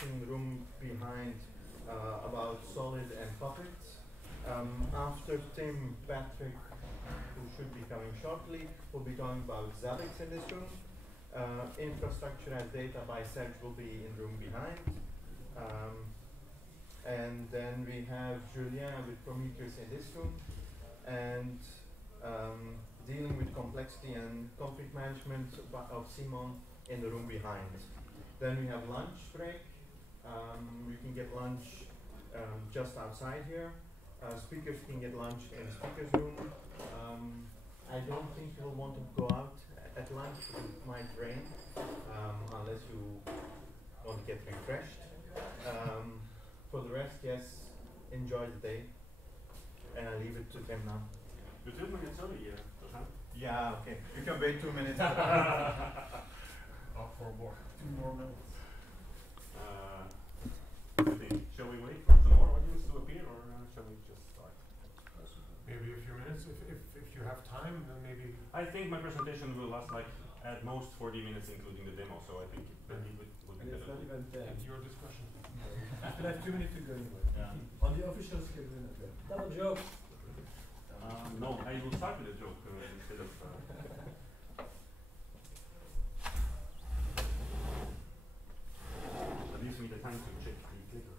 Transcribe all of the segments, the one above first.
talking in the room behind about Solid and Puppet. After Tim, Patrick, who should be coming shortly, will be talking about Zabbix in this room. Infrastructure and data by Serge will be in the room behind. And then we have Julien with Prometheus in this room. And dealing with complexity and conflict management of Simon in the room behind. Then we have lunch break. You can get lunch just outside here. Speakers can get lunch in the speakers room. I don't think you'll want to go out at lunch because it might rain, unless you want to get refreshed. For the rest, yes, enjoy the day. And I leave it to them now. You're 2 minutes early here, huh? Yeah, okay. You can wait 2 minutes. Up for more. 2 more minutes. Shall we wait for some more audience to appear, or shall we just start? Maybe a few minutes, if you have time, then maybe. I think my presentation will last like at most 40 minutes, including the demo. So I think it would be better. It's your discussion. We have 2 minutes to go anyway. Yeah. On the official schedule. Tell a joke. No, I will start with a joke instead of. That gives me the time to check the clicker.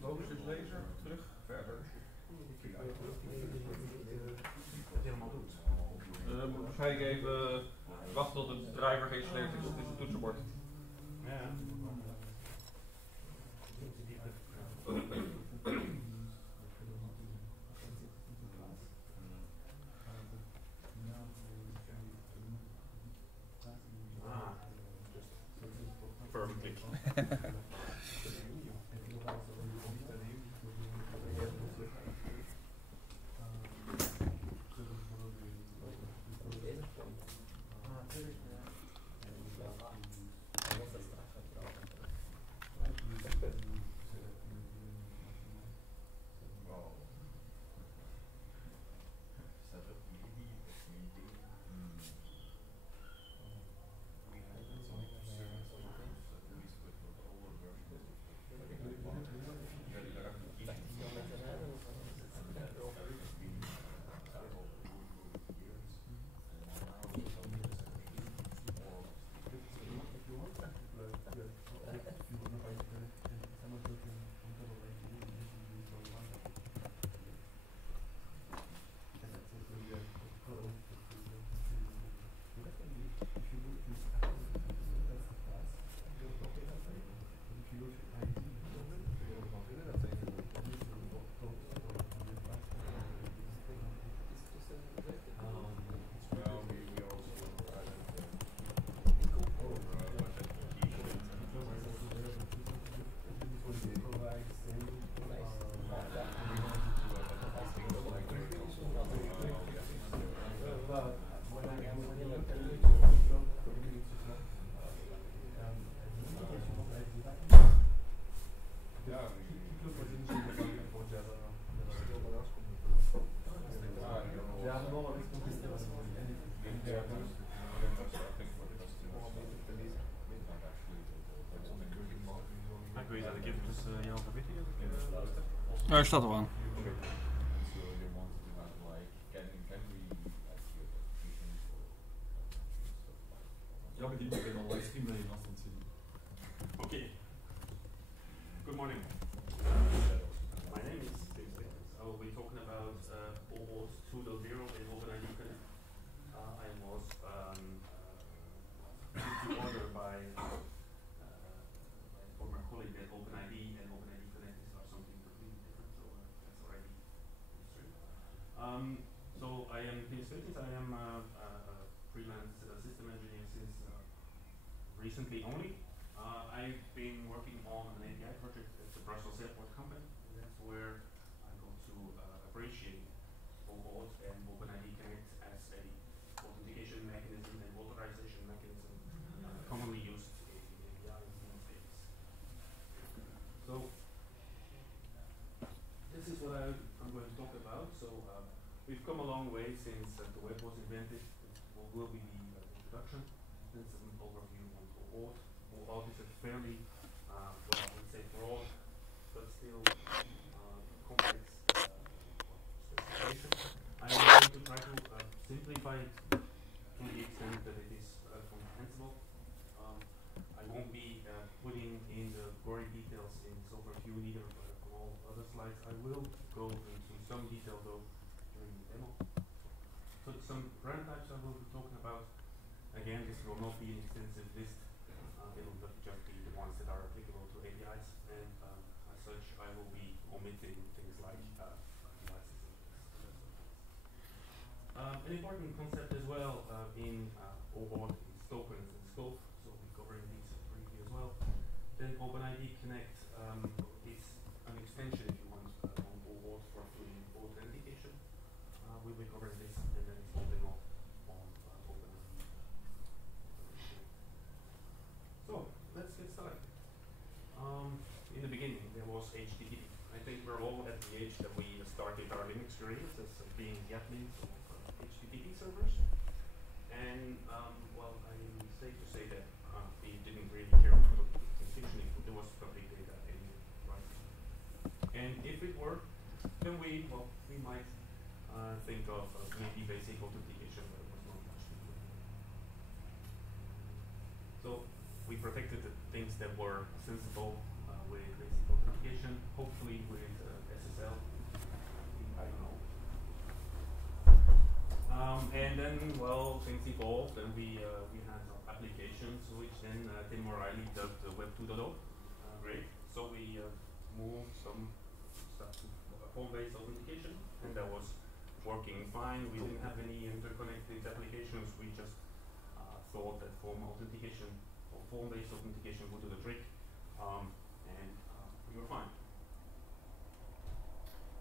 Bovenste lezer, terug, verder. Dat helemaal doet. Moet waarschijnlijk even wachten tot de driver geïnstalleerd is. Het is een toetsenbord. Ja. Firm click. Hij staat al aan. Ja, maar die kunnen al livestream dat je vast aan het zien. Okay. Good morning. My name is Tim. I will be talking about OAuth 2.0 in OpenID Connect. I was put to order by former colleague at OpenID, and OpenID Connect are something completely different, so that's already history. So I am Tim Svetins. I am a freelance system engineer since recently only. I've been working on an API project at the Brussels Airport company, and that's where I got to appreciate OAuth and OpenID Connect as a authentication mechanism and authorization mechanism commonly used in APIs these days. So this is what I'm going to talk about. So we've come a long way since the web was invented. It will be the introduction, then some overview on fairly, well, I would say broad, but still complex specification. I'm going to try to simplify it to the extent that it is comprehensible. I won't be putting in the gory details in this overview either from all other slides. I will go into some detail though during the demo. So some brand types I will be talking about. Again, this will not be an extensive list. It will just be the ones that are applicable to APIs, and as such, I will be omitting things like devices. An important concept as well in OAuth is tokens and scope, so we're covering these briefly as well. Then OpenID Connect is an extension, if you want, on OAuth for doing authentication. We'll be covering this, and then it's all demo on OpenID. So let's get started. In the beginning, there was HTTP. I think we're all at the age that we started our Linux careers as being the admins of HTTP servers. And well, I'm safe to say that we didn't really care about authentication if there was public data anyway, right? And if it were, then we might think of maybe basic authentication, but it was not much to do. So we protected the things that were sensible with basic authentication, hopefully with SSL. I don't know. And then, well, things evolved, and we had applications, which then Tim O'Reilly dubbed Web 2.0. Great. So we moved some stuff to phone-based authentication, and that was working fine. We didn't have any interconnected applications. We just thought that phone authentication or phone-based authentication would do the trick, and we were fine.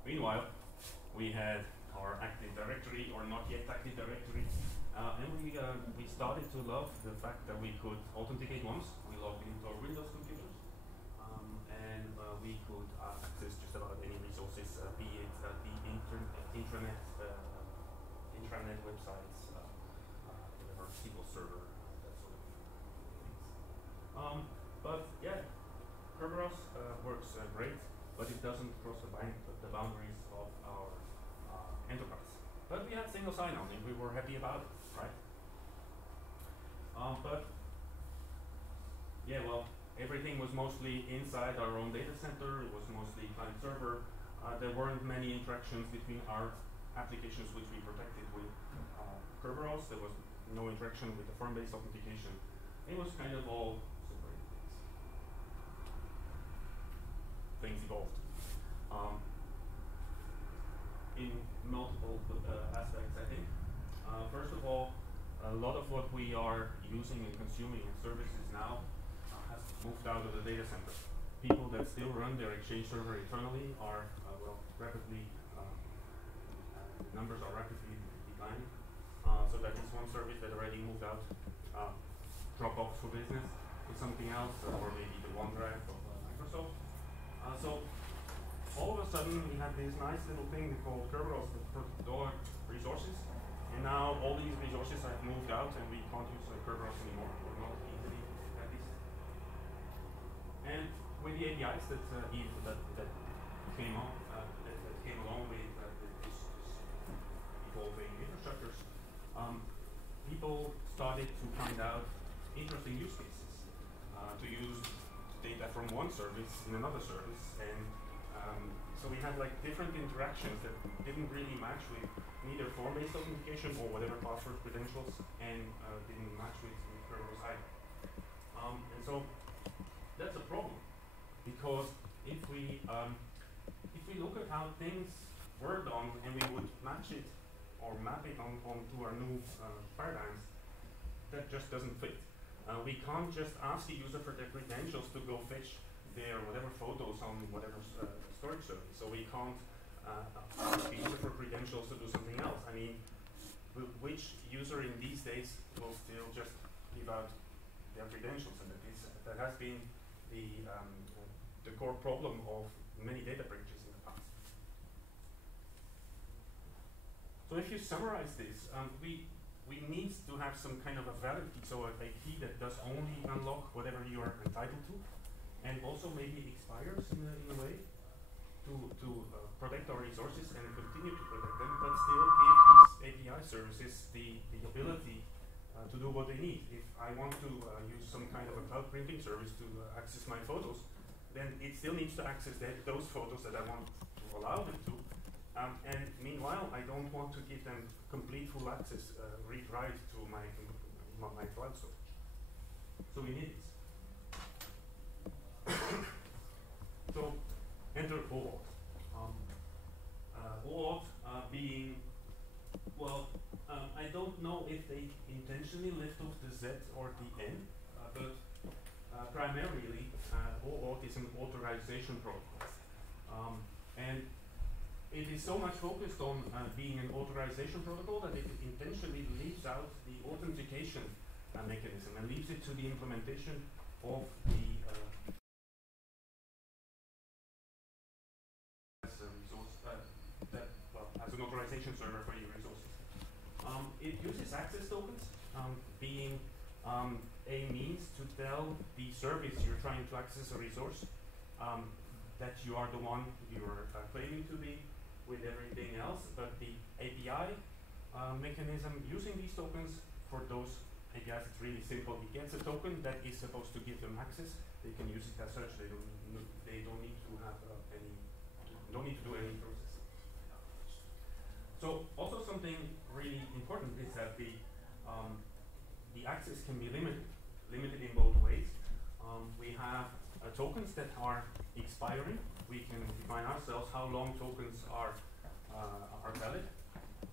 Meanwhile, we had our Active Directory, or not yet Active Directory, and we started to love the fact that we could authenticate once. We logged into our Windows computers, and we could access just about any resources, be it the intranet websites, whatever, SQL Server, that sort of things. But yeah, Kerberos works great, but it doesn't cross the boundaries of our enterprise. But we had single sign-on, and we were happy about it, right? But yeah, well, everything was mostly inside our own data center. It was mostly client-server. There weren't many interactions between our applications, which we protected with Kerberos. There was no interaction with the firm-based authentication. It was kind of all separated things. Things evolved in multiple aspects, I think. First of all, a lot of what we are using and consuming in services now has moved out of the data center. People that still run their Exchange server internally are, well, rapidly, the numbers are rapidly declining. So that is one service that already moved out. Dropbox for business is something else, or maybe the OneDrive of Microsoft. So all of a sudden we have this nice little thing called Kerberos that protects all our resources, and now all these resources have moved out and we can't use Kerberos anymore, or not easily at least. And with the APIs that came on, that came along with this evolving infrastructures, people started to find out interesting use cases to use data from one service in another service, and so we had like different interactions that didn't really match with neither form-based authentication or whatever password credentials, and didn't match with Kerberos either. And so that's a problem, because if we look at how things were done and we would match it or map it onto our new paradigms, that just doesn't fit. We can't just ask the user for their credentials to go fetch their whatever photos on whatever storage service. So we can't ask the user for credentials to do something else. I mean, which user in these days will still just give out their credentials? And that has been the core problem of many data breaches in the past. So if you summarize this, we we need to have some kind of a valid key, so a key that does only unlock whatever you are entitled to, and also maybe expires in a way to protect our resources and continue to protect them, but still give these API services the ability to do what they need. If I want to use some kind of a cloud printing service to access my photos, then it still needs to access those photos that I want to allow them to. And meanwhile, I don't want to give them complete full access, read-write to my cloud storage. So we need this. So enter OAuth. OAuth being, well, I don't know if they intentionally left off the Z or the N, but primarily OAuth is an authorization protocol. And it is so much focused on being an authorization protocol that it intentionally leaves out the authentication mechanism and leaves it to the implementation of the as an authorization server for your resources. It uses access tokens, being a means to tell the service you're trying to access a resource that you are the one you're claiming to be with everything else, but the API mechanism using these tokens for those APIs, it's really simple. It gets a token that is supposed to give them access. They can use it as such. They don't need to have don't need to do any processing. So also something really important is that the access can be limited in both ways. We have tokens that are expiring. We can define ourselves how long tokens are valid,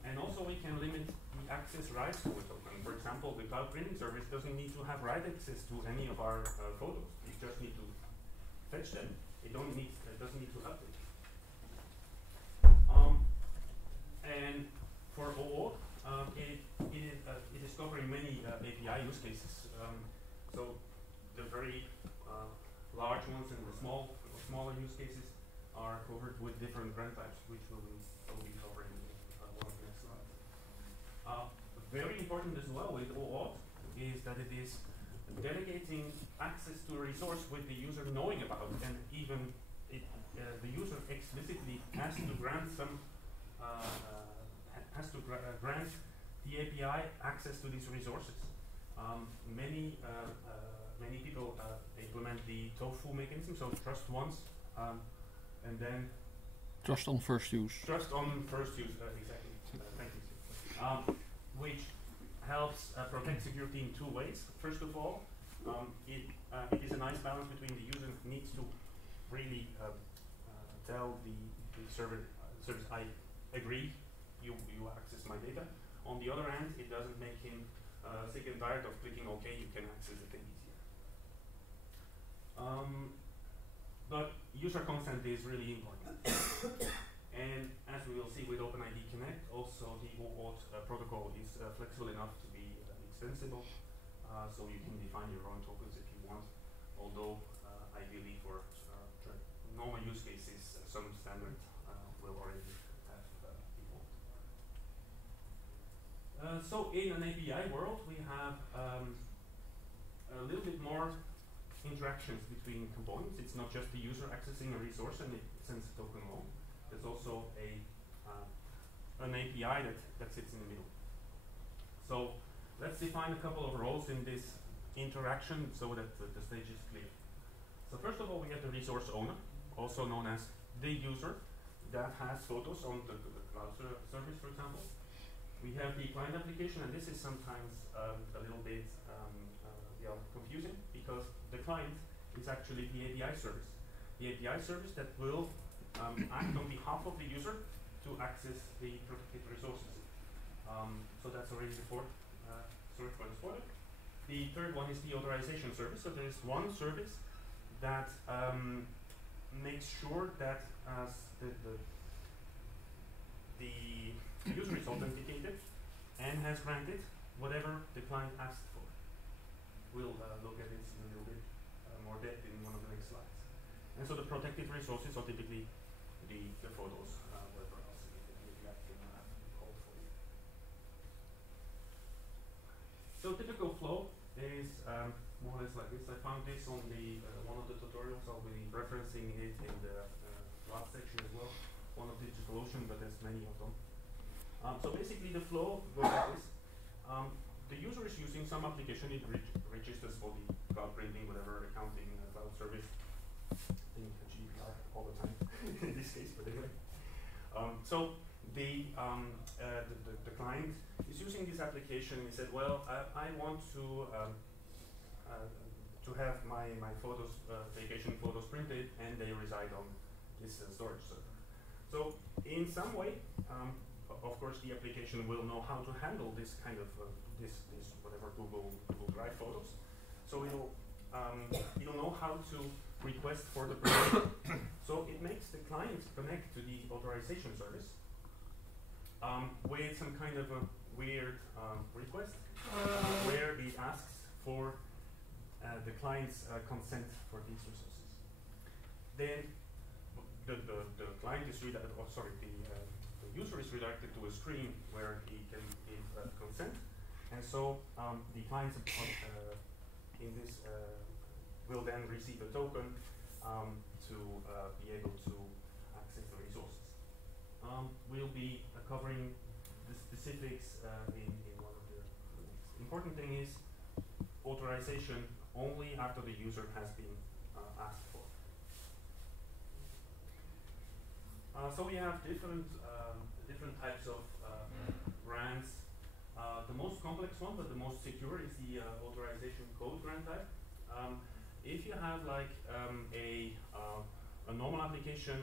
and also we can limit the access rights to a token. For example, the cloud printing service doesn't need to have write access to any of our photos. You just need to fetch them. It doesn't need to update. And for OAuth, it is covering many API use cases. So the very large ones and the smaller use cases are covered with different grant types, which we'll be covering in one of the next slides. Very important as well with OAuth is that it is delegating access to a resource with the user knowing about, and even the user explicitly has to grant grant the API access to these resources. Many people implement the tofu mechanism, so trust once, and then trust on first use. Trust on first use, exactly. Thank you. Which helps protect security in two ways. First of all, it is a nice balance between the user needs to really tell the service, I agree, you access my data. On the other hand, it doesn't make him sick and tired of clicking OK, you can access the thing easier. But user consent is really important. And as we will see with OpenID Connect, also the OAuth protocol is flexible enough to be extensible, so you can define your own tokens if you want, although ideally for normal use cases, some standard will already have default. So in an API world, we have a little bit more interactions between components. It's not just the user accessing a resource and it sends a token alone. There's also an API that sits in the middle. So let's define a couple of roles in this interaction so that the stage is clear. So first of all, we have the resource owner, also known as the user that has photos on the cloud service, for example. We have the client application, and this is sometimes a little bit confusing because the client is actually the API service. The API service that will act on behalf of the user to access the protected resources. So that's already the fourth service for the spoiler. The third one is the authorization service. So there is one service that makes sure that the user is authenticated and has granted whatever the client asked for. We'll look at this in a little bit more depth in one of the next slides. And so the protected resources are typically the photos, whatever else you can call for. more or less like this. I found this on the one of the tutorials. I'll be referencing it in the last section as well. One of DigitalOcean, but there's many of them. So basically, the flow goes like this. The user is using some application. It registers for the cloud printing, whatever accounting, cloud service. I think GDPR all the time in this case, but anyway. So the client is using this application. He said, well, I want to have my photos, vacation photos printed, and they reside on this storage server. So in some way, of course, the application will know how to handle this kind of this whatever Google Drive photos. So it'll know how to request for the permission. So it makes the client connect to the authorization service with some kind of a weird request where it asks for the client's consent for these resources. Then the client is the user is redirected to a screen where he can give consent, and so the client in this will then receive a token to be able to access the resources. We'll be covering the specifics in one of the next. Important thing is authorization only after the user has been asked for. So we have different types of grants. The most complex one, but the most secure, is the authorization code grant type. If you have like a normal application,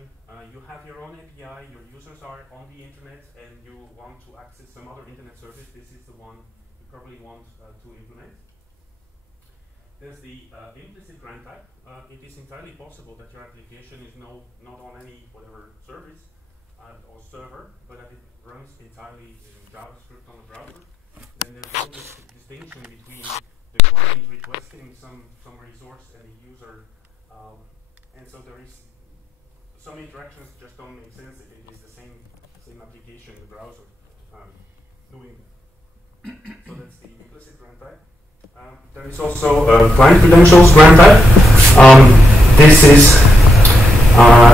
you have your own API, your users are on the internet, and you want to access some other internet service, this is the one you probably want to implement. There's the implicit grant type. It is entirely possible that your application is not on any whatever service or server, but that it runs entirely in JavaScript on the browser. Then there's no distinction between the client requesting some resource and the user, and so there is some interactions just don't make sense if it is the same application, the browser doing it. So that's the implicit grant type. There is also client credentials grant type. This is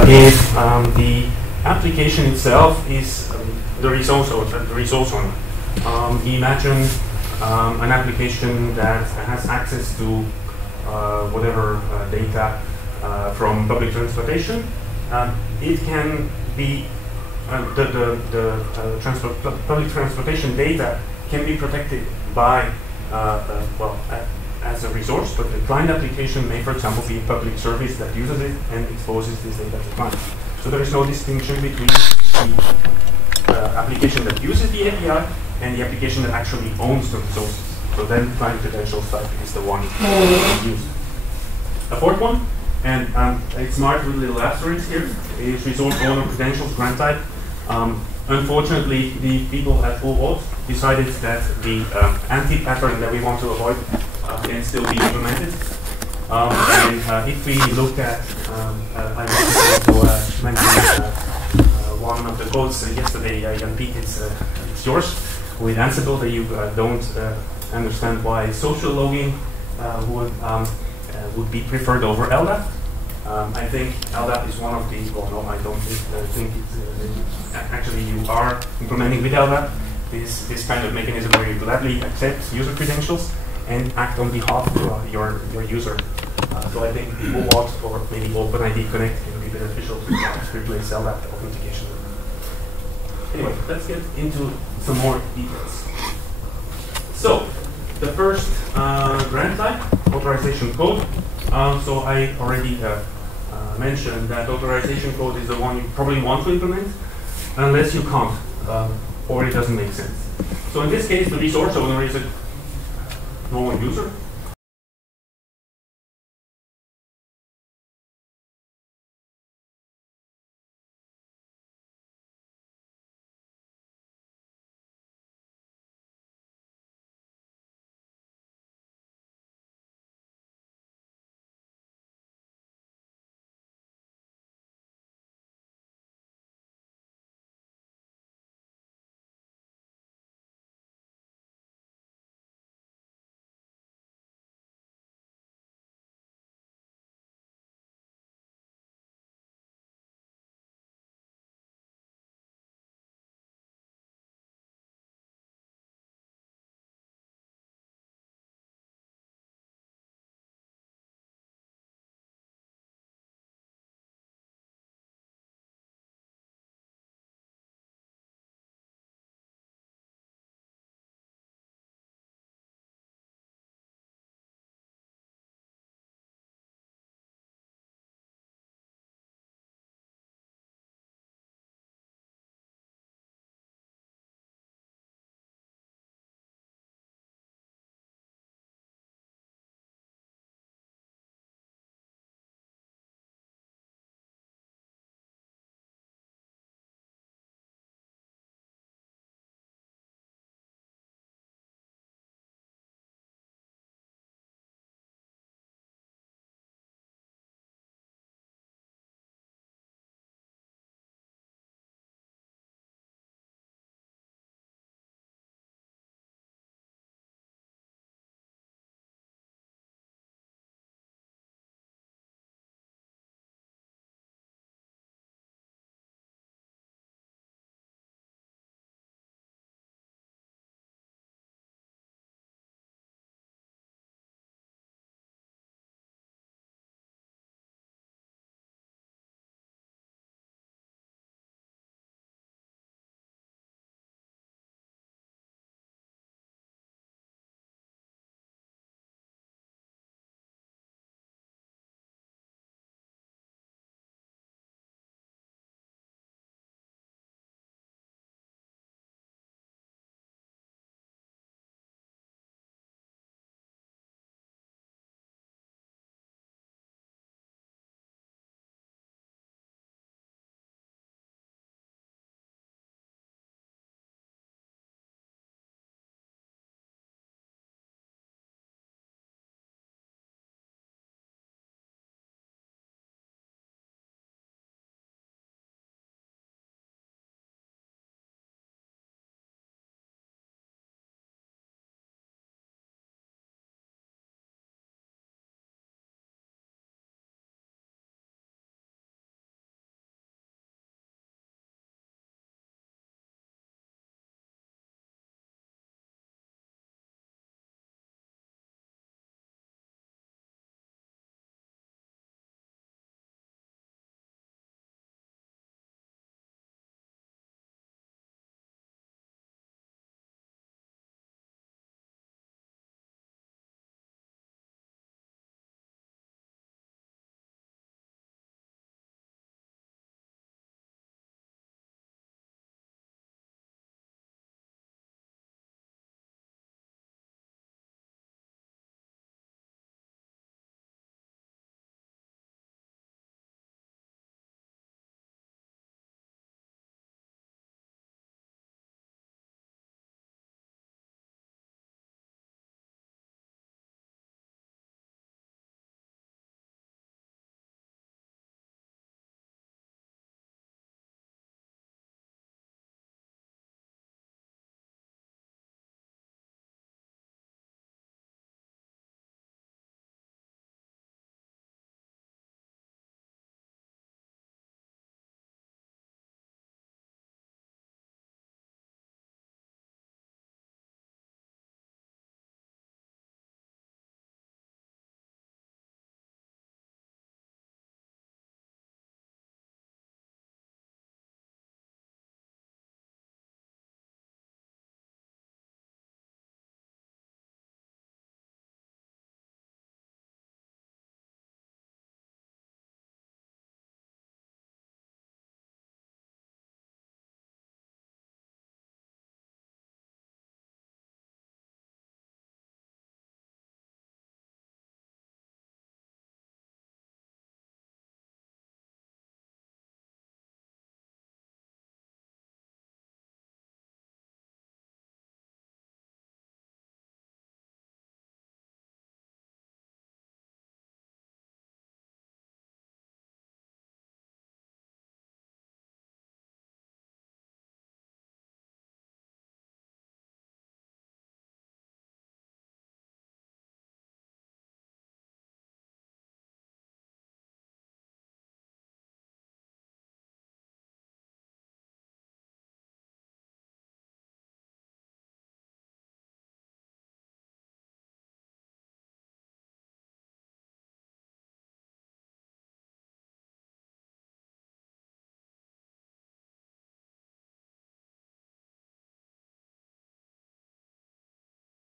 if the application itself is there is also imagine an application that has access to whatever data from public transportation. It can be public transportation data can be protected by as a resource, but the client application may, for example, be a public service that uses it and exposes this data to client. So there is no distinction between the application that uses the API and the application that actually owns the resources. So then client credentials type is the one we use. A fourth one, and it's marked with little asterisks here, is resource owner credentials grant type. Unfortunately, the people at OAuth decided that the anti-pattern that we want to avoid can still be implemented. And if we look at, I wanted to mention one of the codes yesterday, Jan-Piet, it's yours, with Ansible, that you don't understand why social logging would be preferred over LDAP. I think LDAP is one of the, well, no, I don't think it's, actually you are implementing with LDAP this kind of mechanism where you gladly accept user credentials and act on behalf of your user. So I think the OAuth or maybe OpenID Connect can be beneficial to replace LDAP authentication. Anyway, let's get into some more details. So, the first grant type, authorization code. So I already mentioned that authorization code is the one you probably want to implement, unless you can't, or it doesn't make sense. So in this case, the resource owner is a normal user.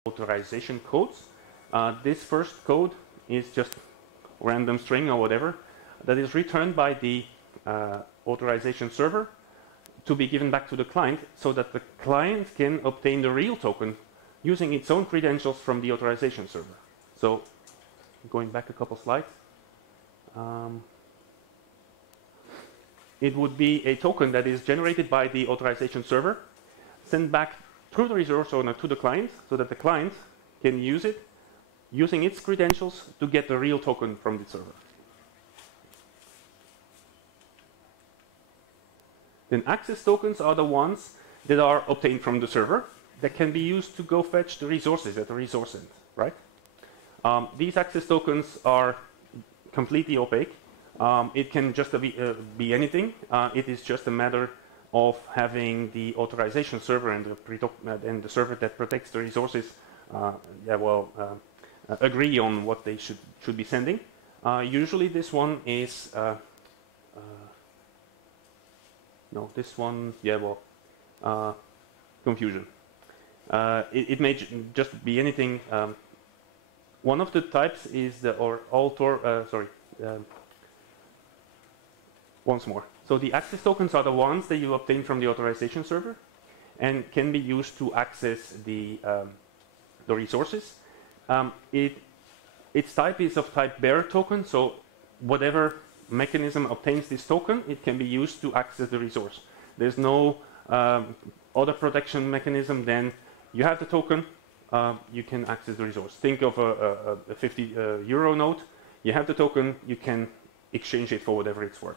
authorization codes. This first code is just random string or whatever that is returned by the authorization server to be given back to the client so that the client can obtain the real token using its own credentials from the authorization server. So going back a couple slides. It would be a token that is generated by the authorization server, sent back through the resource owner to the client so that the client can use it using its credentials to get the real token from the server. Then access tokens are the ones that are obtained from the server that can be used to go fetch the resources at the resource end, right? These access tokens are completely opaque. It can just be anything. It is just a matter of having the authorization server and the server that protects the resources agree on what they should be sending. Usually this one is no, this one, confusion. It may just be anything. One of the types is the once more. So the access tokens are the ones that you obtain from the authorization server and can be used to access the resources. Its type is of type bearer token, so whatever mechanism obtains this token, it can be used to access the resource. There's no other protection mechanism than you have the token, you can access the resource. Think of a 50 euro note. You have the token, you can exchange it for whatever it's worth.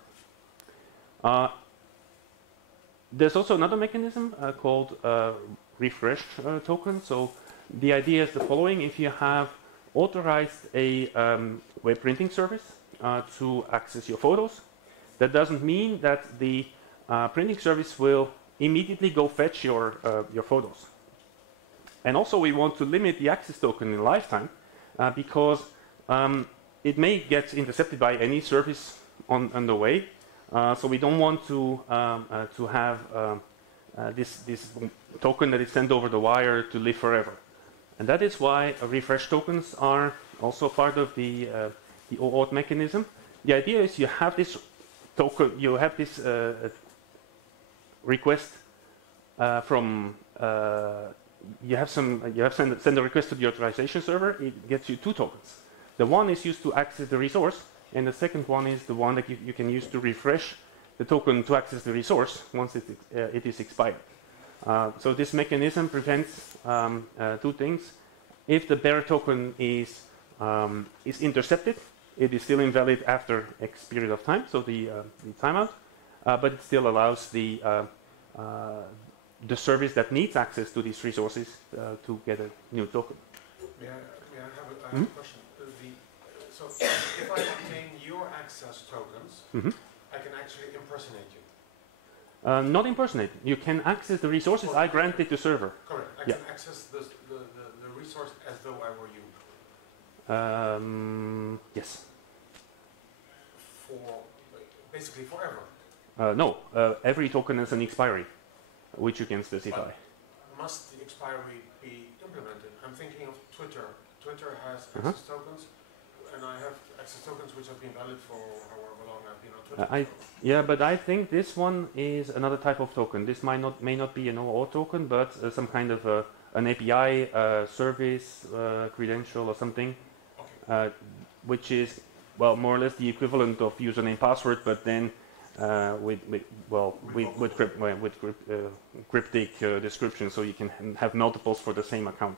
There's also another mechanism called refresh token. So the idea is the following: if you have authorized a web printing service to access your photos, that doesn't mean that the printing service will immediately go fetch your photos. And also we want to limit the access token in lifetime because it may get intercepted by any service on the way. So we don't want to have this token that is sent over the wire to live forever. And that is why refresh tokens are also part of the OAuth mechanism. The idea is you have this token, you have this request from send a request to the authorization server. It gets you two tokens. The one is used to access the resource, and the second one is the one that you can use to refresh the token to access the resource once it is expired. So this mechanism prevents two things. If the bearer token is intercepted, it is still invalid after X period of time, so the timeout, but it still allows the service that needs access to these resources to get a new token. May I have a question? So if I obtain your access tokens, I can actually impersonate you. Not impersonate. You can access the resources I granted to server. Correct. I can access the resource as though I were you. Yes. For basically forever. No. Every token has an expiry, which you can specify. But must the expiry be implemented? I'm thinking of Twitter. Twitter has access tokens, and I have access tokens which have been valid for however long I've been on Twitter. Yeah, but I think this one is another type of token. This may not be an OAuth token, but some kind of an API service credential or something, which is more or less the equivalent of username password, but then with cryptic description, so you can have multiples for the same account.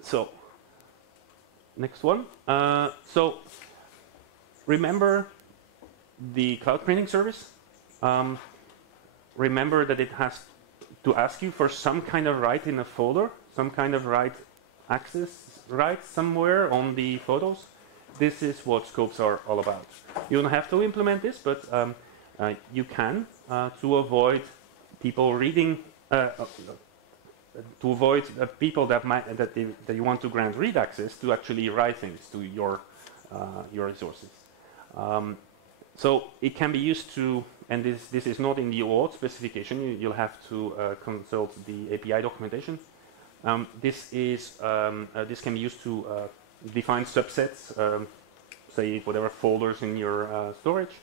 So next one. So remember the cloud printing service. Remember that it has to ask you for some kind of right in a folder, some kind of right access right somewhere on the photos. This is what scopes are all about. You don't have to implement this, but you can to avoid people reading. To avoid people that you want to grant read access to actually write things to your resources. So it can be used to, and this is not in the OAuth specification, you'll have to consult the API documentation. This can be used to define subsets, say whatever folders in your storage,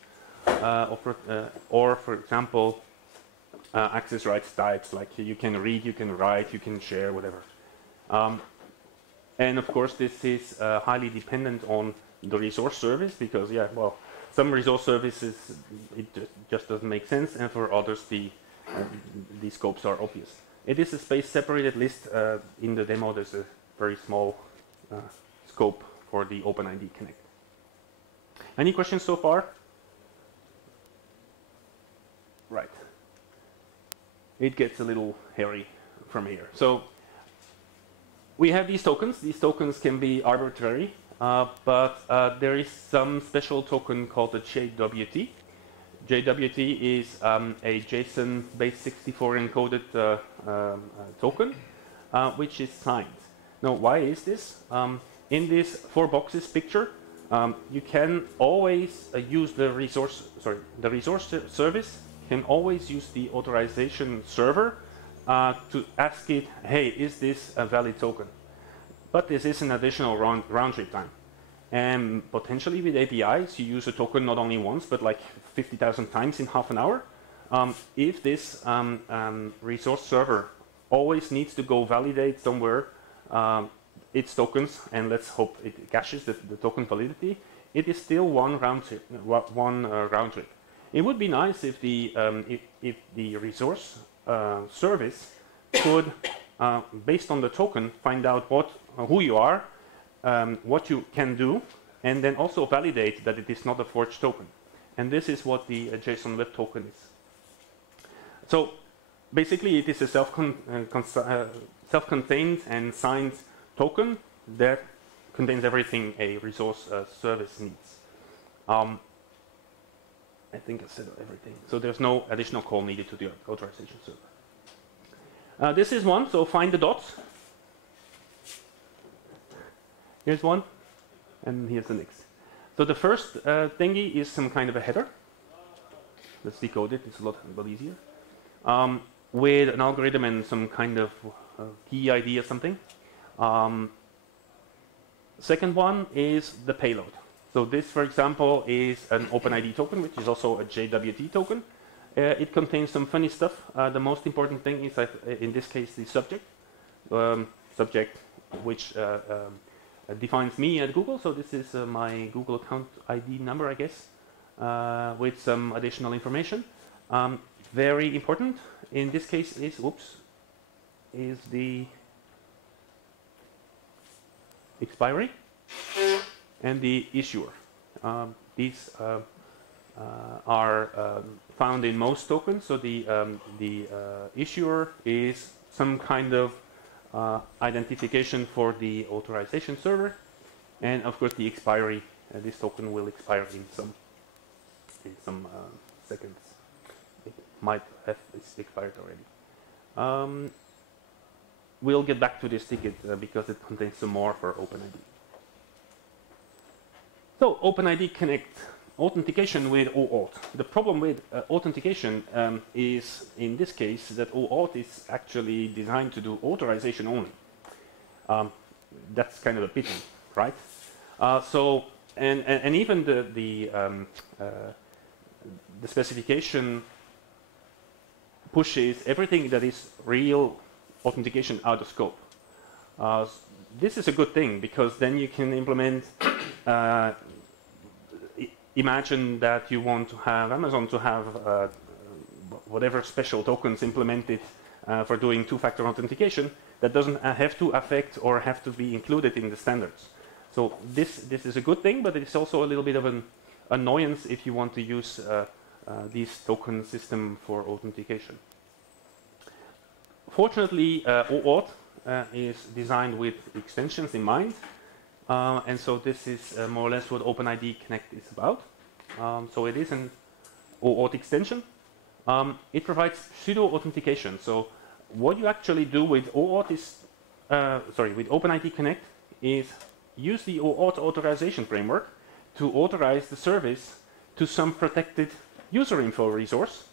or for example, access rights types, like you can read, you can write, you can share, whatever. And of course, this is highly dependent on the resource service, because, yeah, well, some resource services, it just doesn't make sense, and for others, the scopes are obvious. It is a space-separated list. In the demo, there's a very small scope for the OpenID Connect. Any questions so far? Right. It gets a little hairy from here. So we have these tokens. These tokens can be arbitrary, but there is some special token called the JWT. JWT is a JSON-based 64 encoded token, which is signed. Now, why is this? In this 4 boxes picture, you can always use the resource service can always use the authorization server to ask it, hey, is this a valid token? But this is an additional round trip time. And potentially with APIs, you use a token not only once, but like 50,000 times in half an hour. If this resource server always needs to go validate somewhere its tokens, and let's hope it caches the token validity, it is still one round trip. It would be nice if the resource service could, based on the token, find out who you are, what you can do, and then also validate that it is not a forged token. And this is what the JSON Web Token is. So basically, it is a self-contained and signed token that contains everything a resource service needs. I think I said everything. So there's no additional call needed to the authorization server. This is one, so find the dots. Here's one, and here's the next. So the first thingy is some kind of a header. Let's decode it, it's a lot easier. With an algorithm and some kind of key ID or something. Second one is the payload. So this, for example, is an OpenID token, which is also a JWT token. It contains some funny stuff. The most important thing is, in this case, the subject. Subject, which defines me at Google. So this is my Google account ID number, I guess, with some additional information. Very important in this case is the expiry and the issuer. These are found in most tokens. So the issuer is some kind of identification for the authorization server, and of course the expiry. This token will expire in some seconds. It might have expired already. We'll get back to this ticket because it contains some more for OpenID. So OpenID Connect, authentication with OAuth. The problem with authentication is, in this case, that OAuth is actually designed to do authorization only. That's kind of a pity, right? And even the specification pushes everything that is real authentication out of scope. This is a good thing, because then you can implement, imagine that you want to have Amazon to have whatever special tokens implemented for doing two-factor authentication that doesn't have to affect or have to be included in the standards. So this is a good thing, but it's also a little bit of an annoyance if you want to use this token system for authentication. Fortunately, OAuth is designed with extensions in mind, and so this is more or less what OpenID Connect is about. So it is an OAuth extension. It provides pseudo authentication. So what you actually do with OAuth is, with OpenID Connect, is use the OAuth authorization framework to authorize the service to some protected user info resource.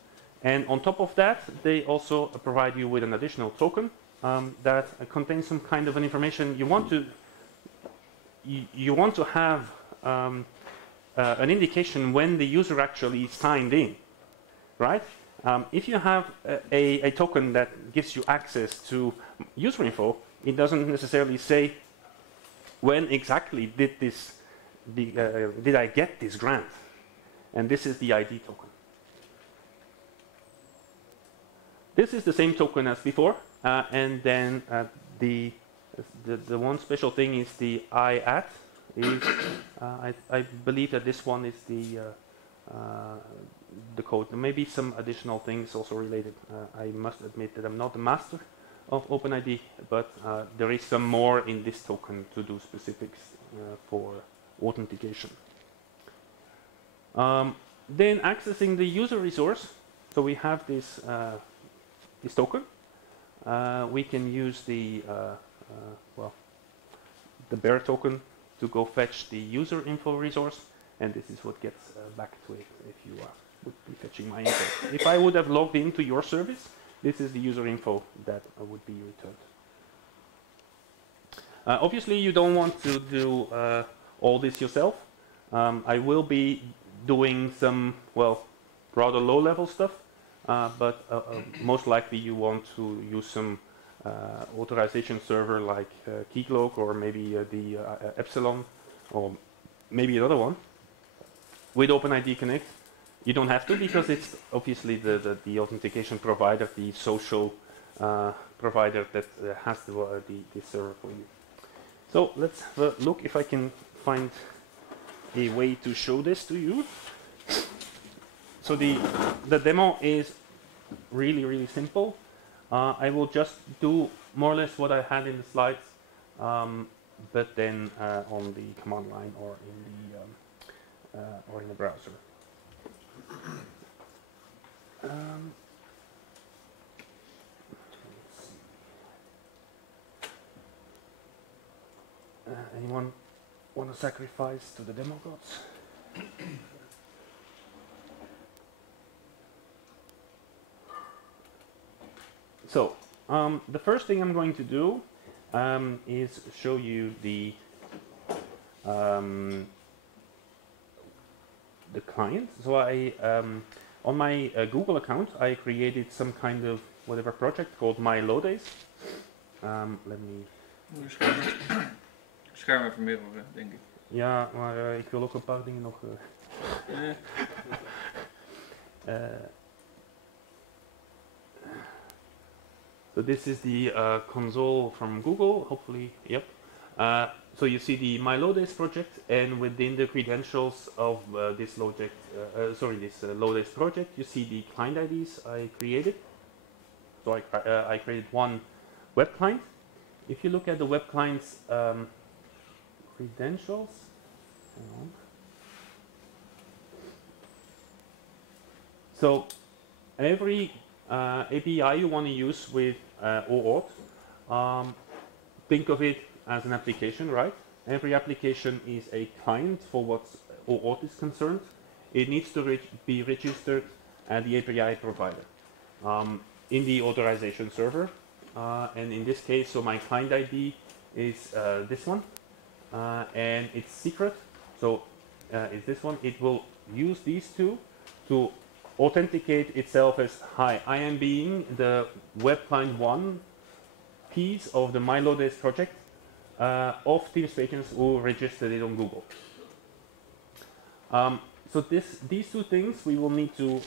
And on top of that, they also provide you with an additional token that contains some kind of an information you want to have an indication when the user actually signed in, right? If you have a token that gives you access to user info, it doesn't necessarily say when exactly did I get this grant, and this is the ID token. This is the same token as before, and then the one special thing is the IAT. I believe that this one is the code. There may be some additional things also related. I must admit that I'm not the master of OpenID, but there is some more in this token to do specifics for authentication. Then accessing the user resource. So we have this token. We can use the bear token to go fetch the user info resource, and this is what gets back to it if you would be fetching my info. If I would have logged into your service, this is the user info that would be returned. Obviously, you don't want to do all this yourself. I will be doing some, rather low-level stuff, but most likely you want to use some authorization server like Keycloak, or maybe the Epsilon, or maybe another one. With OpenID Connect, you don't have to, because it's obviously the authentication provider, the social provider that has the server for you. So let's have a look if I can find a way to show this to you. So the demo is really, really simple. I will just do more or less what I had in the slides, but then on the command line or in the browser. Anyone want to sacrifice to the demo gods? So the first thing I'm going to do is show you the client. So I on my Google account, I created some kind of whatever project called my Loadays. Let me. Scherm even mirroren, denk ik. Ja, maar ik wil ook een paar dingen nog. So this is the console from Google. Hopefully, yep. So you see the My Loadays project, and within the credentials of this Loadays project, you see the client IDs I created. So I created one web client. If you look at the web client's credentials, hang on. So every API you want to use with OAuth, think of it as an application, right? Every application is a client for what OAuth is concerned. It needs to be registered at the API provider in the authorization server. And in this case, so my client ID is this one, and it's secret. So it's this one. It will use these two to authenticate itself as, hi, I am being the web client 1 piece of the My Loadays project of Teams patrons who registered it on Google. So these two things we will need to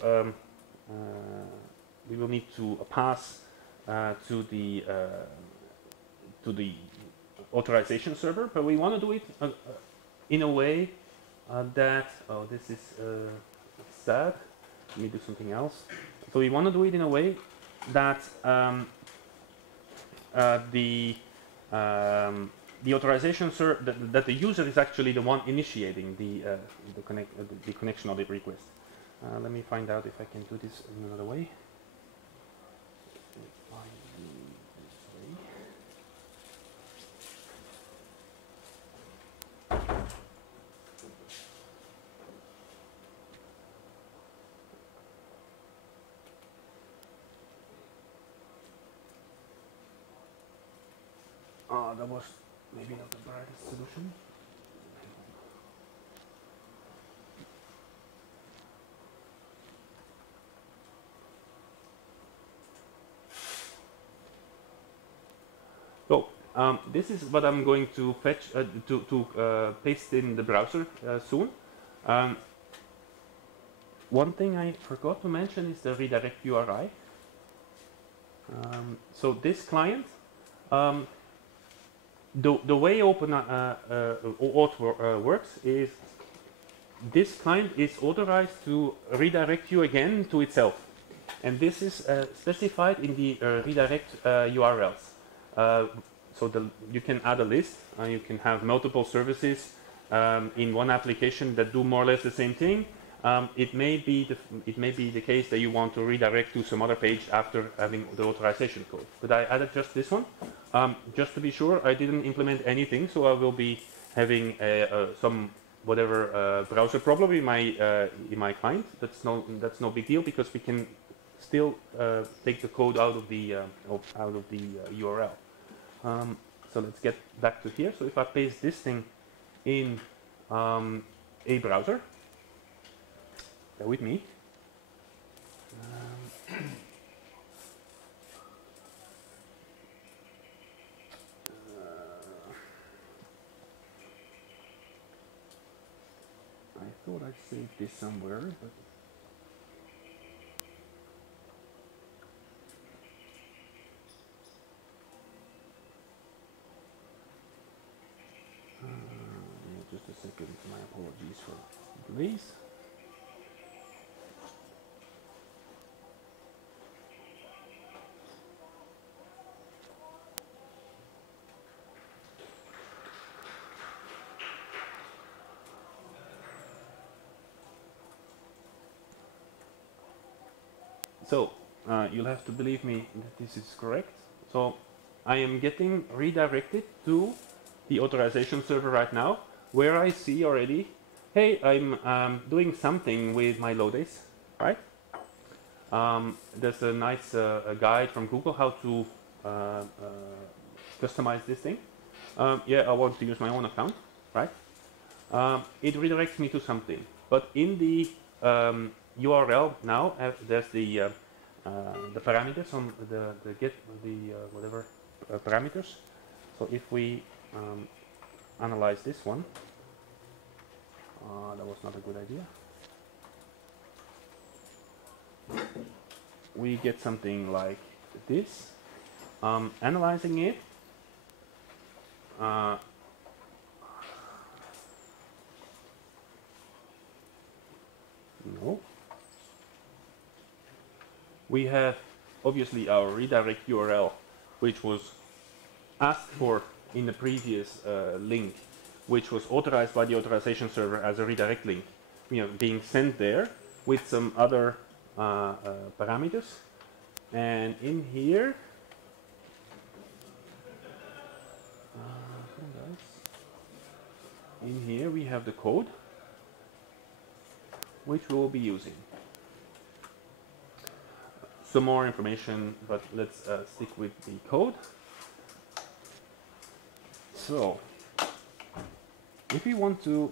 pass to the authorization server, but we want to do it in a way that this is sad. Let me do something else. So we want to do it in a way that the authorization that the user is actually the one initiating the connection audit request. Let me find out if I can do this in another way. That was maybe not the brightest solution. So this is what I'm going to fetch paste in the browser soon. One thing I forgot to mention is the redirect URI. So this client, the way OAuth works is this client is authorized to redirect you again to itself, and this is specified in the redirect URLs. So you can add a list, you can have multiple services in one application that do more or less the same thing. It may be the case that you want to redirect to some other page after having the authorization code. But I added just this one, just to be sure. I didn't implement anything, so I will be having some whatever browser problem in my client. That's no big deal because we can still take the code out of the URL. So let's get back to here. So if I paste this thing in a browser, bear with me. I thought I saved this somewhere, but just a second. My apologies for delays. So you'll have to believe me that this is correct. So I am getting redirected to the authorization server right now, where I see already, hey, I'm doing something with my Loadays, right? There's a nice guide from Google how to customize this thing. Yeah, I want to use my own account, right? It redirects me to something, but in the URL now there's the parameters on the get whatever parameters. So if we analyze this one, that was not a good idea. We get something like this. Analyzing it, no. We have obviously our redirect URL, which was asked for in the previous link, which was authorized by the authorization server as a redirect link, being sent there with some other parameters. And in here, we have the code, which we will be using. Some more information, but let's stick with the code. So, if we want to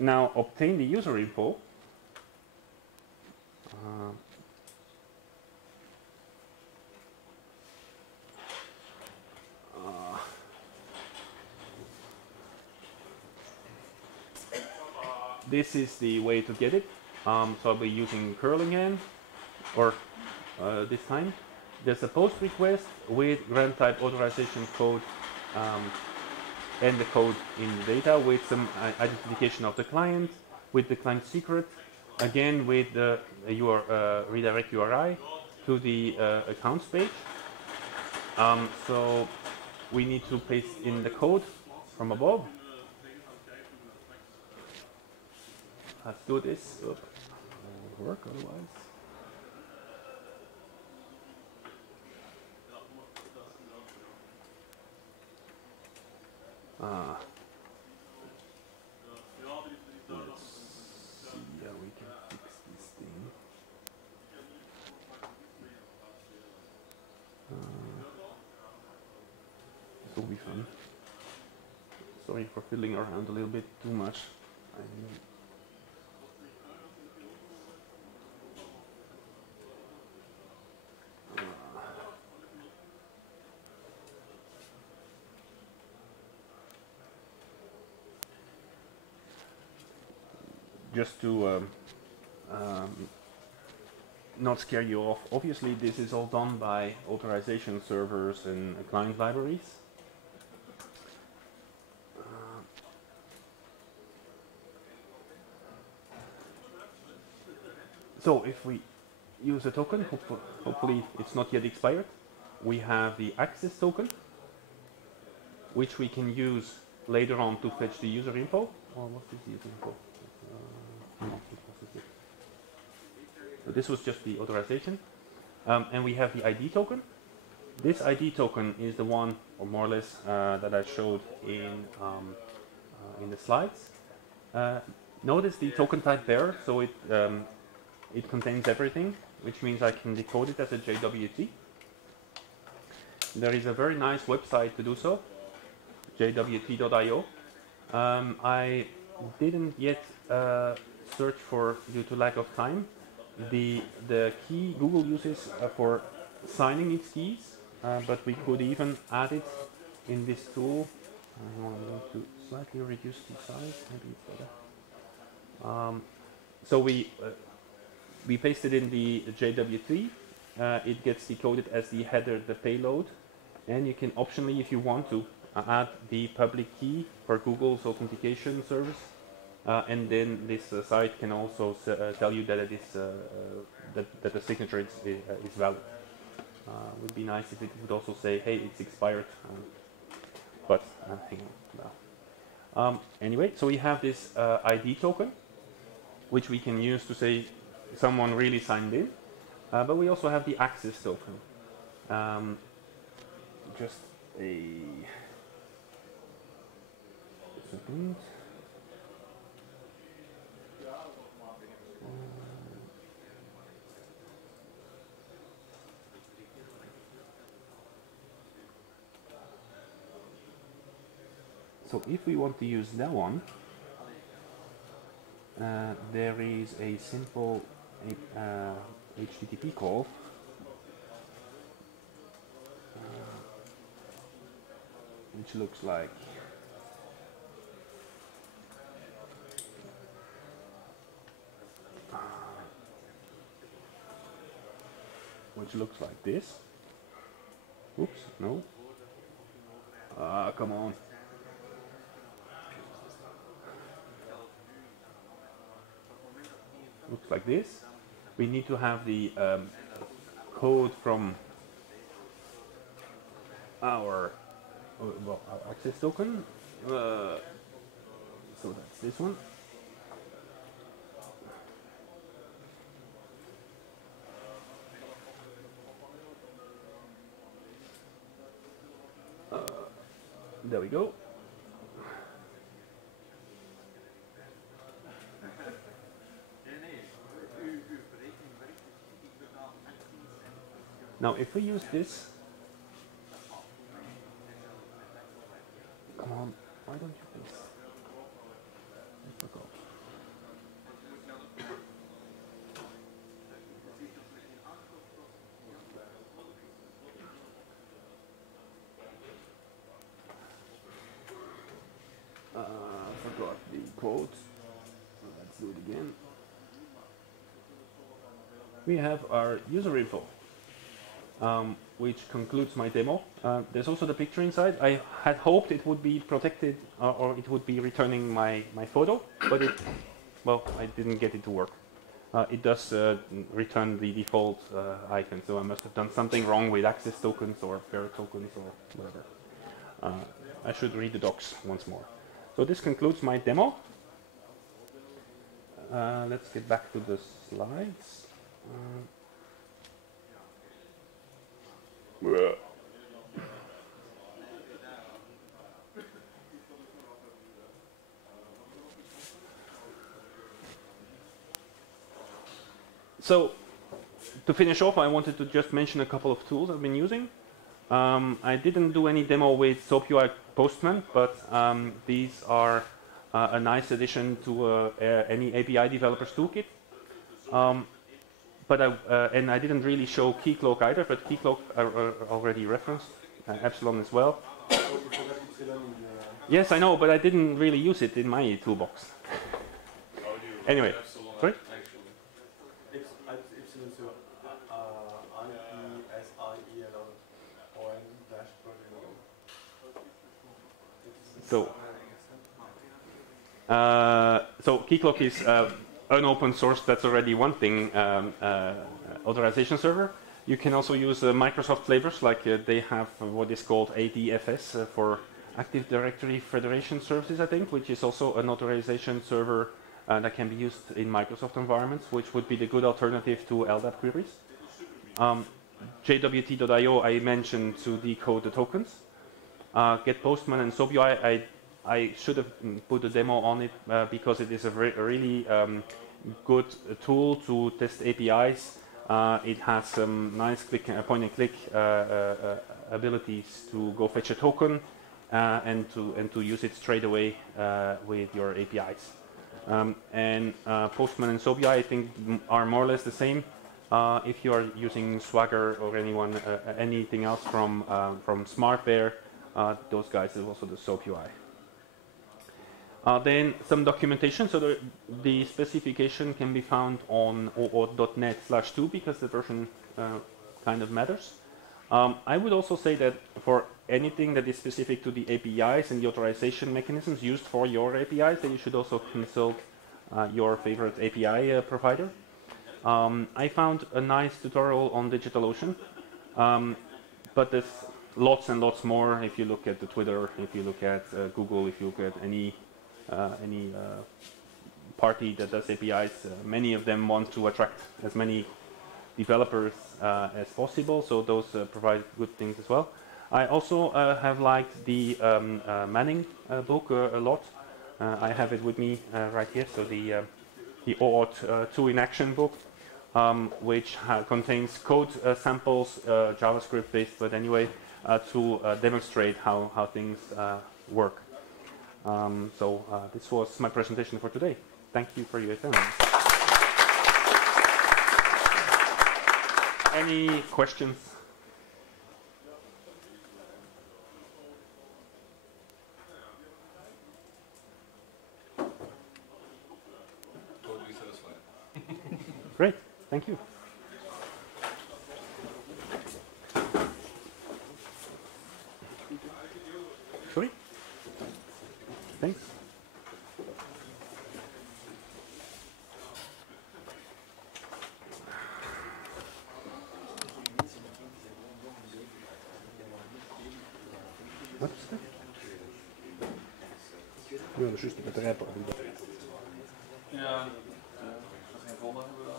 now obtain the user info, this is the way to get it. So I'll be using curl again, or this time. There's a post request with grant type authorization code and the code in the data with some identification of the client, with the client secret, again with the redirect URI to the accounts page. So we need to paste in the code from above. Let's do this. It won't work otherwise. Let's see how we can fix this thing. will be fun. Sorry for fiddling around a little bit too much. Just to not scare you off, obviously this is all done by authorization servers and client libraries. So if we use a token, hopefully it's not yet expired, we have the access token, which we can use later on to fetch the user info. Oh, what is the user info? So this was just the authorization. And we have the ID token. This ID token is the one, or more or less, that I showed in the slides. Notice the token type there, so it contains everything, which means I can decode it as a JWT. There is a very nice website to do so, jwt.io. I didn't yet search for, due to lack of time, the key Google uses for signing its keys, but we could even add it in this tool. I'm going to slightly reduce the size, maybe it's better. So we paste it in the JWT. It gets decoded as the header, the payload, and you can optionally, if you want to, add the public key for Google's authentication service. And then this site can also tell you that it is that the signature is valid. Would be nice if it would also say, "Hey, it's expired." But hang on now. Anyway, so we have this ID token, which we can use to say someone really signed in. But we also have the access token. Just a second. So if we want to use that one, there is a simple HTTP call which looks like this. Oops, no. Come on. Looks like this. We need to have the code from our access token. So that's this one. There we go. Now, if we use this, come on, why don't you please? I forgot. Forgot the quote. Let's do it again. We have our user info. Which concludes my demo. There's also the picture inside. I had hoped it would be protected or it would be returning my photo, but I didn't get it to work. It does return the default icon, so I must have done something wrong with access tokens or fair tokens or whatever. I should read the docs once more. So this concludes my demo. Let's get back to the slides. So, to finish off, I wanted to just mention a couple of tools I've been using. I didn't do any demo with SOAP UI Postman, but these are a nice addition to any API developer's toolkit. And I didn't really show Keycloak either, but Keycloak are already referenced, Epsilon as well. Yes, I know, but I didn't really use it in my toolbox. Anyway, sorry? So Keycloak is an open source. That's already one thing. Authorization server. You can also use Microsoft flavors, like they have what is called ADFS for Active Directory Federation Services, I think, which is also an authorization server that can be used in Microsoft environments, which would be the good alternative to LDAP queries. JWT.io I mentioned to decode the tokens. Get Postman and SOAP UI, I should have put a demo on it because it is a really good tool to test APIs. It has some nice point and click abilities to go fetch a token and to use it straight away with your APIs. Postman and SOAP UI I think are more or less the same. If you are using Swagger or anything else from SmartBear, those guys is also the SOAP UI. Then some documentation. So the specification can be found on OAuth.net/2 because the version kind of matters. I would also say that for anything that is specific to the APIs and the authorization mechanisms used for your APIs, then you should also consult your favorite API provider. I found a nice tutorial on DigitalOcean, but there's lots and lots more. If you look at the Twitter, if you look at Google, if you look at any party that does APIs, many of them want to attract as many developers as possible, so those provide good things as well. I also have liked the Manning book a lot. I have it with me right here, so the OAuth 2 in Action book, which contains code samples, JavaScript based, but anyway, to demonstrate how things work. This was my presentation for today. Thank you for your attendance. Any questions? Totally satisfied. Great, thank you. Sorry? Thanks. Wat is dat? Ja, dat is juist met de rapper. Ja, als we geen folder hebben dan...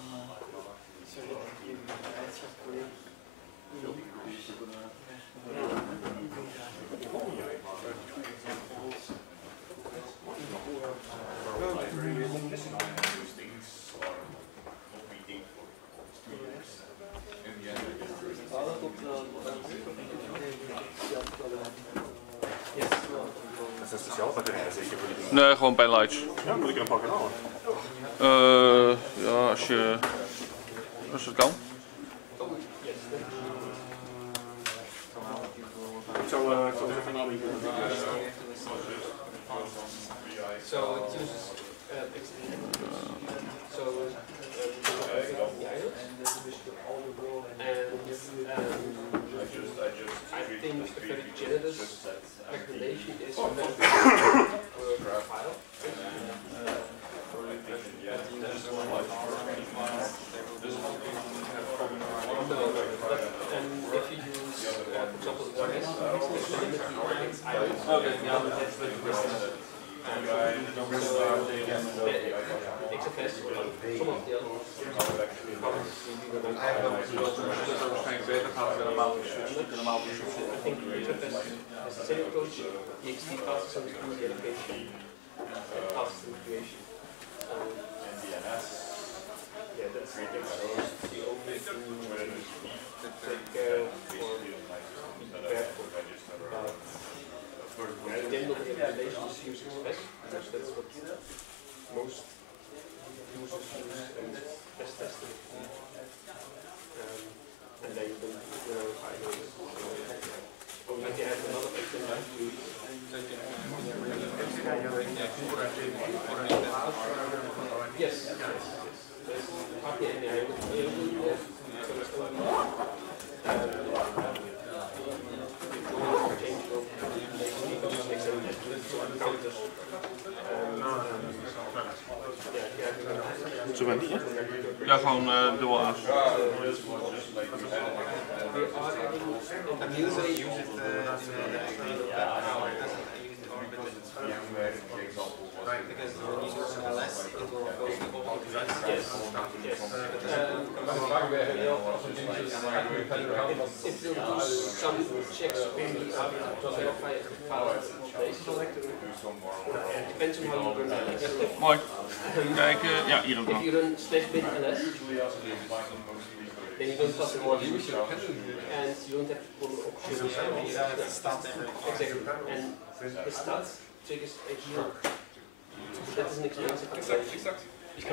Is dat speciaal batterijen zeker voor die? Nee, gewoon bij lights. Ja, moet ik er een pakken halen? Ja, als het kan. Ik zou even nadenken. So it uses so I think a very generous recommendation is to have a file. And if you use, for example, OS, okay, yeah, that's very good. XFS, some of the other Waarschijnlijk beter gaan we normaal I think XFS has the same approach. TXT passes on to the application and passes to creation. Yeah, that's the only thing to take care of for prepared for. But in general, the implementation is using spec, because that's what most users use and test testing. And then you don't verify those. Or maybe I have another example. Yes. Hardly any available there. So it's only Zo ben je? Ja, gewoon dual A's. Because when you use LS, it will go to all the rest. Yes. It will do some checks to verify if the file is in place. Depends on how you run LS. Mooi. Kijk, ja, hier ook nog. If you run /bin ls, then you don't pass the more user, and you don't have to pull options. Exactly. And the stat triggers a heal. That is an expensive Exact.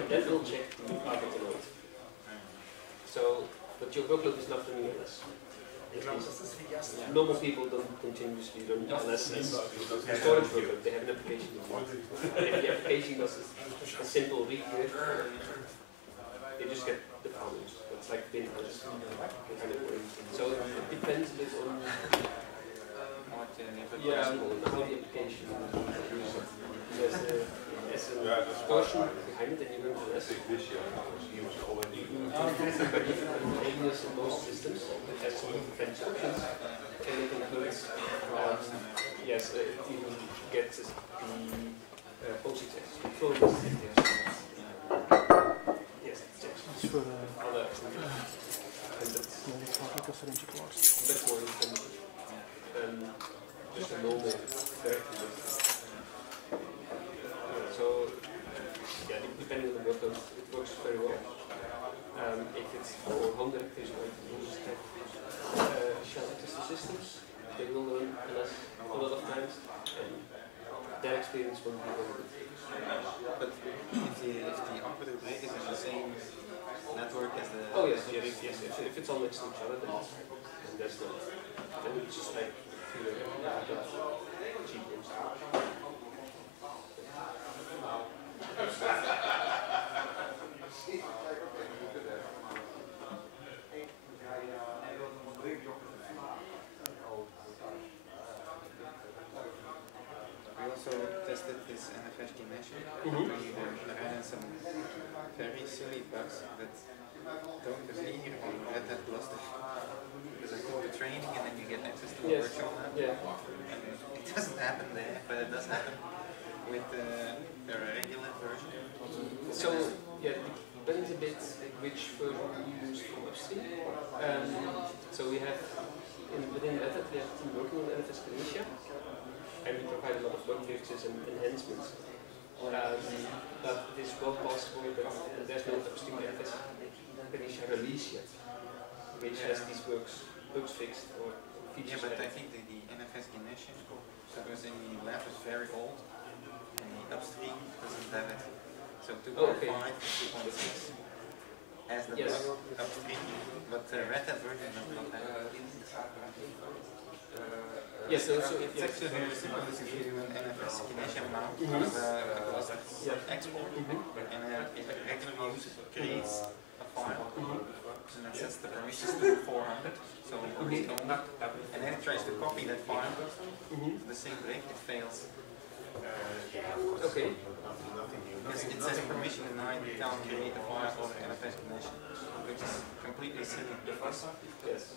that will check the target load. So, but your workload is not running LS. Normal people don't continuously run LS as a storage workload. They have an application. If the application does a simple read here, they just get the values. It's like bin ls. So it depends a bit on how the application there's a portion behind it, and you run LS. Containers in most systems that has some defense options, and it includes yes, it even gets the POSIX control. Yes, it's for other and that's more than just a normal directory. So yeah, depending on the workload, it works very well. If it's for home directories or users have shell access systems, they will run LS a lot of times, and their experience won't be very good. But if the operative break is in the same network as the... Oh yes. If it's all next to each other, then that's not. Then it's just like cheap installation. We also tested this NFS dimension. There are some very silly bugs that don't appear on Red Hat Cluster. Because I go to training and then you get access to a virtual lab. And it doesn't happen there, but it does happen with the regular version. So yeah, it depends a bit which version you use for upstream. So we have within Red Hat we have a team working on NFS Kinesia, and we provide a lot of bug fixes and enhancements. But it is well possible that there's no upstream NFS Kinesia release yet, which has these bugs fixed or features. Yeah, but I think the NFS Kinesia, because in the lab is very old, and the upstream doesn't have it. So 2.5 and 2.6 has the bug upstream, but the Red Hat version does not have it. Yes, so it's actually very simple. If you do an NFS Kinesia mount of a cluster export, and if a regular user creates a file, and it sets the permissions to 400, so and then it tries to copy that file to the same break, it fails. Okay. Because it says permission denied, you can't create a file of NFS Kinesia, which is completely silly. Yes.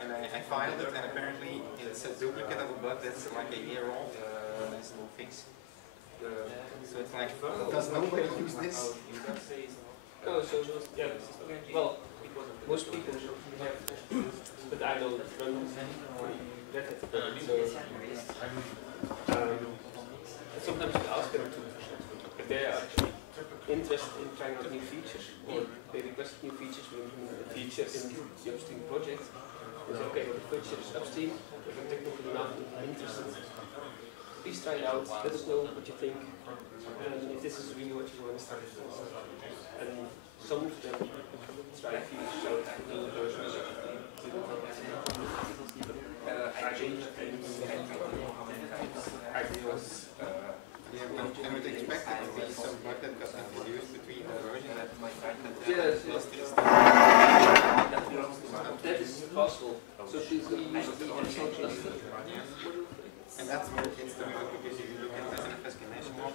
And I filed it, and apparently it's a duplicate of a bug that's like a year old. There's no fix. So it's like, does nobody use this? Oh, so yeah. Well, most people have, but I don't run Red Hat. So sometimes we ask them to, if they are actually interested in trying out new features, or they request new features, we implement a feature in the upstream project. You say, okay, the footage is upstream, if you're technical enough and interested, please try it out, let us know what you think, and if this is really what you want. And some of them try to show new versions. I changed things. I was, I would expect it to be some bug that got introduced between the version that Yes, that is possible. So please use the NSO cluster. and that's where it gets to work, because if you look at the NFS connection model,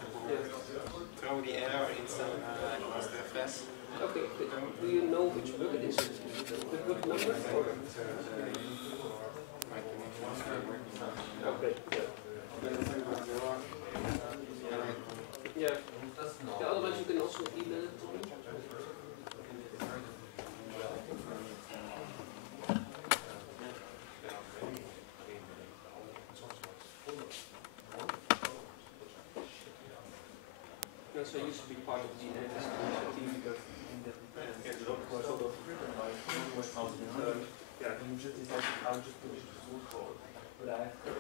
throw the error in some cluster FS. Okay, do you know which bug it is? The bug number? Okay, yeah. Yeah, otherwise you can also email it to me. Yeah, so I used to be part of the NFS team. But I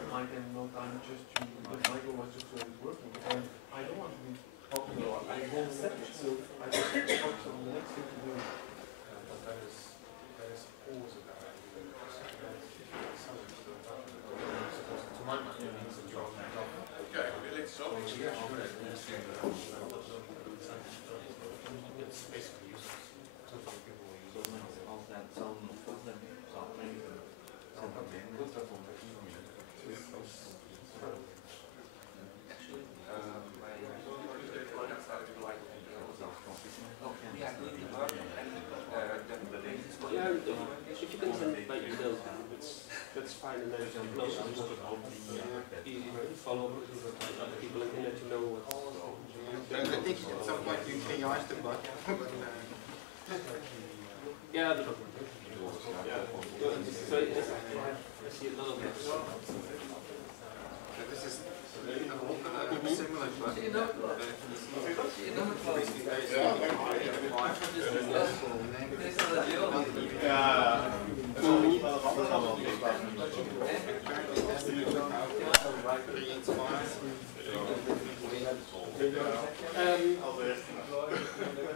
might have no time just to, but Michael was just always working, and I don't want to be talking a lot. I won't set it, so I just focus on the next thing to do. But that is always a bad idea. To my mind, it means a job. Okay, it's so It's basically useless. Totally people will use it. Als dat zo'n problem zou brengen, Yeah, if you can send it by email, that's fine, and then also just easy to follow other people and let you know what. I think at some point you triage the bug. Yeah, so I see a lot of this. This is a similar bug.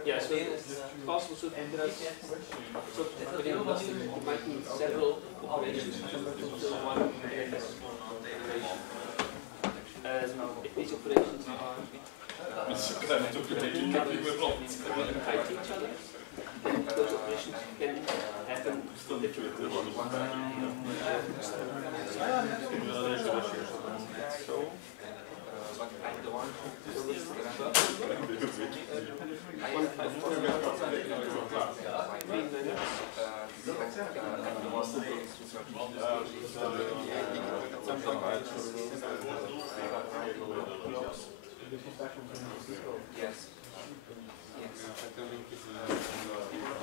Yeah, so it's possible so within the cluster you might need several operations to fulfill one operation. If these operations are fight each other, then those operations can happen differently.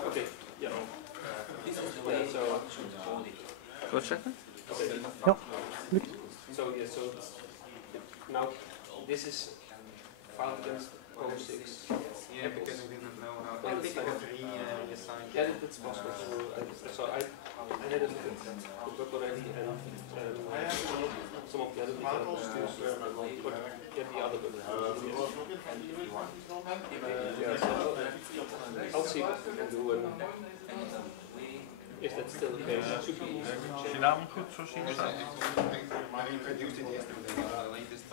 Okay, yeah. Wat zeggen? Ja. So yeah, so now this is filed against O6. Yeah, because we didn't know how to reassign. Yeah, that's possible. So I had a look at the book already, and some of the other developers get the other book. Yeah, so I'll see what we can do, and if that's still the case, it should be easy. Is je naam goed zoals je hier staat? I introduced it yesterday, the latest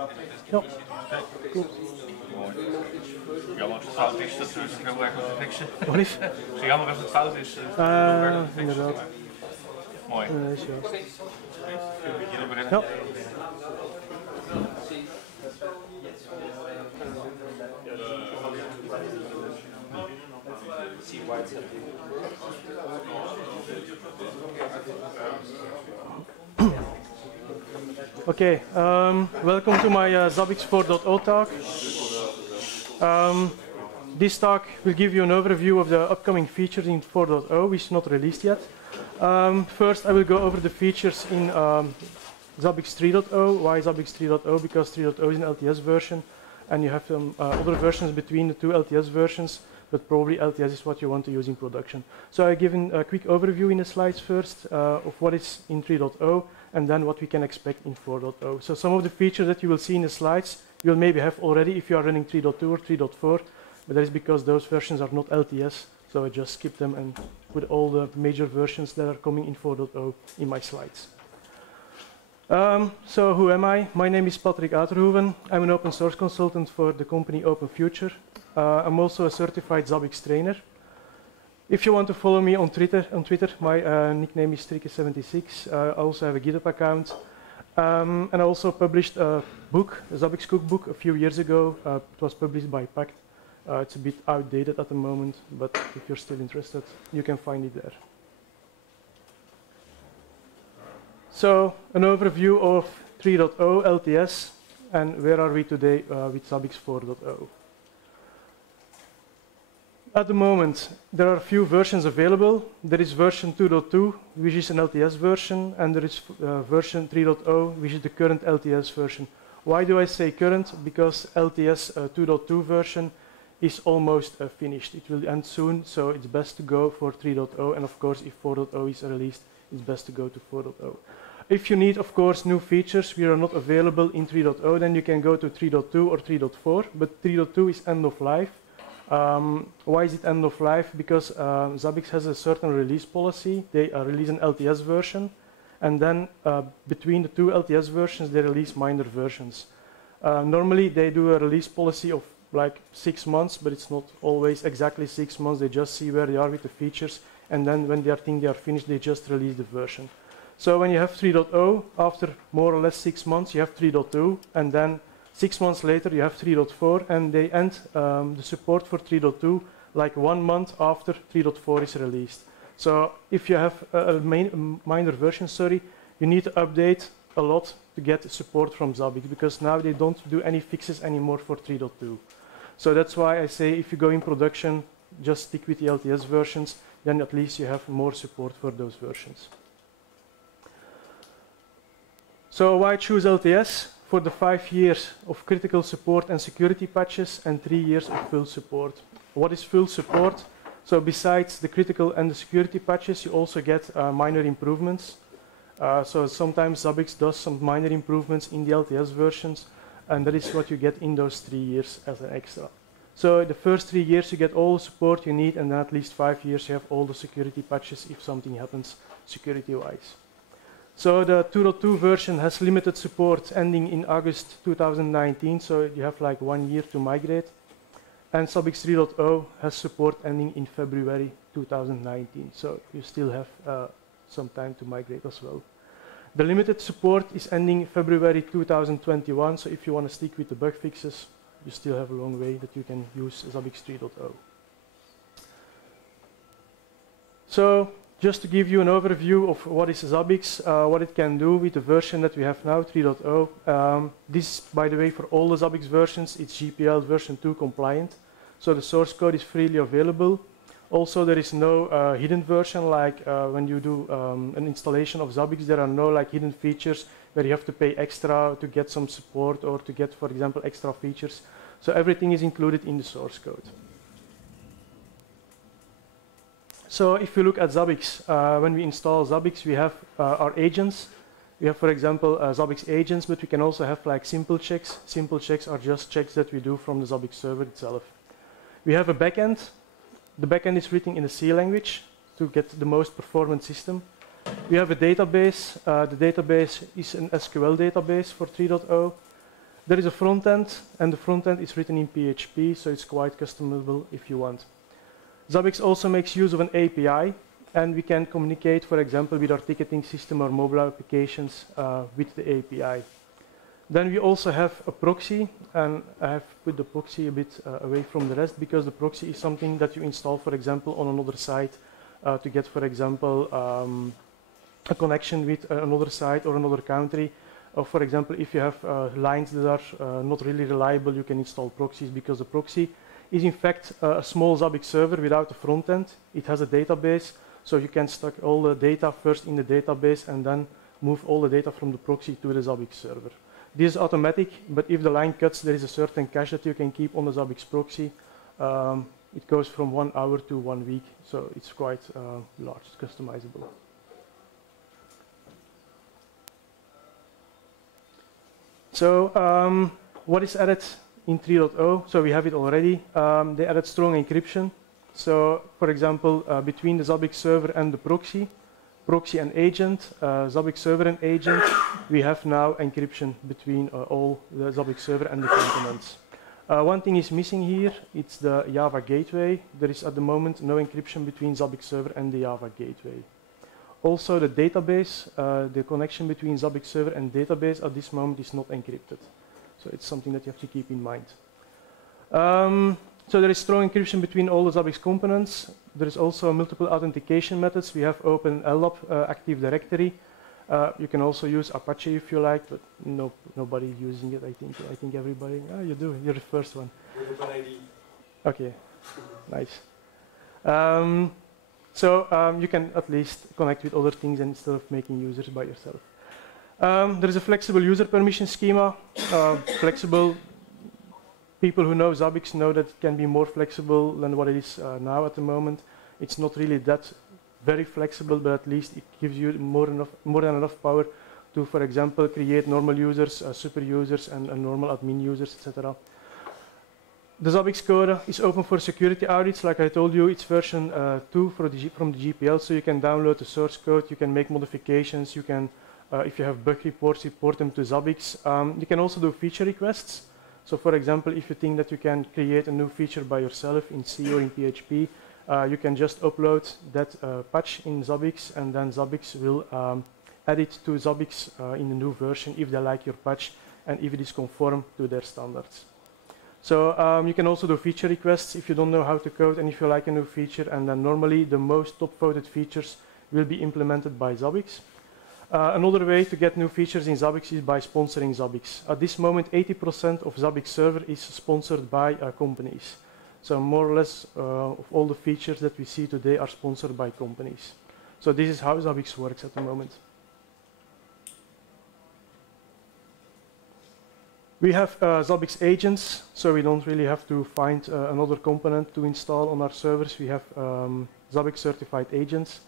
Jammer als het fout is, dat is heel erg om te fixen. Wat is? Jammer als het fout is, Inderdaad. Mooi. Is juist. Hier beginnen. Ja. See why it's happening. Okay, welcome to my Zabbix 4.0 talk. This talk will give you an overview of the upcoming features in 4.0, which is not released yet. First, I will go over the features in Zabbix 3.0. Why Zabbix 3.0? Because 3.0 is an LTS version, and you have some other versions between the two LTS versions. but probably LTS is what you want to use in production. So I've given a quick overview in the slides first of what is in 3.0 and then what we can expect in 4.0. So some of the features that you will see in the slides you will maybe have already if you are running 3.2 or 3.4, but that is because those versions are not LTS, so I just skip them and put all the major versions that are coming in 4.0 in my slides. So who am I? My name is Patrick Uiterhoeven. I'm an open source consultant for the company Open Future. I'm also a certified Zabbix trainer. If you want to follow me on Twitter, my nickname is Strikke76. I also have a GitHub account. And I also published a book, a Zabbix cookbook, a few years ago. It was published by Pact. It's a bit outdated at the moment, but if you're still interested, you can find it there. So, an overview of 3.0 LTS, and where are we today with Zabbix 4.0. At the moment, there are a few versions available. There is version 2.2, which is an LTS version, and there is version 3.0, which is the current LTS version. Why do I say current? Because LTS 2.2 version is almost finished. It will end soon, so it's best to go for 3.0, and of course, if 4.0 is released, it's best to go to 4.0. If you need, of course, new features which are not available in 3.0, then you can go to 3.2 or 3.4, but 3.2 is end of life. Why is it end of life? Because Zabbix has a certain release policy. They release an LTS version, and then between the two LTS versions, they release minor versions. Normally, they do a release policy of like 6 months, but it's not always exactly 6 months. They just see where they are with the features, and then when they think they are finished, they just release the version. So when you have 3.0, after more or less 6 months, you have 3.2, and then 6 months later, you have 3.4, and they end the support for 3.2 like 1 month after 3.4 is released. So if you have a minor version, you need to update a lot to get support from Zabbix, because now they don't do any fixes anymore for 3.2. So that's why I say if you go in production, just stick with the LTS versions, then at least you have more support for those versions. So why choose LTS? For the 5 years of critical support and security patches and 3 years of full support. What is full support? So besides the critical and the security patches, you also get minor improvements. So sometimes Zabbix does some minor improvements in the LTS versions, and that is what you get in those 3 years as an extra. So the first 3 years you get all the support you need, and then at least 5 years you have all the security patches if something happens security-wise. So the 2.2 version has limited support ending in August 2019, so you have like 1 year to migrate. And Zabbix 3.0 has support ending in February 2019, so you still have some time to migrate as well. The limited support is ending February 2021, so if you want to stick with the bug fixes, you still have a long way that you can use Zabbix 3.0. So, just to give you an overview of what is Zabbix, what it can do with the version that we have now, 3.0. This, by the way, for all the Zabbix versions, it's GPL version 2 compliant. So the source code is freely available. Also, there is no hidden version, like when you do an installation of Zabbix, there are no like hidden features where you have to pay extra to get some support or to get, for example, extra features. So everything is included in the source code. So if you look at Zabbix, when we install Zabbix, we have our agents. We have, for example, Zabbix agents, but we can also have like simple checks. Simple checks are just checks that we do from the Zabbix server itself. We have a backend. The backend is written in a C language to get the most performant system. We have a database. The database is an SQL database for 3.0. There is a front end, and the front end is written in PHP, so it's quite customizable if you want. Zabbix also makes use of an API, and we can communicate, for example, with our ticketing system or mobile applications with the API. Then we also have a proxy, and I have put the proxy a bit away from the rest, because the proxy is something that you install, for example, on another site to get, for example, a connection with another site or another country. Or for example, if you have lines that are not really reliable, you can install proxies, because the proxy is in fact a small Zabbix server without a front end. It has a database, so you can stock all the data first in the database and then move all the data from the proxy to the Zabbix server. This is automatic, but if the line cuts, there is a certain cache that you can keep on the Zabbix proxy. It goes from 1 hour to 1 week, so it's quite large, it's customizable. So what is added in 3.0? So we have it already. They added strong encryption. So for example, between the Zabbix server and the proxy and agent, Zabbix server and agent, we have now encryption between all the Zabbix server and the components. One thing is missing here, it's the Java gateway. There is at the moment no encryption between Zabbix server and the Java gateway. Also the database, the connection between Zabbix server and database at this moment is not encrypted. So it's something that you have to keep in mind. So there is strong encryption between all the Zabbix components. There is also multiple authentication methods. We have OpenLDAP Active Directory. You can also use Apache if you like, but nobody using it. I think everybody. Oh, you do. You're the first one. With OpenID. Okay, nice. So you can at least connect with other things instead of making users by yourself. There is a flexible user permission schema. Flexible. People who know Zabbix know that it can be more flexible than what it is now at the moment. It's not really that very flexible, but at least it gives you more than enough power to, for example, create normal users, super users, and normal admin users, etc. The Zabbix code is open for security audits. Like I told you, it's version 2 from the GPL, so you can download the source code, you can make modifications, you can, if you have bug reports, report them to Zabbix. You can also do feature requests. So for example, if you think that you can create a new feature by yourself in C or in PHP, you can just upload that patch in Zabbix, and then Zabbix will add it to Zabbix in the new version if they like your patch and if it is conform to their standards. So you can also do feature requests if you don't know how to code and if you like a new feature, and then normally the most top voted features will be implemented by Zabbix. Another way to get new features in Zabbix is by sponsoring Zabbix. At this moment, 80% of Zabbix server is sponsored by companies. So more or less of all the features that we see today are sponsored by companies. So this is how Zabbix works at the moment. We have Zabbix agents, so we don't really have to find another component to install on our servers. We have Zabbix certified agents.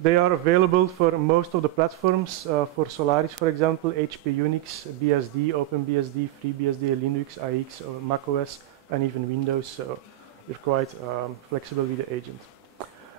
They are available for most of the platforms, for Solaris, for example, HP Unix, BSD, OpenBSD, FreeBSD, Linux, AX, or macOS, and even Windows, so you're quite flexible with the agent.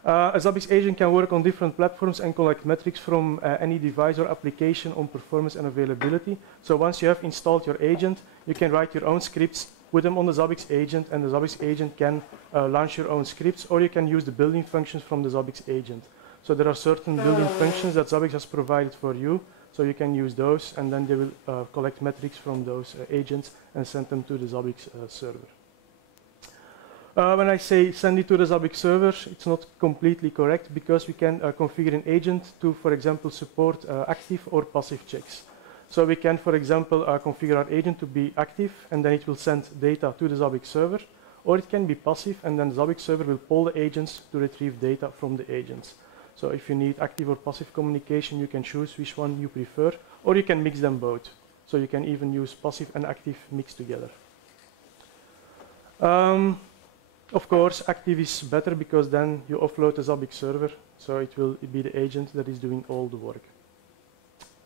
A Zabbix agent can work on different platforms and collect metrics from any device or application on performance and availability. So once you have installed your agent, you can write your own scripts, put them on the Zabbix agent, and the Zabbix agent can launch your own scripts, or you can use the building functions from the Zabbix agent. So there are certain building functions that Zabbix has provided for you, so you can use those, and then they will collect metrics from those agents and send them to the Zabbix server. When I say send it to the Zabbix server, it's not completely correct, because we can configure an agent to, for example, support active or passive checks. So we can, for example, configure our agent to be active, and then it will send data to the Zabbix server, or it can be passive, and then the Zabbix server will poll the agents to retrieve data from the agents. So if you need active or passive communication, you can choose which one you prefer, or you can mix them both. So you can even use passive and active mixed together. Of course, active is better because then you offload the Zabbix server, so it will be the agent that is doing all the work.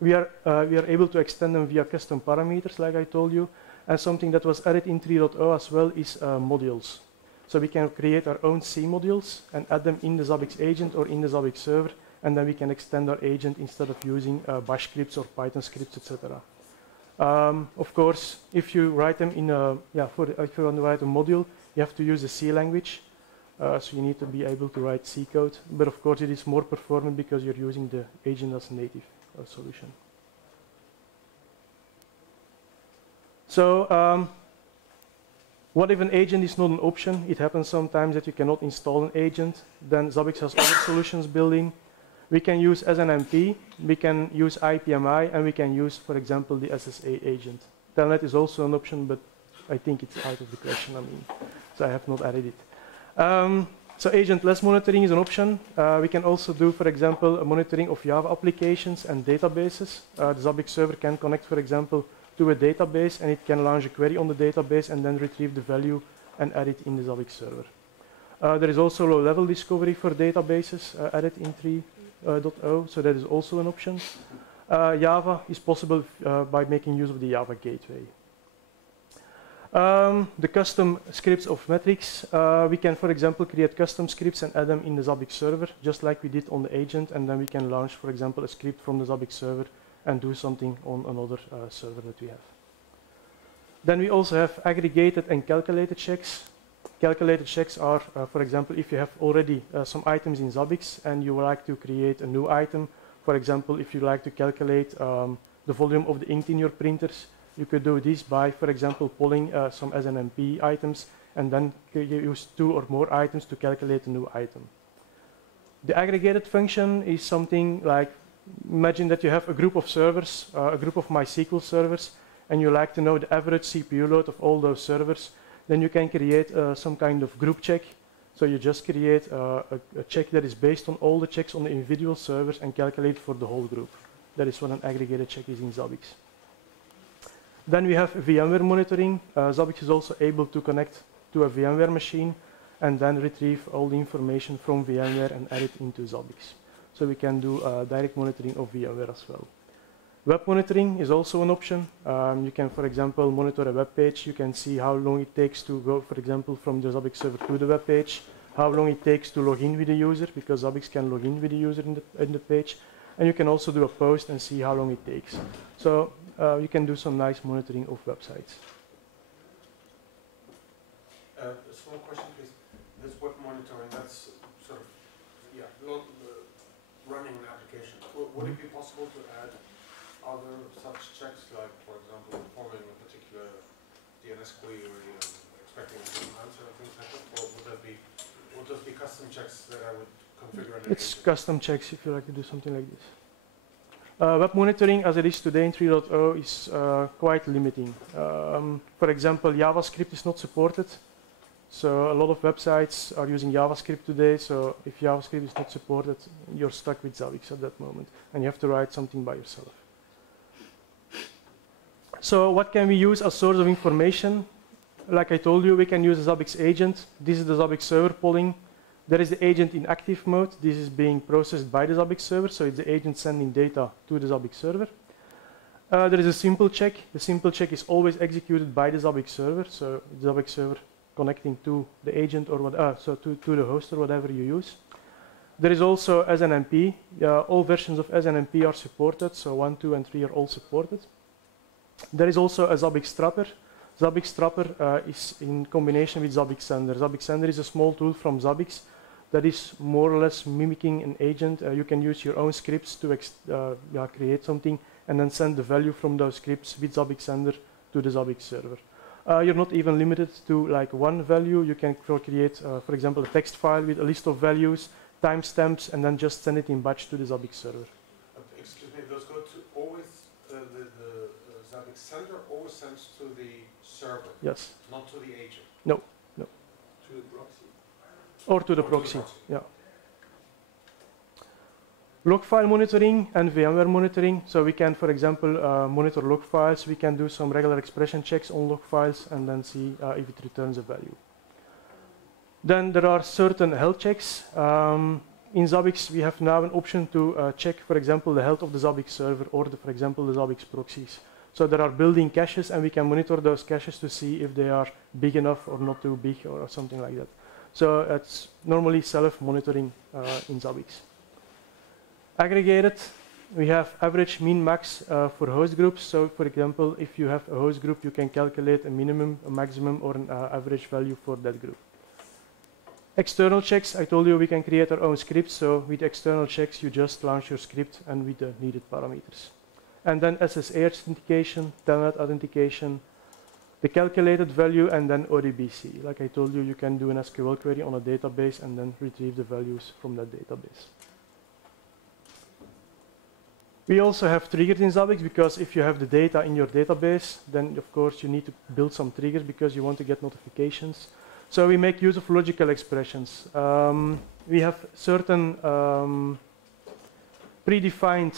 We are able to extend them via custom parameters, like I told you, and something that was added in 3.0 as well is modules. So we can create our own C modules and add them in the Zabbix agent or in the Zabbix server, and then we can extend our agent instead of using Bash scripts or Python scripts, etc. Of course, if you write them in if you want to write a module, you have to use the C language. So you need to be able to write C code. But of course, it is more performant because you're using the agent as native solution. So what if an agent is not an option? It happens sometimes that you cannot install an agent. Then Zabbix has other solutions built in. We can use SNMP, we can use IPMI, and we can use, for example, the SSA agent. Telnet is also an option, but I think it's out of the question, so I have not added it. So agentless monitoring is an option. We can also do, for example, a monitoring of Java applications and databases. The Zabbix server can connect, for example, to a database, and it can launch a query on the database and then retrieve the value and add it in the Zabbix server. There is also low-level discovery for databases added in 3.0, so that is also an option. Java is possible by making use of the Java gateway. The custom scripts of metrics, we can, for example, create custom scripts and add them in the Zabbix server, just like we did on the agent, and then we can launch, for example, a script from the Zabbix server and do something on another server that we have. Then we also have aggregated and calculated checks. Calculated checks are, for example, if you have already some items in Zabbix and you would like to create a new item, for example, if you like to calculate the volume of the ink in your printers, you could do this by, for example, pulling some SNMP items and then you use 2 or more items to calculate a new item. The aggregated function is something like, imagine that you have a group of servers, a group of MySQL servers, and you like to know the average CPU load of all those servers, then you can create some kind of group check. So you just create a check that is based on all the checks on the individual servers and calculate for the whole group. That is what an aggregated check is in Zabbix. Then we have VMware monitoring. Zabbix is also able to connect to a VMware machine and then retrieve all the information from VMware and add it into Zabbix. So we can do direct monitoring of VMware as well. Web monitoring is also an option. You can, for example, monitor a web page. You can see how long it takes to go, for example, from the Zabbix server to the web page, how long it takes to log in with the user, because Zabbix can log in with the user in the page. And you can also do a post and see how long it takes. So you can do some nice monitoring of websites. A small question, please. This web monitoring, that's sort of, running an application. Would it be possible to add other such checks, like, for example, performing a particular DNS query and expecting some answer and things like that? Or would those be custom checks that I would configure in an It's agent? custom checks if you like to do something like this. Web monitoring, as it is today in 3.0, is quite limiting. For example, JavaScript is not supported. So a lot of websites are using JavaScript today. So if JavaScript is not supported, you're stuck with Zabbix at that moment. And you have to write something by yourself. So what can we use as source of information? Like I told you, we can use a Zabbix agent. This is the Zabbix server polling. There is the agent in active mode. This is being processed by the Zabbix server, so it's the agent sending data to the Zabbix server. There is a simple check. The simple check is always executed by the Zabbix server, so the Zabbix server connecting to the agent or what, to the host or whatever you use. There is also SNMP. All versions of SNMP are supported, so 1, 2, and 3 are all supported. There is also a Zabbix Trapper. Zabbix Trapper is in combination with Zabbix Sender. Zabbix Sender is a small tool from Zabbix that is more or less mimicking an agent. You can use your own scripts to create something and then send the value from those scripts with Zabbix Sender to the Zabbix server. You're not even limited to like one value. You can create, for example, a text file with a list of values, timestamps, and then just send it in batch to the Zabbix server. Excuse me, those go to always, the Zabbix Sender always sends to the server? Yes. Not to the agent? No, no. To the proxy? Or to the proxy, yeah. Log file monitoring and VMware monitoring. So we can, for example, monitor log files. We can do some regular expression checks on log files and then see if it returns a value. Then there are certain health checks. In Zabbix, we have now an option to check, for example, the health of the Zabbix server or, for example, the Zabbix proxies. So there are built-in caches, and we can monitor those caches to see if they are big enough or not too big or something like that. So it's normally self-monitoring in Zabbix. Aggregated, we have average, min, max for host groups. So for example, if you have a host group, you can calculate a minimum, a maximum, or an average value for that group. External checks, I told you we can create our own scripts. So with external checks, you just launch your script and with the needed parameters. And then SSH authentication, telnet authentication, the calculated value, and then ODBC. Like I told you, you can do an SQL query on a database and then retrieve the values from that database. We also have triggers in Zabbix, because if you have the data in your database, then of course you need to build some triggers because you want to get notifications. So we make use of logical expressions. We have certain predefined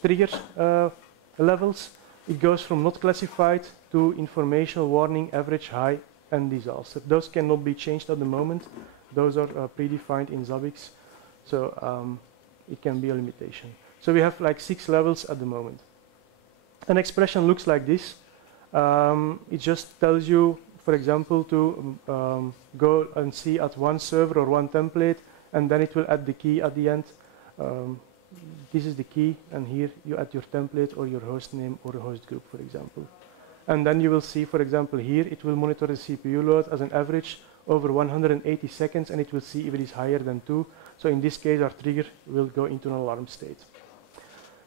trigger levels. It goes from not classified to informational warning, average, high, and disaster. Those cannot be changed at the moment. Those are predefined in Zabbix, so it can be a limitation. So we have like 6 levels at the moment. An expression looks like this. It just tells you, for example, to go and see at one server or one template, and then it will add the key at the end. This is the key, and here you add your template or your host name or a host group, for example. And then you will see, for example, here it will monitor the CPU load as an average over 180 seconds, and it will see if it is higher than 2. So in this case, our trigger will go into an alarm state.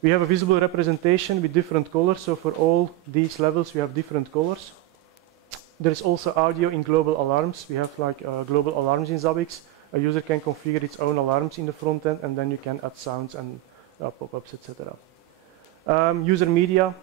We have a visible representation with different colors. So for all these levels, we have different colors. There is also audio in global alarms. We have like global alarms in Zabbix. A user can configure its own alarms in the front end, and then you can add sounds and pop-ups, etc. User media.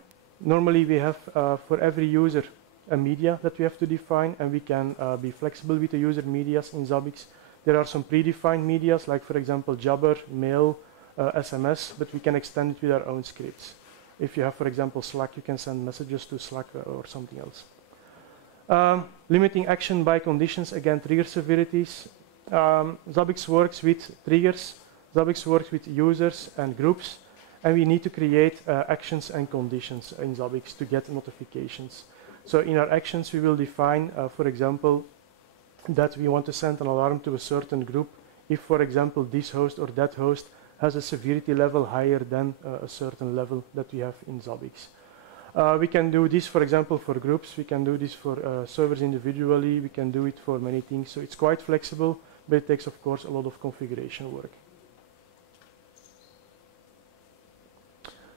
Normally we have for every user a media that we have to define, and we can be flexible with the user medias in Zabbix. There are some predefined medias, like for example Jabber, mail, SMS, but we can extend it with our own scripts. If you have, for example, Slack, you can send messages to Slack or something else. Limiting action by conditions, again, trigger severities. Zabbix works with triggers, Zabbix works with users and groups, and we need to create actions and conditions in Zabbix to get notifications. So in our actions, we will define, for example, that we want to send an alarm to a certain group if, for example, this host or that host has a severity level higher than a certain level that we have in Zabbix. We can do this, for example, for groups. We can do this for servers individually. We can do it for many things. So it's quite flexible, but it takes, of course, a lot of configuration work.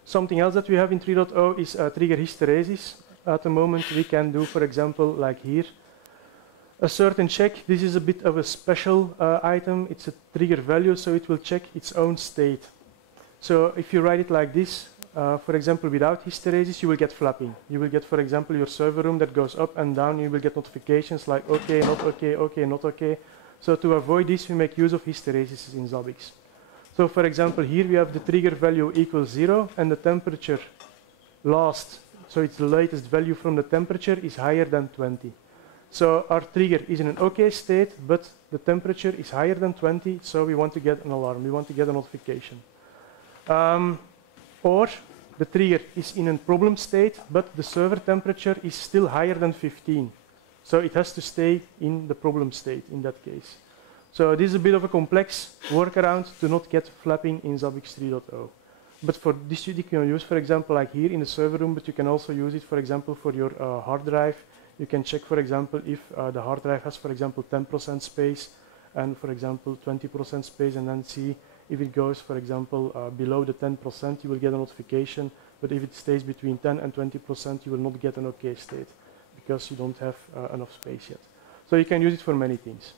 Something else that we have in 3.0 is trigger hysteresis. At the moment, we can do, for example, like here, a certain check. This is a bit of a special item. It's a trigger value, so it will check its own state. So if you write it like this, for example, without hysteresis, you will get flapping. You will get, for example, your server room that goes up and down. You will get notifications like OK, not OK, OK, not OK. So to avoid this, we make use of hysteresis in Zabbix. So for example, here we have the trigger value equals 0, and the temperature last, so it's the latest value from the temperature, is higher than 20. So our trigger is in an OK state, but the temperature is higher than 20, so we want to get an alarm, we want to get a notification. Or the trigger is in a problem state, but the server temperature is still higher than 15. So it has to stay in the problem state in that case. So this is a bit of a complex workaround to not get flapping in Zabbix 3.0. But for this you can use, for example, like here in the server room, but you can also use it, for example, for your hard drive. You can check, for example, if the hard drive has, for example, 10% space and, for example, 20% space, and then see if it goes, for example, below the 10%, you will get a notification. But if it stays between 10 and 20%, you will not get an OK state because you don't have enough space yet. So you can use it for many things.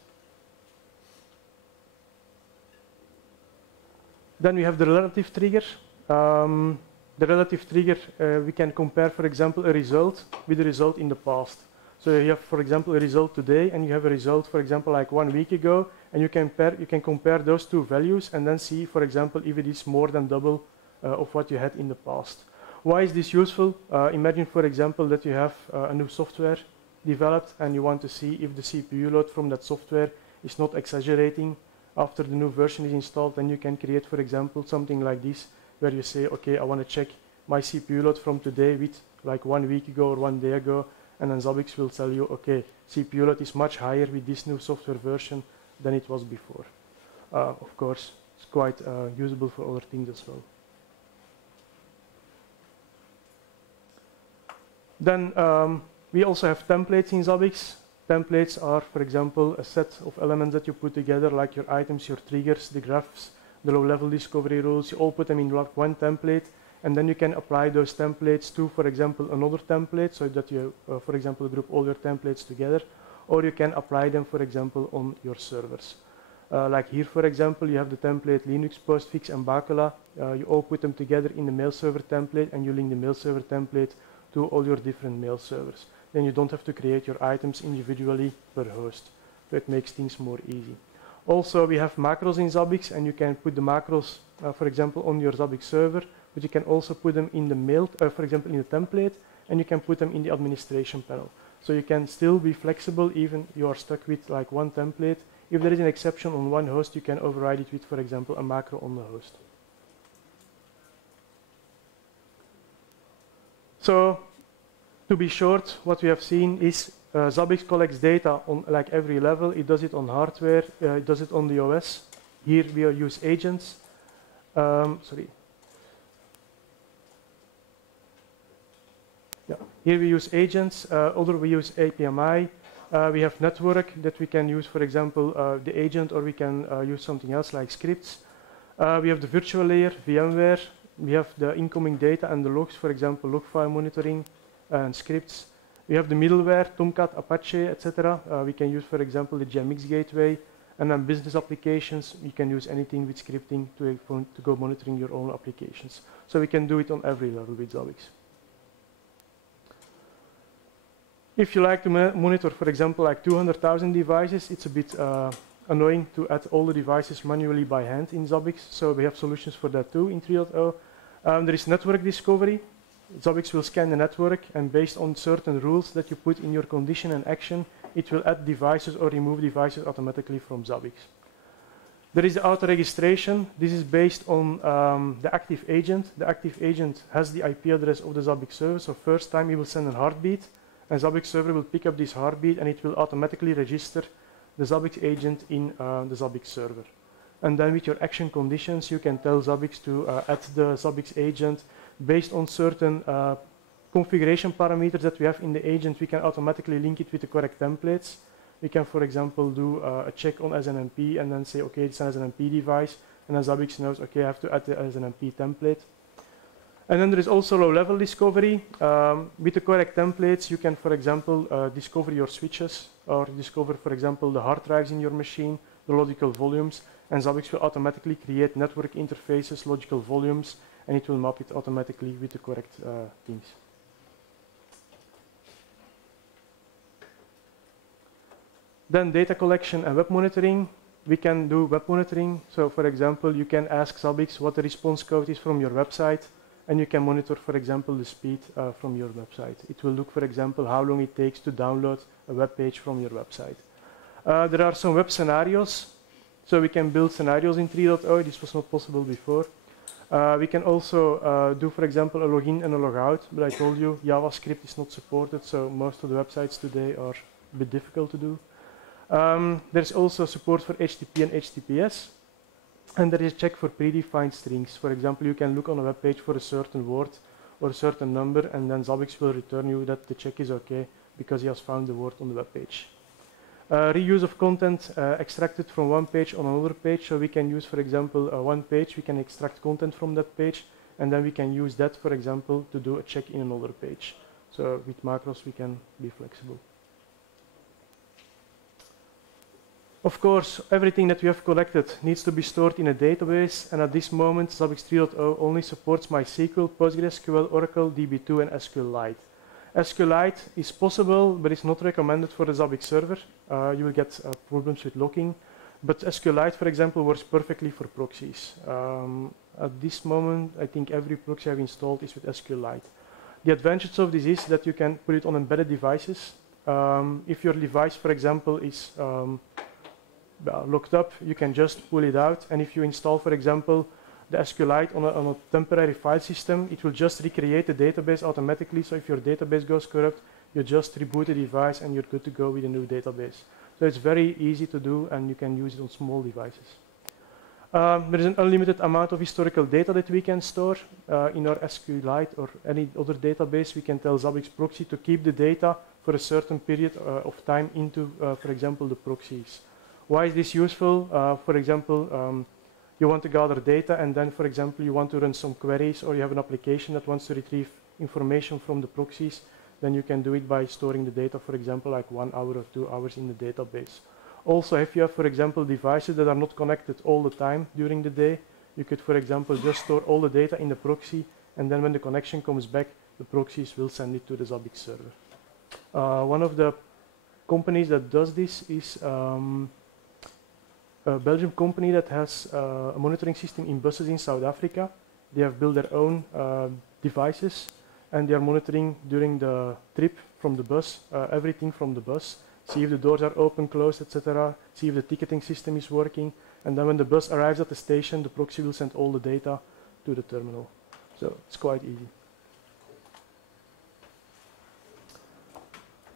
Then we have the relative trigger. The relative trigger, we can compare, for example, a result with a result in the past. So you have, for example, a result today, and you have a result, for example, like 1 week ago, and you can compare those two values and then see, for example, if it is more than double of what you had in the past. Why is this useful? Imagine, for example, that you have a new software developed, and you want to see if the CPU load from that software is not exaggerating after the new version is installed. Then you can create, for example, something like this, where you say, okay, I want to check my CPU load from today with like 1 week ago or 1 day ago, and then Zabbix will tell you, okay, CPU load is much higher with this new software version than it was before. Of course, it's quite usable for other things as well. Then we also have templates in Zabbix. Templates are, for example, a set of elements that you put together, like your items, your triggers, the graphs, the low-level discovery rules. You all put them in one template, and then you can apply those templates to, for example, another template, so that you, for example, group all your templates together, or you can apply them, for example, on your servers. Like here, for example, you have the template Linux, Postfix, and Bacula. You all put them together in the mail server template, and you link the mail server template to all your different mail servers. Then you don't have to create your items individually per host. So it makes things more easy. Also, we have macros in Zabbix, and you can put the macros, for example, on your Zabbix server, but you can also put them in the mail, for example, in the template, and you can put them in the administration panel. So you can still be flexible even you are stuck with like one template. If there is an exception on one host, you can override it with, for example, a macro on the host. So to be short, what we have seen is Zabbix collects data on like every level. It does it on hardware. It does it on the OS. Here we use agents. Here we use agents. Other we use APMI. We have network that we can use, for example, the agent, or we can use something else like scripts. We have the virtual layer, VMware. We have the incoming data and the logs, for example, log file monitoring and scripts. We have the middleware, Tomcat, Apache, etc. We can use, for example, the GMX gateway. And then business applications, you can use anything with scripting to go monitoring your own applications. So we can do it on every level with Zabbix. If you like to monitor, for example, like 200,000 devices, it's a bit annoying to add all the devices manually by hand in Zabbix. So we have solutions for that too in 3.0. There is network discovery. Zabbix will scan the network, and based on certain rules that you put in your condition and action, it will add devices or remove devices automatically from Zabbix. There is the auto registration. This is based on the active agent. The active agent has the IP address of the Zabbix server. So first time he will send a heartbeat, and Zabbix server will pick up this heartbeat, and it will automatically register the Zabbix agent in the Zabbix server. And then with your action conditions, you can tell Zabbix to add the Zabbix agent based on certain configuration parameters that we have in the agent. We can automatically link it with the correct templates. We can, for example, do a check on SNMP and then say, okay, it's an SNMP device, and then Zabbix knows, okay, I have to add the SNMP template. And then there is also low-level discovery. With the correct templates, you can, for example, discover your switches, or discover, for example, the hard drives in your machine, the logical volumes, and Zabbix will automatically create network interfaces, logical volumes, and it will map it automatically with the correct things. Then data collection and web monitoring. We can do web monitoring. So for example, you can ask Zabbix what the response code is from your website, and you can monitor, for example, the speed from your website. It will look, for example, how long it takes to download a web page from your website. There are some web scenarios. So we can build scenarios in 3.0. This was not possible before. We can also do, for example, a login and a logout. But I told you, JavaScript is not supported, so most of the websites today are a bit difficult to do. There's also support for HTTP and HTTPS. And there is a check for predefined strings. For example, you can look on a web page for a certain word or a certain number, and then Zabbix will return you that the check is okay because he has found the word on the web page. Reuse of content extracted from one page on another page. So we can use, for example, one page, we can extract content from that page, and then we can use that, for example, to do a check in another page. So with macros, we can be flexible. Of course, everything that we have collected needs to be stored in a database, and at this moment, Zabbix 3.0 only supports MySQL, PostgreSQL, Oracle, DB2, and SQLite. SQLite is possible, but it's not recommended for the Zabbix server. You will get problems with locking. But SQLite, for example, works perfectly for proxies. At this moment, I think every proxy I've installed is with SQLite. The advantage of this is that you can put it on embedded devices. If your device, for example, is locked up, you can just pull it out, and if you install, for example, the SQLite on a temporary file system, it will just recreate the database automatically. So if your database goes corrupt, you just reboot the device and you're good to go with a new database. So it's very easy to do, and you can use it on small devices. There is an unlimited amount of historical data that we can store in our SQLite or any other database. We can tell Zabbix proxy to keep the data for a certain period of time into, for example, the proxies. Why is this useful? For example, you want to gather data, and then, for example, you want to run some queries, or you have an application that wants to retrieve information from the proxies, then you can do it by storing the data, for example, like 1 hour or 2 hours in the database. Also, if you have, for example, devices that are not connected all the time during the day, you could, for example, just store all the data in the proxy, and then when the connection comes back, the proxies will send it to the Zabbix server. One of the companies that does this is a Belgian company that has a monitoring system in buses in South Africa. They have built their own devices, and they are monitoring during the trip from the bus, everything from the bus, see if the doors are open, closed, etc., see if the ticketing system is working, and then when the bus arrives at the station, the proxy will send all the data to the terminal. So it's quite easy.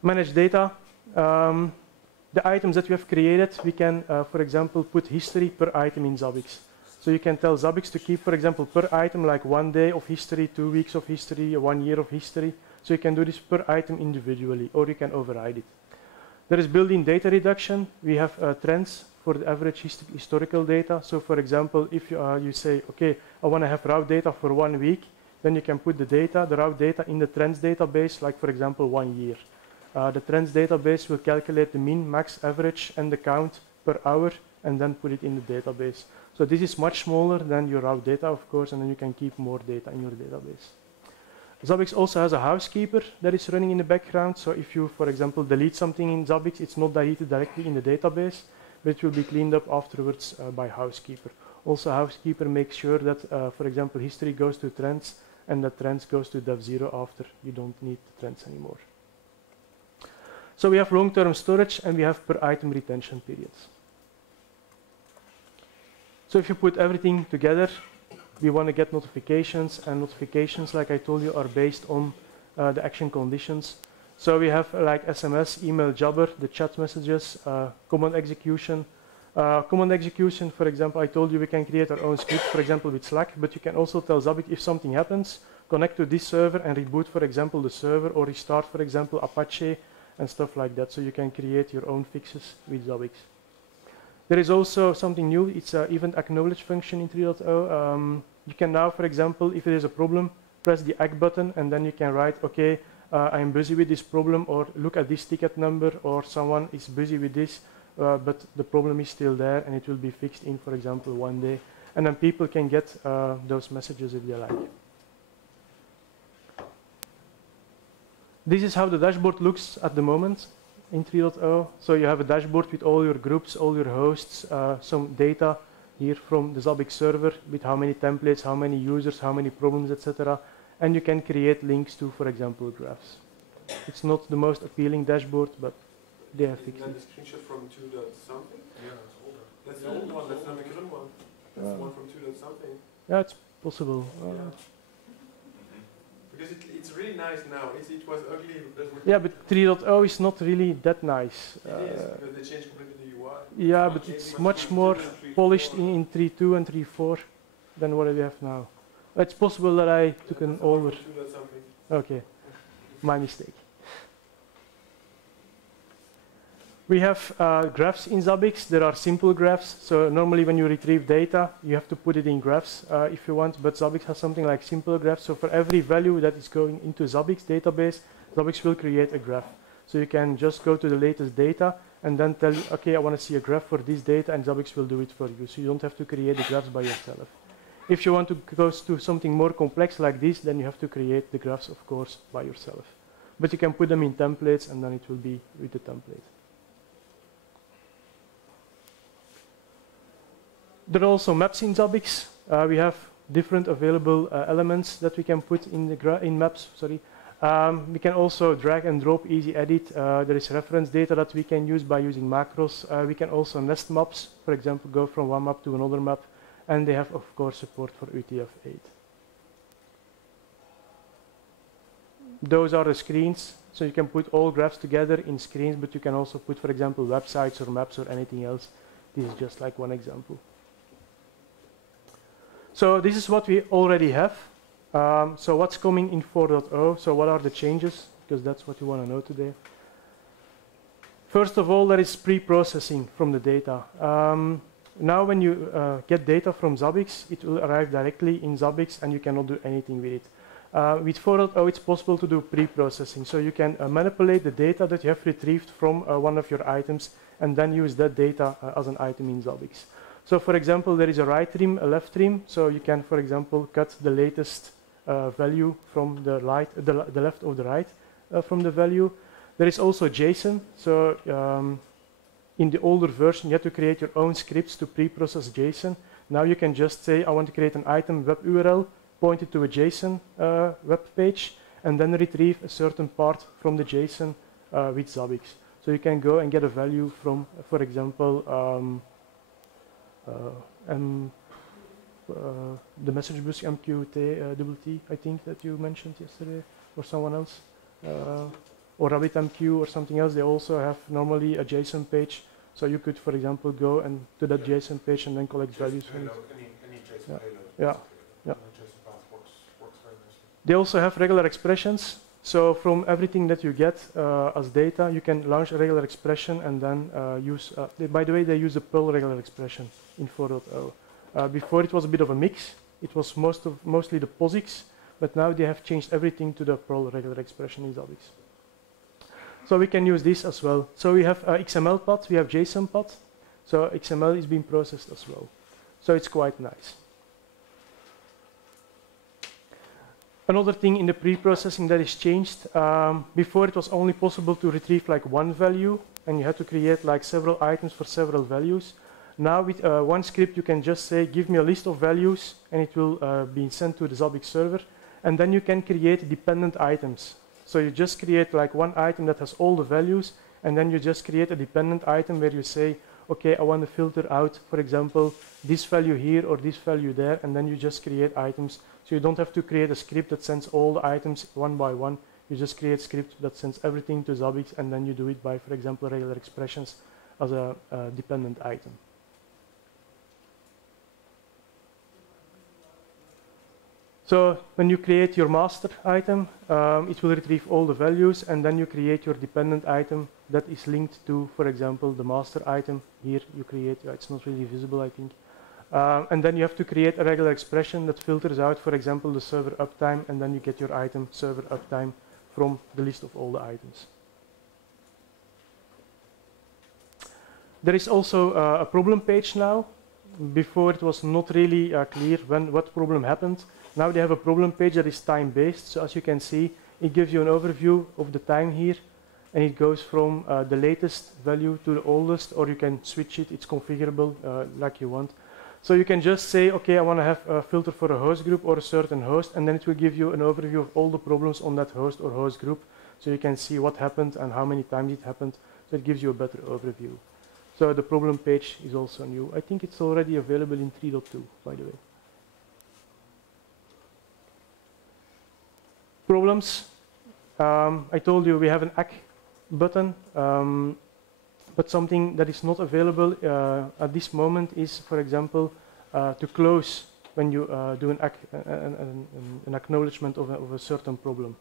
Manage data. The items that we have created, we can, for example, put history per item in Zabbix. So you can tell Zabbix to keep, for example, per item like 1 day of history, 2 weeks of history, 1 year of history. So you can do this per item individually, or you can override it. There is built-in data reduction. We have trends for the average historical data. So for example, if you say, okay, I want to have route data for 1 week, then you can put the route data in the trends database, like for example, 1 year. The trends database will calculate the mean, max, average, and the count per hour, and then put it in the database. So this is much smaller than your route data, of course, and then you can keep more data in your database. Zabbix also has a housekeeper that is running in the background. So if you, for example, delete something in Zabbix, it's not deleted directly in the database, but it will be cleaned up afterwards by housekeeper. Also, housekeeper makes sure that, for example, history goes to trends, and that trends goes to dev0 after you don't need the trends anymore. So we have long-term storage, and we have per item retention periods. So if you put everything together, we want to get notifications, and notifications, like I told you, are based on the action conditions. So we have like SMS, email, jabber, the chat messages, command execution. Command execution, for example, I told you we can create our own script, for example, with Slack, but you can also tell Zabbix if something happens, connect to this server and reboot, for example, the server, or restart, for example, Apache, and stuff like that. So you can create your own fixes with Zabbix. There is also something new. It's an event acknowledge function in 3.0. You can now, for example, if there is a problem, press the act button, and then you can write, okay, I'm busy with this problem, or look at this ticket number, or someone is busy with this, but the problem is still there, and it will be fixed in, for example, 1 day. And then people can get those messages if they like. This is how the dashboard looks at the moment in 3.0. So you have a dashboard with all your groups, all your hosts, some data here from the Zabbix server with how many templates, how many users, how many problems, etc. And you can create links to, for example, graphs. It's not the most appealing dashboard, but they have fixed it. The screenshot from 2. something? Yeah, it's older. That's the old one, that's not the current one. That's the one from 2. something. Yeah, it's possible. Yeah. Because it's really nice now. It was ugly. Yeah, but 3.0 is not really that nice. It is, because they changed completely the UI. Yeah, but it's much more polished in 3.2 and 3.4 than what we have now. It's possible that I took an older. Okay, my mistake. We have graphs in Zabbix. There are simple graphs. So normally when you retrieve data, you have to put it in graphs if you want. But Zabbix has something like simple graphs. So for every value that is going into Zabbix database, Zabbix will create a graph. So you can just go to the latest data and then tell you, okay, I want to see a graph for this data, and Zabbix will do it for you. So you don't have to create the graphs by yourself. If you want to go to something more complex like this, then you have to create the graphs, of course, by yourself. But you can put them in templates, and then it will be with the template. There are also maps in Zabbix. We have different available elements that we can put in maps. Sorry. We can also drag and drop, easy edit. There is reference data that we can use by using macros. We can also nest maps, for example, go from one map to another map. And they have, of course, support for UTF-8. Those are the screens. So you can put all graphs together in screens, but you can also put, for example, websites or maps or anything else. This is just like one example. So this is what we already have. So what's coming in 4.0? So what are the changes? Because that's what you want to know today. First of all, there is pre-processing from the data. Now when you get data from Zabbix, it will arrive directly in Zabbix, and you cannot do anything with it. With 4.0, it's possible to do pre-processing. So you can manipulate the data that you have retrieved from one of your items, and then use that data as an item in Zabbix. So for example, there is a right trim, a left trim. So you can, for example, cut the latest value from the left or the right from the value. There is also JSON. So in the older version, you had to create your own scripts to pre-process JSON. Now you can just say, I want to create an item web URL, point it to a JSON web page, and then retrieve a certain part from the JSON with Zabbix. So you can go and get a value from, for example, the message bus MQT, I think that you mentioned yesterday, or someone else, or RabbitMQ or something else. They also have normally a JSON page, so you could, for example, go and to that JSON page and then collect values from it. Any JSON Yeah. payload. Yeah. Yeah. JSON path works very nicely. They also have regular expressions. So from everything that you get as data, you can launch a regular expression and then use. By the way, they use a Perl regular expression in 4.0. Before it was a bit of a mix. It was mostly the POSIX, but now they have changed everything to the Perl regular expression in Zabbix. So we can use this as well. So we have XML path, we have JSON path. So XML is being processed as well. So it's quite nice. Another thing in the pre-processing that is changed, before it was only possible to retrieve like one value, and you had to create like several items for several values. Now with one script you can just say, give me a list of values, and it will be sent to the Zabbix server, and then you can create dependent items. So you just create like one item that has all the values, and then you just create a dependent item where you say, okay, I want to filter out, for example, this value here or this value there, and then you just create items. So you don't have to create a script that sends all the items one by one. You just create a script that sends everything to Zabbix, and then you do it by, for example, regular expressions as a dependent item. So when you create your master item, it will retrieve all the values, and then you create your dependent item that is linked to, for example, the master item. Here you create, it's not really visible, I think. And then you have to create a regular expression that filters out, for example, the server uptime, and then you get your item server uptime from the list of all the items. There is also a problem page now. Before it was not really clear what problem happened. Now they have a problem page that is time-based. So as you can see, it gives you an overview of the time here, and it goes from the latest value to the oldest, or you can switch it. It's configurable like you want. So you can just say, okay, I want to have a filter for a host group or a certain host, and then it will give you an overview of all the problems on that host or host group. So you can see what happened and how many times it happened. So it gives you a better overview. So the problem page is also new. I think it's already available in 3.2, by the way. Problems. I told you we have an ACK button, but something that is not available at this moment is, for example, to close when you do an acknowledgement of a certain problem.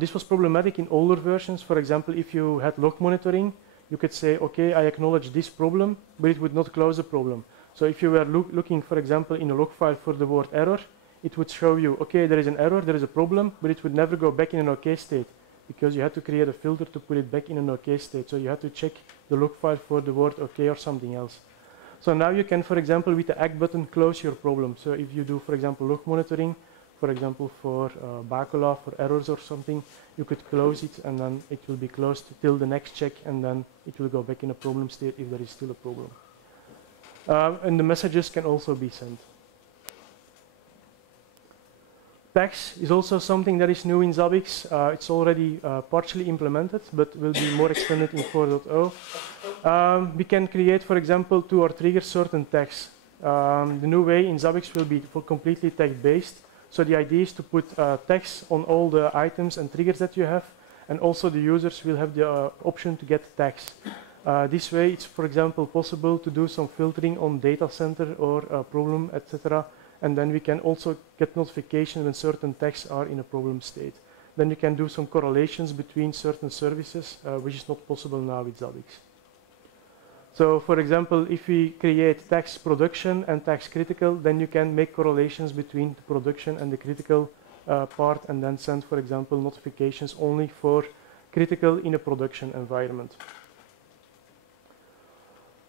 This was problematic in older versions. For example, if you had log monitoring, you could say, okay, I acknowledge this problem, but it would not close the problem. So if you were looking, for example, in a log file for the word error, it would show you, okay, there is an error, there is a problem, but it would never go back in an OK state because you had to create a filter to put it back in an OK state. So you had to check the log file for the word OK or something else. So now you can, for example, with the ACK button, close your problem. So if you do, for example, log monitoring, for example, for Bacala, for errors or something, you could close it, and then it will be closed till the next check, and then it will go back in a problem state if there is still a problem. And the messages can also be sent. Tags is also something that is new in Zabbix. It's already partially implemented, but will be more extended in 4.0. We can create, for example, to or trigger certain tags. The new way in Zabbix will be completely tag-based. So the idea is to put tags on all the items and triggers that you have, and also the users will have the option to get tags. This way, it's, for example, possible to do some filtering on data center or a problem, etc. And then we can also get notification when certain tags are in a problem state. Then you can do some correlations between certain services, which is not possible now with Zabbix. So, for example, if we create tags production and tags critical, then you can make correlations between the production and the critical part, and then send, for example, notifications only for critical in a production environment.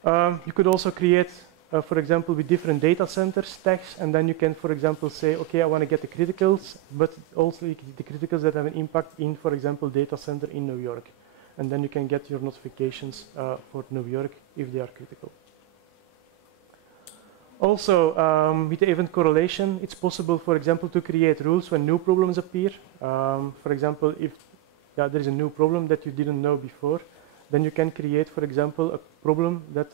You could also create, for example, with different data centers tags, and then you can, for example, say, okay, I want to get the criticals, but also the criticals that have an impact in, for example, data center in New York. And then you can get your notifications for New York if they are critical. Also, with the event correlation, it's possible, for example, to create rules when new problems appear. For example, if there is a new problem that you didn't know before, then you can create, for example, a problem that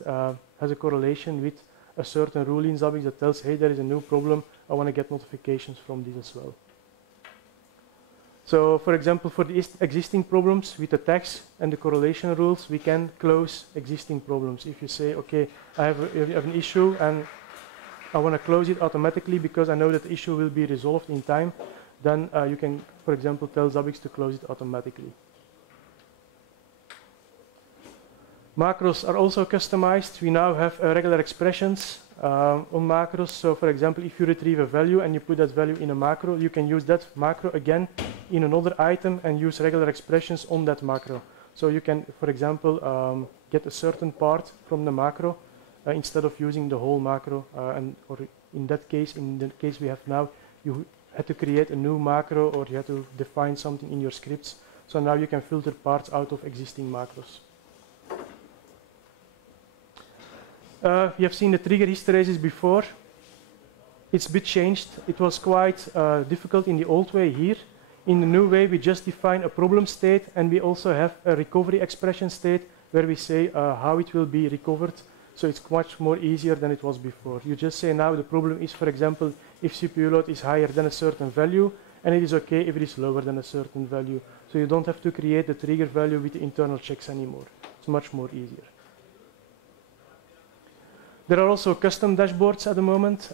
has a correlation with a certain rule in Zabbix that tells, hey, there is a new problem, I want to get notifications from this as well. So, for example, for the existing problems with the tags and the correlation rules, we can close existing problems. If you say, okay, I have an issue and I want to close it automatically because I know that the issue will be resolved in time, then you can, for example, tell Zabbix to close it automatically. Macros are also customized. We now have regular expressions on macros. So, for example, if you retrieve a value and you put that value in a macro, you can use that macro again in another item and use regular expressions on that macro. So you can, for example, get a certain part from the macro instead of using the whole macro. Or in the case we have now, you had to create a new macro or you had to define something in your scripts. So now you can filter parts out of existing macros. You have seen the trigger hysteresis before. It's a bit changed. It was quite difficult in the old way here. In the new way, we just define a problem state and we also have a recovery expression state where we say how it will be recovered. So it's much more easier than it was before. You just say now the problem is, for example, if CPU load is higher than a certain value, and it is okay if it is lower than a certain value. So you don't have to create the trigger value with the internal checks anymore. It's much more easier. There are also custom dashboards at the moment.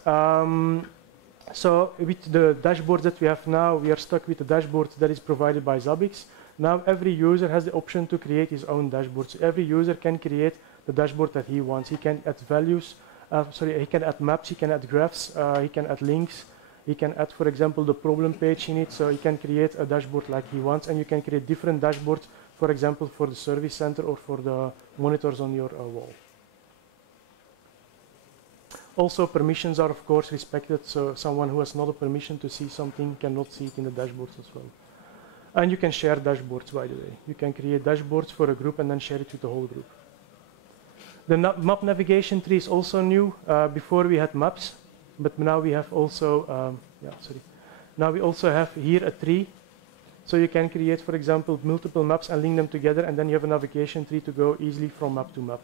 So with the dashboards that we have now, we are stuck with the dashboard that is provided by Zabbix. Now every user has the option to create his own dashboard. So every user can create the dashboard that he wants. He can add values, he can add maps, he can add graphs, he can add links, he can add, for example, the problem page in it. So he can create a dashboard like he wants, and you can create different dashboards, for example, for the service center or for the monitors on your wall. Also, permissions are of course respected, so someone who has not a permission to see something cannot see it in the dashboards as well. And you can share dashboards, by the way. You can create dashboards for a group and then share it with the whole group. The map navigation tree is also new. Before we had maps, but now we have also, now we also have here a tree. So you can create, for example, multiple maps and link them together, and then you have a navigation tree to go easily from map to map.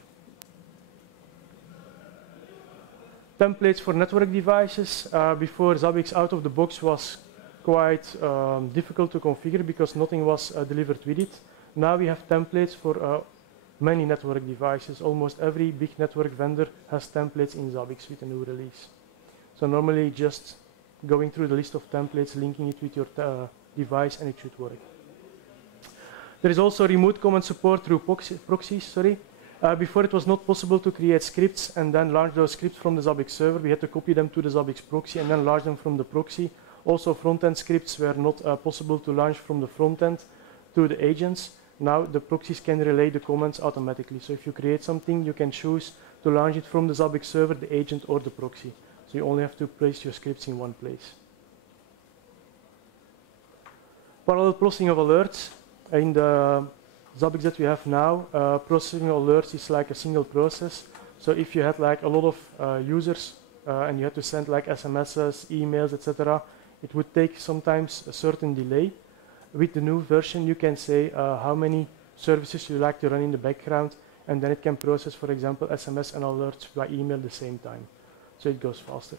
Templates for network devices. Before, Zabbix out of the box was quite difficult to configure because nothing was delivered with it. Now we have templates for many network devices. Almost every big network vendor has templates in Zabbix with a new release. So normally just going through the list of templates, linking it with your device, and it should work. There is also remote command support through proxies. Before it was not possible to create scripts and then launch those scripts from the Zabbix server. We had to copy them to the Zabbix proxy and then launch them from the proxy. Also, front-end scripts were not possible to launch from the front-end to the agents. Now the proxies can relay the commands automatically. So if you create something, you can choose to launch it from the Zabbix server, the agent, or the proxy. So you only have to place your scripts in one place. Parallel processing of alerts. In the Zabbix that we have now, processing alerts is like a single process. So if you had like a lot of users and you had to send like SMSs, emails, etc., it would take sometimes a certain delay. With the new version, you can say how many services you like to run in the background, and then it can process, for example, SMS and alerts by email at the same time. So it goes faster.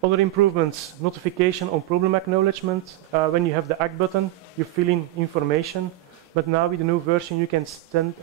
Other improvements, notification on problem acknowledgement. When you have the ACK button, you fill in information. But now with the new version, you can send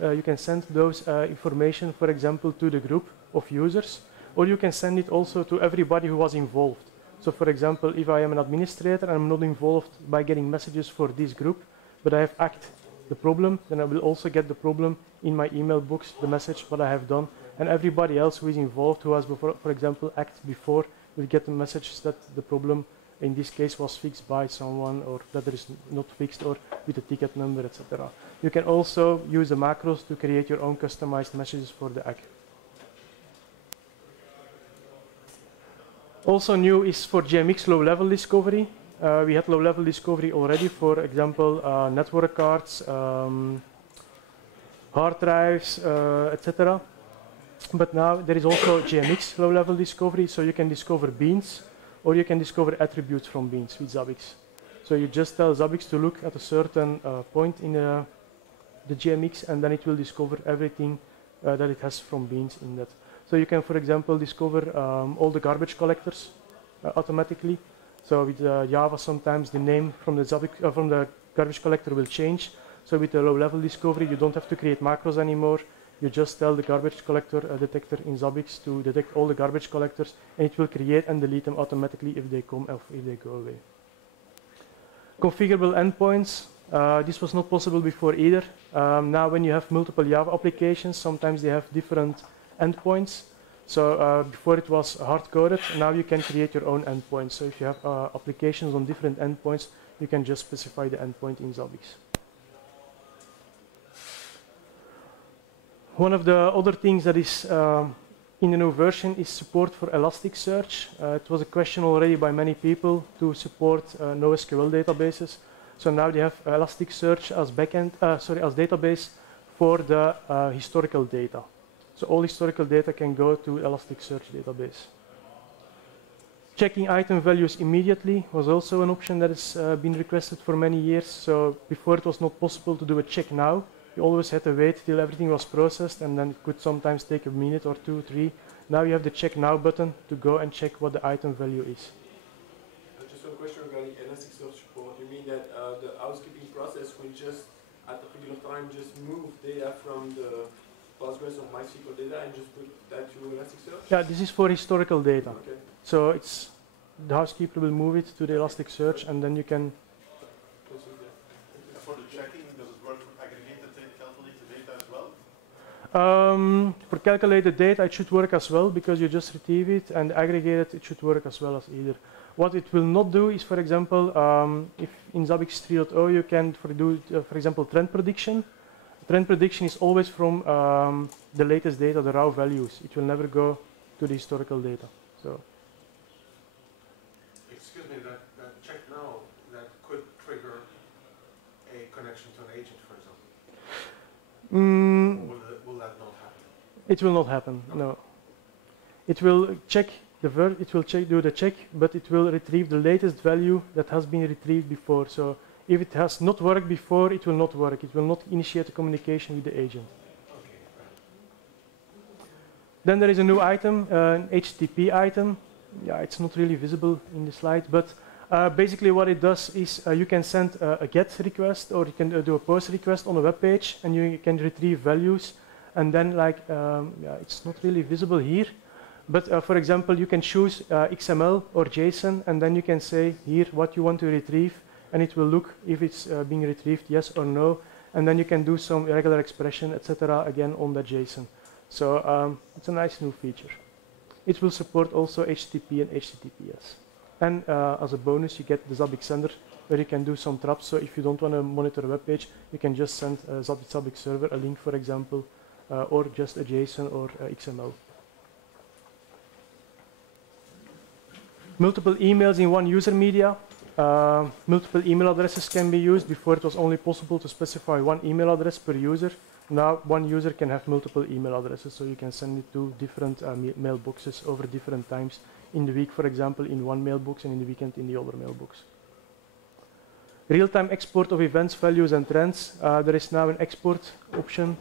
those information, for example, to the group of users, or you can send it also to everybody who was involved. So for example, if I am an administrator and I'm not involved by getting messages for this group, but I have ACKed the problem, then I will also get the problem in my email box, the message what I have done. And everybody else who is involved, who has, before, for example, ACKed before, will get the message that the problem in this case was fixed by someone, or that it is not fixed, or with a ticket number, etc. You can also use the macros to create your own customized messages for the ACK. Also new is for JMX low-level discovery. We had low-level discovery already, for example, network cards, hard drives, etc. But now there is also JMX low-level discovery, so you can discover beans, or you can discover attributes from beans with Zabbix. So you just tell Zabbix to look at a certain point in the JMX, and then it will discover everything that it has from beans in that. So you can, for example, discover all the garbage collectors automatically. So with Java, sometimes the name from the Zabbix, from the garbage collector will change. So with the low-level discovery, you don't have to create macros anymore. You just tell the garbage collector detector in Zabbix to detect all the garbage collectors, and it will create and delete them automatically if they come or if they go away. Configurable endpoints. This was not possible before either. Now when you have multiple Java applications, sometimes they have different endpoints. So before it was hard-coded, now you can create your own endpoints. So if you have applications on different endpoints, you can just specify the endpoint in Zabbix. One of the other things that is in the new version is support for Elasticsearch. It was a question already by many people to support NoSQL databases. So now they have Elasticsearch as as database for the historical data. So all historical data can go to Elasticsearch database. Checking item values immediately was also an option that has been requested for many years. So before it was not possible to do a check now. You always had to wait till everything was processed, and then it could sometimes take a minute or 2, 3. Now you have the check now button to go and check what the item value is. Just one question regarding Elasticsearch support. You mean that the housekeeping process will just, at a particular time, just move data from the Postgres or MySQL data and just put that to Elasticsearch? Yeah, this is for historical data. Okay. So it's the housekeeper will move it to the Elasticsearch, and then you can. For the checking, does it work for aggregated calculated data as well? For calculated data, it should work as well because you just retrieve it, and aggregated, it should work as well as either. What it will not do is, for example, if in Zabbix 3.0 you can do, for example, trend prediction. Trend prediction is always from the latest data, the raw values. It will never go to the historical data. So. Excuse me, that check now, that could trigger a connection to an agent, for example. Will that not happen? It will not happen. Okay. No. It will check do the check, but it will retrieve the latest value that has been retrieved before. So if it has not worked before, it will not work. It will not initiate a communication with the agent. Okay. Then there is a new item, an HTTP item. Yeah, it's not really visible in the slide, but basically what it does is you can send a GET request, or you can do a POST request on a web page, and you can retrieve values. And then, yeah, it's not really visible here, but for example, you can choose XML or JSON, and then you can say here what you want to retrieve, and it will look if it's being retrieved, yes or no, and then you can do some regular expression, etc. again on the JSON. So it's a nice new feature. It will support also HTTP and HTTPS. And as a bonus, you get the Zabbix sender, where you can do some traps. So if you don't want to monitor a web page, you can just send a Zabbix server a link, for example, or just a JSON or XML. Multiple emails in one user media. Multiple email addresses can be used. Before it was only possible to specify one email address per user. Now one user can have multiple email addresses, so you can send it to different mailboxes over different times. In the week, for example, in one mailbox, and in the weekend in the other mailbox. Real-time export of events, values, and trends. There is now an export option.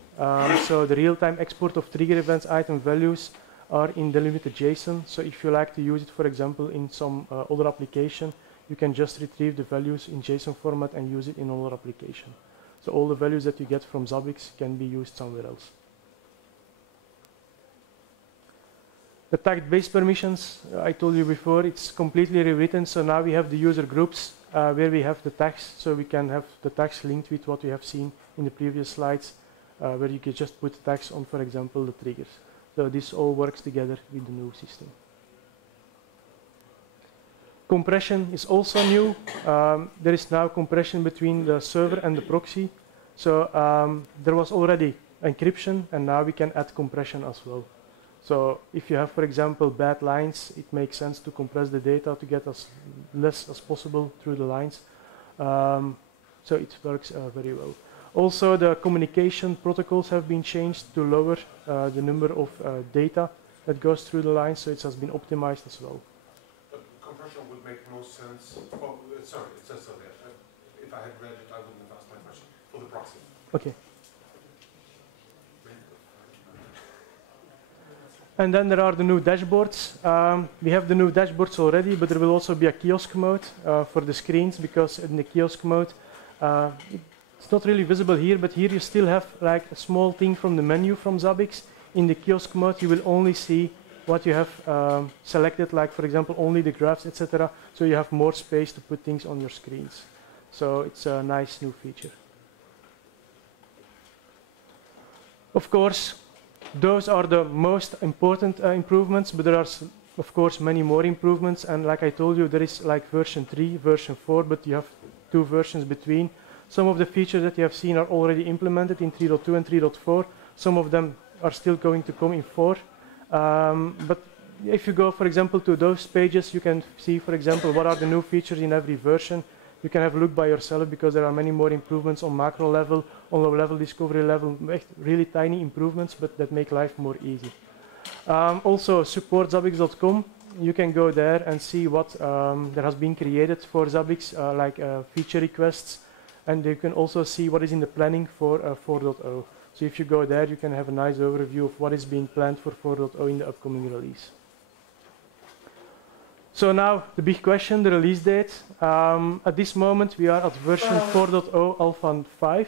So the real-time export of trigger events, item values are in delimited JSON. So if you like to use it, for example, in some other application, you can just retrieve the values in JSON format and use it in another application. So all the values that you get from Zabbix can be used somewhere else. The tagged-based permissions, I told you before, it's completely rewritten. So now we have the user groups where we have the tags. So we can have the tags linked with what we have seen in the previous slides, where you can just put tags on, for example, the triggers. So this all works together with the new system. Compression is also new. There is now compression between the server and the proxy. So there was already encryption, and now we can add compression as well. So if you have, for example, bad lines, it makes sense to compress the data to get as less as possible through the lines. So it works very well. Also, the communication protocols have been changed to lower the number of data that goes through the line, so it has been optimized as well. But compression would make no sense. Oh, sorry, it says so there. If I had read it, I wouldn't have asked my question. For the proxy. Okay. And then there are the new dashboards. We have the new dashboards already, but there will also be a kiosk mode for the screens, because in the kiosk mode, it's not really visible here, but here you still have like a small thing from the menu from Zabbix. In the kiosk mode, you will only see what you have selected, like for example, only the graphs, etc. So you have more space to put things on your screens. So it's a nice new feature. Of course, those are the most important improvements, but there are, of course, many more improvements. And like I told you, there is like version 3, version 4, but you have 2 versions between. Some of the features that you have seen are already implemented in 3.2 and 3.4. Some of them are still going to come in 4. But if you go, for example, to those pages, you can see, for example, what are the new features in every version. You can have a look by yourself, because there are many more improvements on macro level, on low level discovery level, really tiny improvements, but that make life more easy. Also, support Zabbix.com. You can go there and see what there has been created for Zabbix, like feature requests, and you can also see what is in the planning for 4.0. So if you go there, you can have a nice overview of what is being planned for 4.0 in the upcoming release. So now the big question, the release date. At this moment, we are at version 4.0 Alpha 5.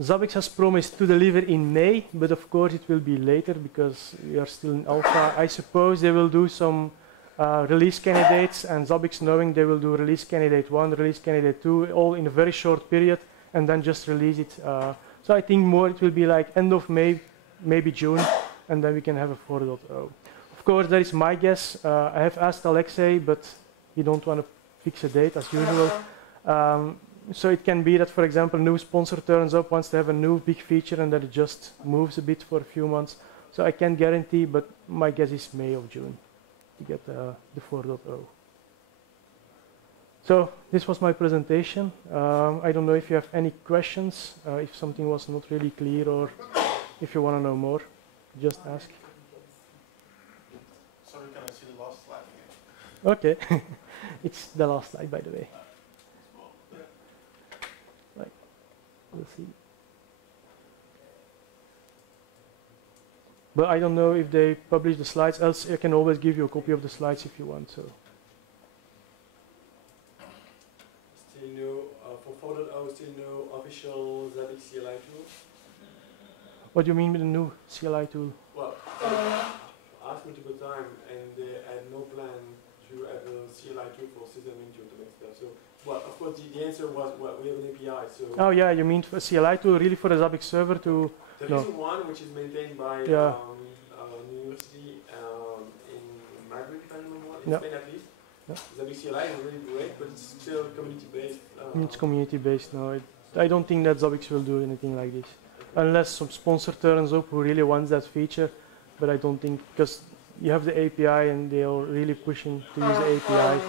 Zabbix has promised to deliver in May, but of course it will be later because we are still in Alpha. I suppose they will do some release candidates, and Zabbix knowing they will do release candidate 1, release candidate 2, all in a very short period, and then just release it. So I think more it will be like end of May, maybe June, and then we can have a 4.0. Of course, that is my guess. I have asked Alexei, but he don't want to fix a date as usual. So it can be that, for example, new sponsor turns up, wants to have a new big feature, and then it just moves a bit for a few months. So I can't guarantee, but my guess is May or June to get the 4.0. So this was my presentation. I don't know if you have any questions, if something was not really clear, or if you want to know more, just ask. Sorry, can I see the last slide again? Okay, it's the last slide, by the way. Right, we'll see. But I don't know if they publish the slides, else I can always give you a copy of the slides if you want. So. Still no, for 4.0, still no official Zabbix CLI tool? What do you mean with the new CLI tool? Well, asked multiple times, and they had no plan to have a CLI tool for system Intune to make stuff. So, well, of course, the answer was, well, we have an API. So oh yeah, you mean a CLI tool really for the Zabbix server to? there is one which is maintained by university in Maghreb, if I remember well, in Spain at least. Zabbix CLI is really great, but it's still community-based. It's community-based now. I don't think that Zabbix will do anything like this. Unless some sponsor turns up who really wants that feature, but I don't think, because you have the API and they are really pushing to use the API.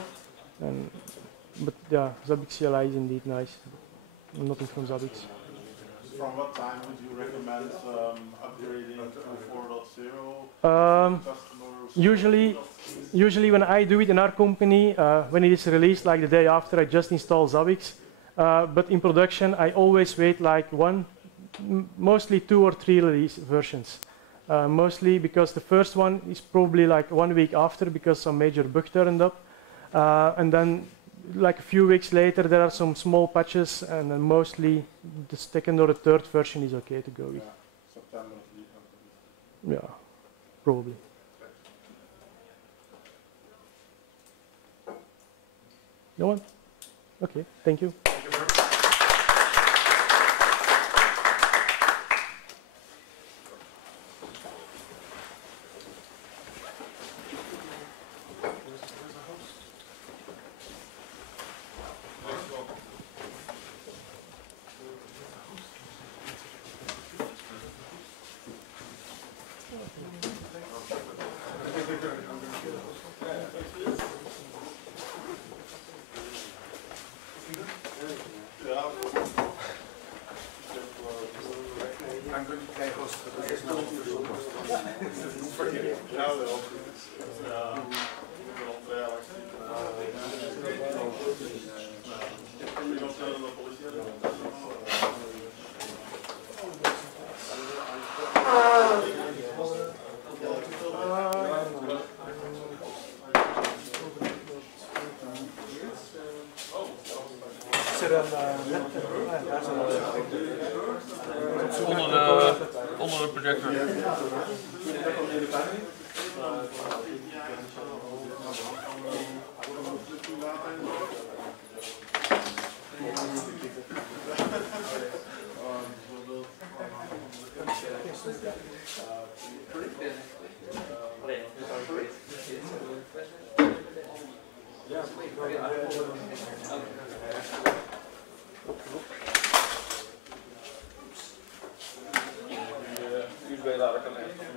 But yeah, Zabbix CLI is indeed nice. Nothing from Zabbix. From what time would you recommend upgrading to 4.0? Usually when I do it in our company, when it is released, like the day after, I just install Zabbix. But in production, I always wait like mostly 2 or 3 release versions. Mostly because the first one is probably like 1 week after because some major bug turned up. And then like a few weeks later there are some small patches, and then mostly the second or the third version is okay to go with. September. Yeah, probably. No one? Okay, thank you. wil je geen host, dat is nou een verschil. Ja, wel. Onder de projector. USB-lader kan echt.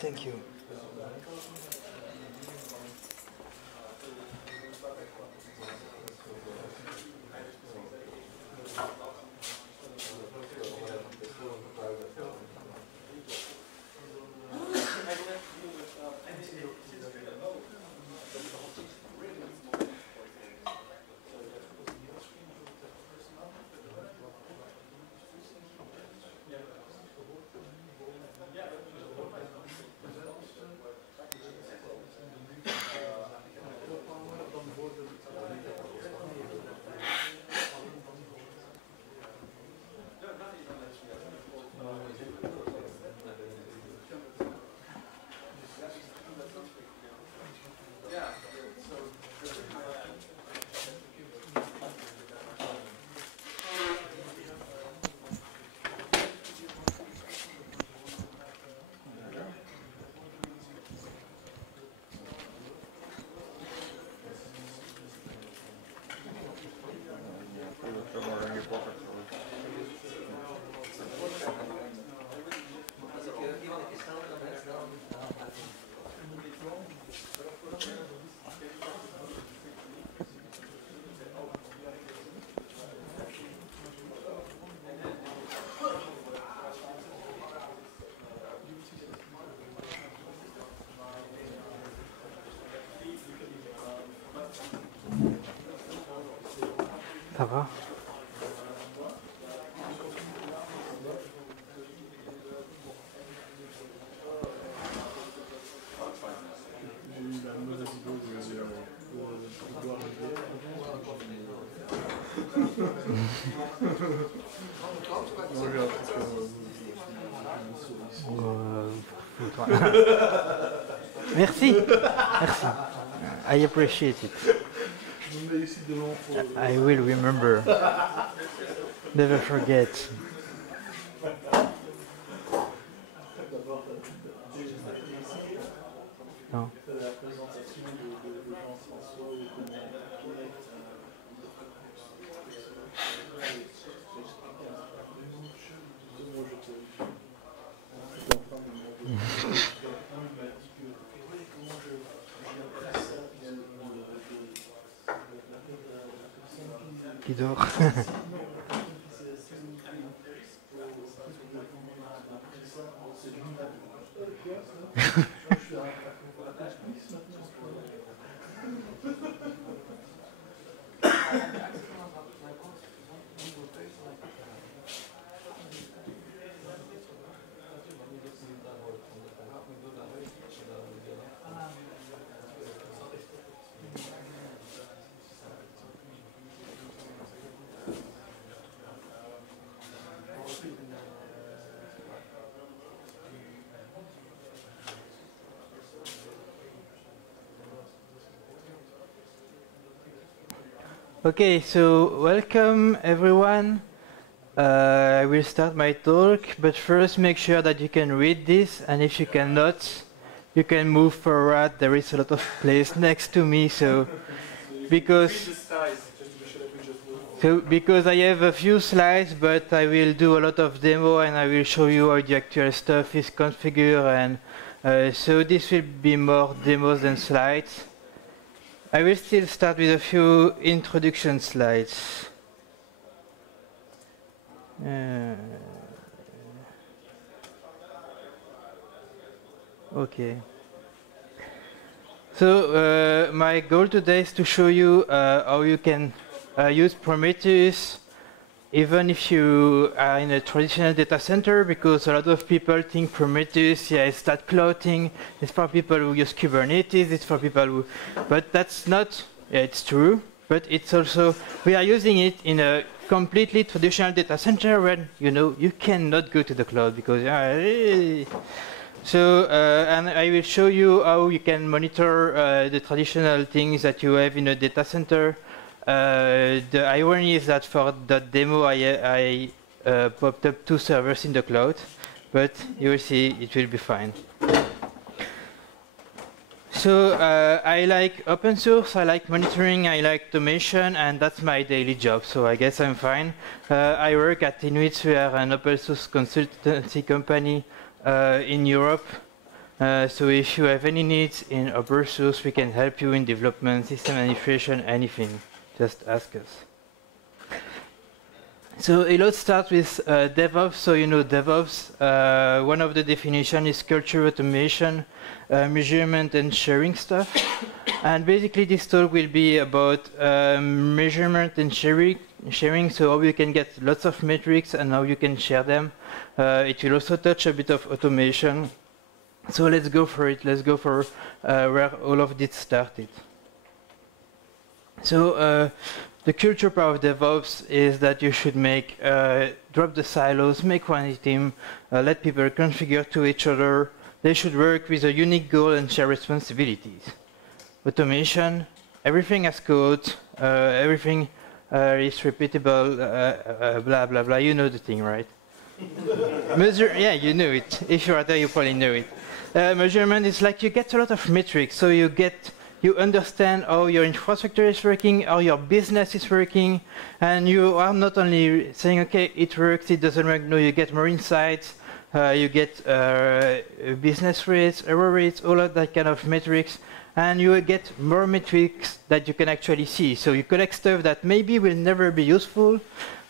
Thank you. Ça va? Merci. Merci. I appreciate it. I will remember. Never forget. Non. Qui dort. Okay, so welcome everyone. I will start my talk, but first make sure that you can read this, and if you cannot, you can move forward. There is a lot of place next to me, so because I have a few slides, but I will do a lot of demo and I will show you how the actual stuff is configured, and so this will be more demos than slides. I will still start with a few introduction slides. Okay. So my goal today is to show you how you can use Prometheus even if you are in a traditional data center, because a lot of people think Prometheus, yeah, it's that cloud thing. It's for people who use Kubernetes. It's for people who, but that's not. Yeah, it's true, but it's also we are using it in a completely traditional data center when you cannot go to the cloud because. So, and I will show you how you can monitor the traditional things that you have in a data center. The irony is that for that demo, I popped up 2 servers in the cloud, but you will see it will be fine. So I like open source, I like monitoring, I like automation, and that's my daily job, so I guess I'm fine. I work at Inuit, we are an open source consultancy company in Europe. So if you have any needs in open source, we can help you in development, system administration, anything. Just ask us. So let's start with DevOps. So DevOps, one of the definitions is culture automation, measurement and sharing stuff. And basically this talk will be about measurement and sharing, so how you can get lots of metrics and how you can share them. It will also touch a bit of automation. So let's go for it. Let's go for where all of this started. So the culture part of DevOps is that you should drop the silos, make one team, let people configure to each other. They should work with a unique goal and share responsibilities. Automation, everything as code, everything is repeatable, blah, blah, blah. You know the thing, right? Yeah, you know it. If you are there, you probably know it. Measurement is like you get a lot of metrics, so you understand how your infrastructure is working, how your business is working, and you are not only saying, okay, it works, it doesn't work. No, you get more insights, you get business rates, error rates, all of that kind of metrics, and you get more metrics that you can actually see. So you collect stuff that maybe will never be useful,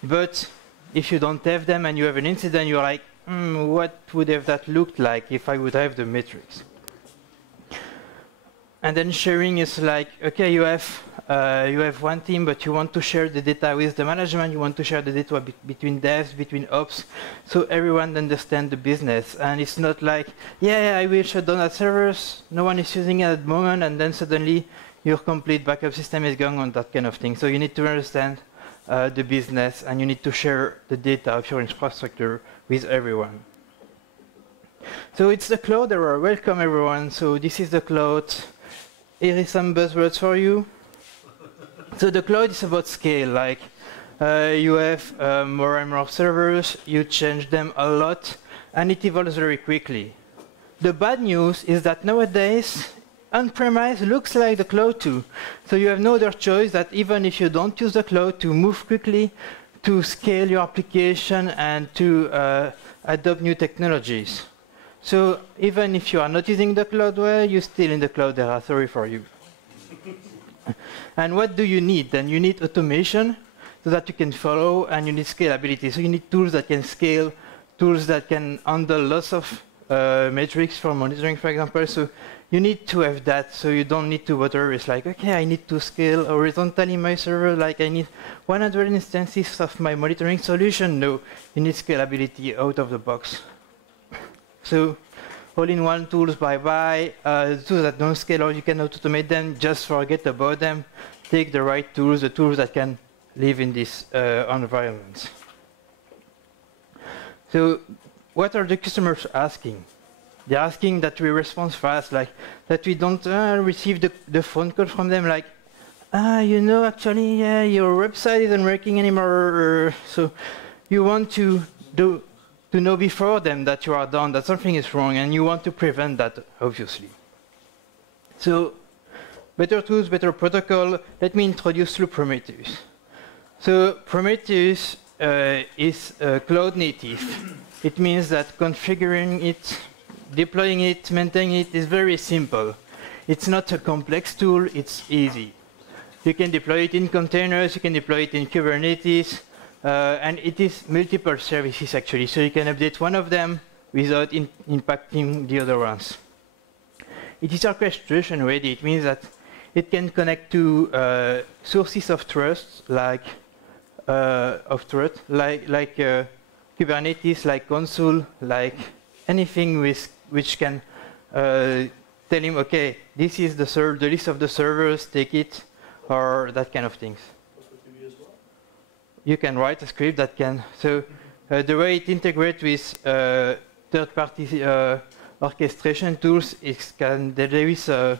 but if you don't have them and you have an incident, you're like, what would have that looked like if I would have the metrics? And then sharing is like, okay, you have one team, but you want to share the data with the management. You want to share the data between devs, between ops, so everyone understands the business. And it's not like, yeah, I will shut down that servers. No one is using it at the moment, and then suddenly your complete backup system is going on, that kind of thing. So you need to understand the business, and you need to share the data of your infrastructure with everyone. So it's the cloud era. Welcome everyone. So this is the cloud. Here is some buzzwords for you. So the cloud is about scale. Like you have more and more servers, you change them a lot, and it evolves very quickly. The bad news is that nowadays, on-premise looks like the cloud too. So you have no other choice that even if you don't use the cloud, to move quickly, to scale your application, and to adopt new technologies. So even if you are not using the cloud well, you're still in the cloud era. Sorry for you. And what do you need? Then you need automation so that you can follow, and you need scalability. So you need tools that can scale, tools that can handle lots of metrics for monitoring, for example. So you need to have that, so you don't need to bother. It's like, okay, I need to scale horizontally my server, like I need 100 instances of my monitoring solution. No, you need scalability out of the box. So all-in-one tools, bye-bye. Tools that don't scale or you cannot automate them, just forget about them. Take the right tools, the tools that can live in this environment. So what are the customers asking? They're asking that we respond fast, like that we don't receive the phone call from them, like, you know, actually, yeah, your website isn't working anymore. So you want to know before them that you are done, that something is wrong, and you want to prevent that, obviously. So better tools, better protocol. Let me introduce through Prometheus. So Prometheus is cloud native. It means that configuring it, deploying it, maintaining it is very simple. It's not a complex tool, it's easy. You can deploy it in containers, you can deploy it in Kubernetes, and it is multiple services actually, so you can update one of them without impacting the other ones. It is orchestration ready. It means that it can connect to sources of trust, like Kubernetes, like console, like anything which can tell him, okay, this is the list of the servers, take it, or that kind of things. You can write a script that can. So the way it integrates with third-party orchestration tools is there is a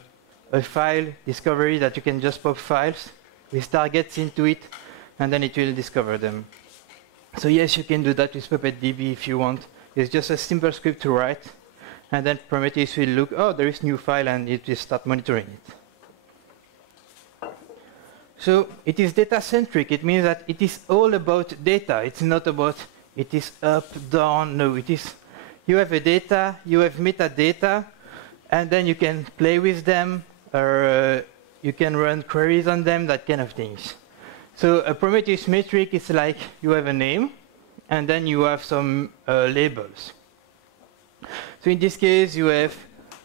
file discovery that you can just pop files with targets into it, and then it will discover them. So yes, you can do that with PuppetDB if you want. It's just a simple script to write, and then Prometheus will look, oh, there is new file, and it will start monitoring it. So it is data-centric. It means that it is all about data. It's not about it is up, down. No, it is you have a data, you have metadata, and then you can play with them, or you can run queries on them, that kind of things. So a Prometheus metric is like you have a name, and then you have some labels. So in this case, you have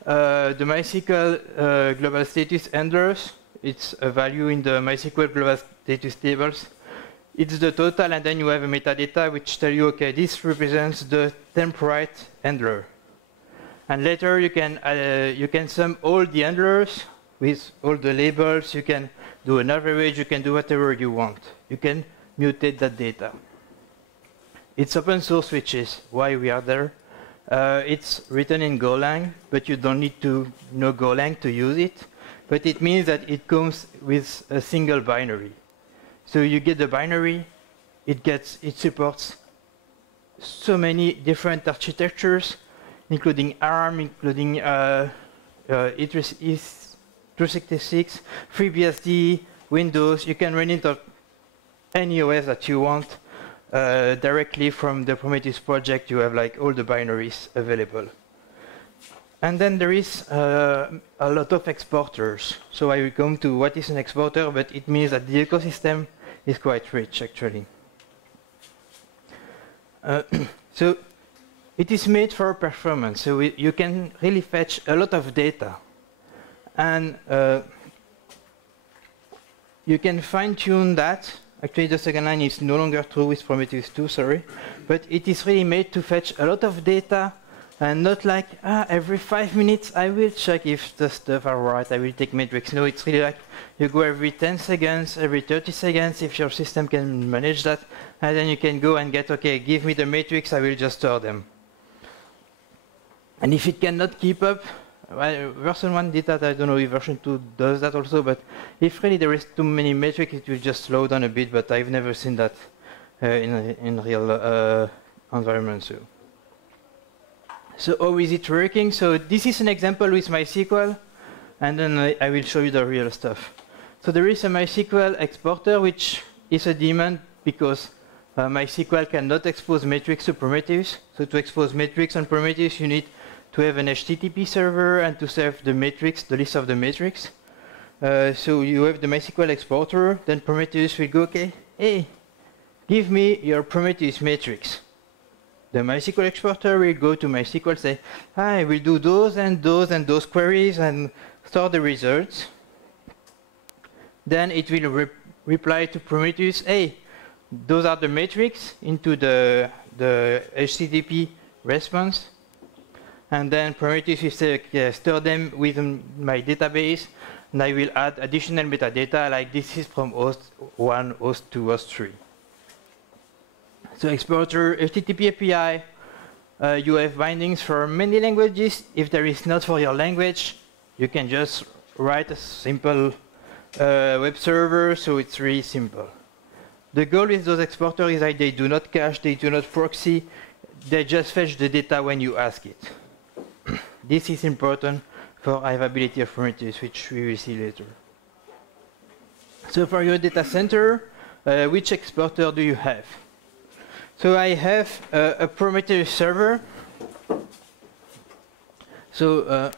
the MySQL global status handlers. It's a value in the MySQL global status tables. It's the total, and then you have a metadata which tell you, okay, this represents the temp-right handler. And later you can sum all the handlers with all the labels. You can do an average. You can do whatever you want. You can mutate that data. It's open source, which is why we are there. It's written in Golang, but you don't need to know Golang to use it. But it means that it comes with a single binary. So you get the binary, it supports so many different architectures, including ARM, including x86, FreeBSD, Windows. You can run it on any OS that you want directly from the Prometheus project. You have like all the binaries available. And then there is a lot of exporters. So I will come to what is an exporter, but it means that the ecosystem is quite rich, actually. So it is made for performance. So you can really fetch a lot of data. And you can fine-tune that. Actually, the second line is no longer true with Prometheus 2, sorry. But it is really made to fetch a lot of data. And not like, every 5 minutes I will check if the stuff are right, I will take metrics. No, it's really like you go every 10 seconds, every 30 seconds, if your system can manage that. And then you can go and get, okay, give me the metrics, I will just store them. And if it cannot keep up, well, version 1 did that, I don't know if version 2 does that also, but if really there is too many metrics, it will just slow down a bit, but I've never seen that in real environments. So how is it working? So this is an example with MySQL, and then I will show you the real stuff. So there is a MySQL exporter, which is a daemon because MySQL cannot expose metrics to Prometheus. So to expose metrics on Prometheus, you need to have an HTTP server and to serve the metrics, the list of the metrics. So you have the MySQL exporter, then Prometheus will go, okay, hey, give me your Prometheus metrics. The MySQL exporter will go to MySQL, say, I will do those and those and those queries and store the results. Then it will reply to Prometheus, hey, those are the metrics into the HTTP response. And then Prometheus will say, okay, store them within my database, and I will add additional metadata, like this is from host 1, host 2, host 3. So exporter, HTTP API, you have bindings for many languages. If there is not for your language, you can just write a simple web server, so it's really simple. The goal with those exporters is that they do not cache, they do not proxy, they just fetch the data when you ask it. This is important for availability of Prometheus, which we will see later. So for your data center, which exporter do you have? So I have a Prometheus server. So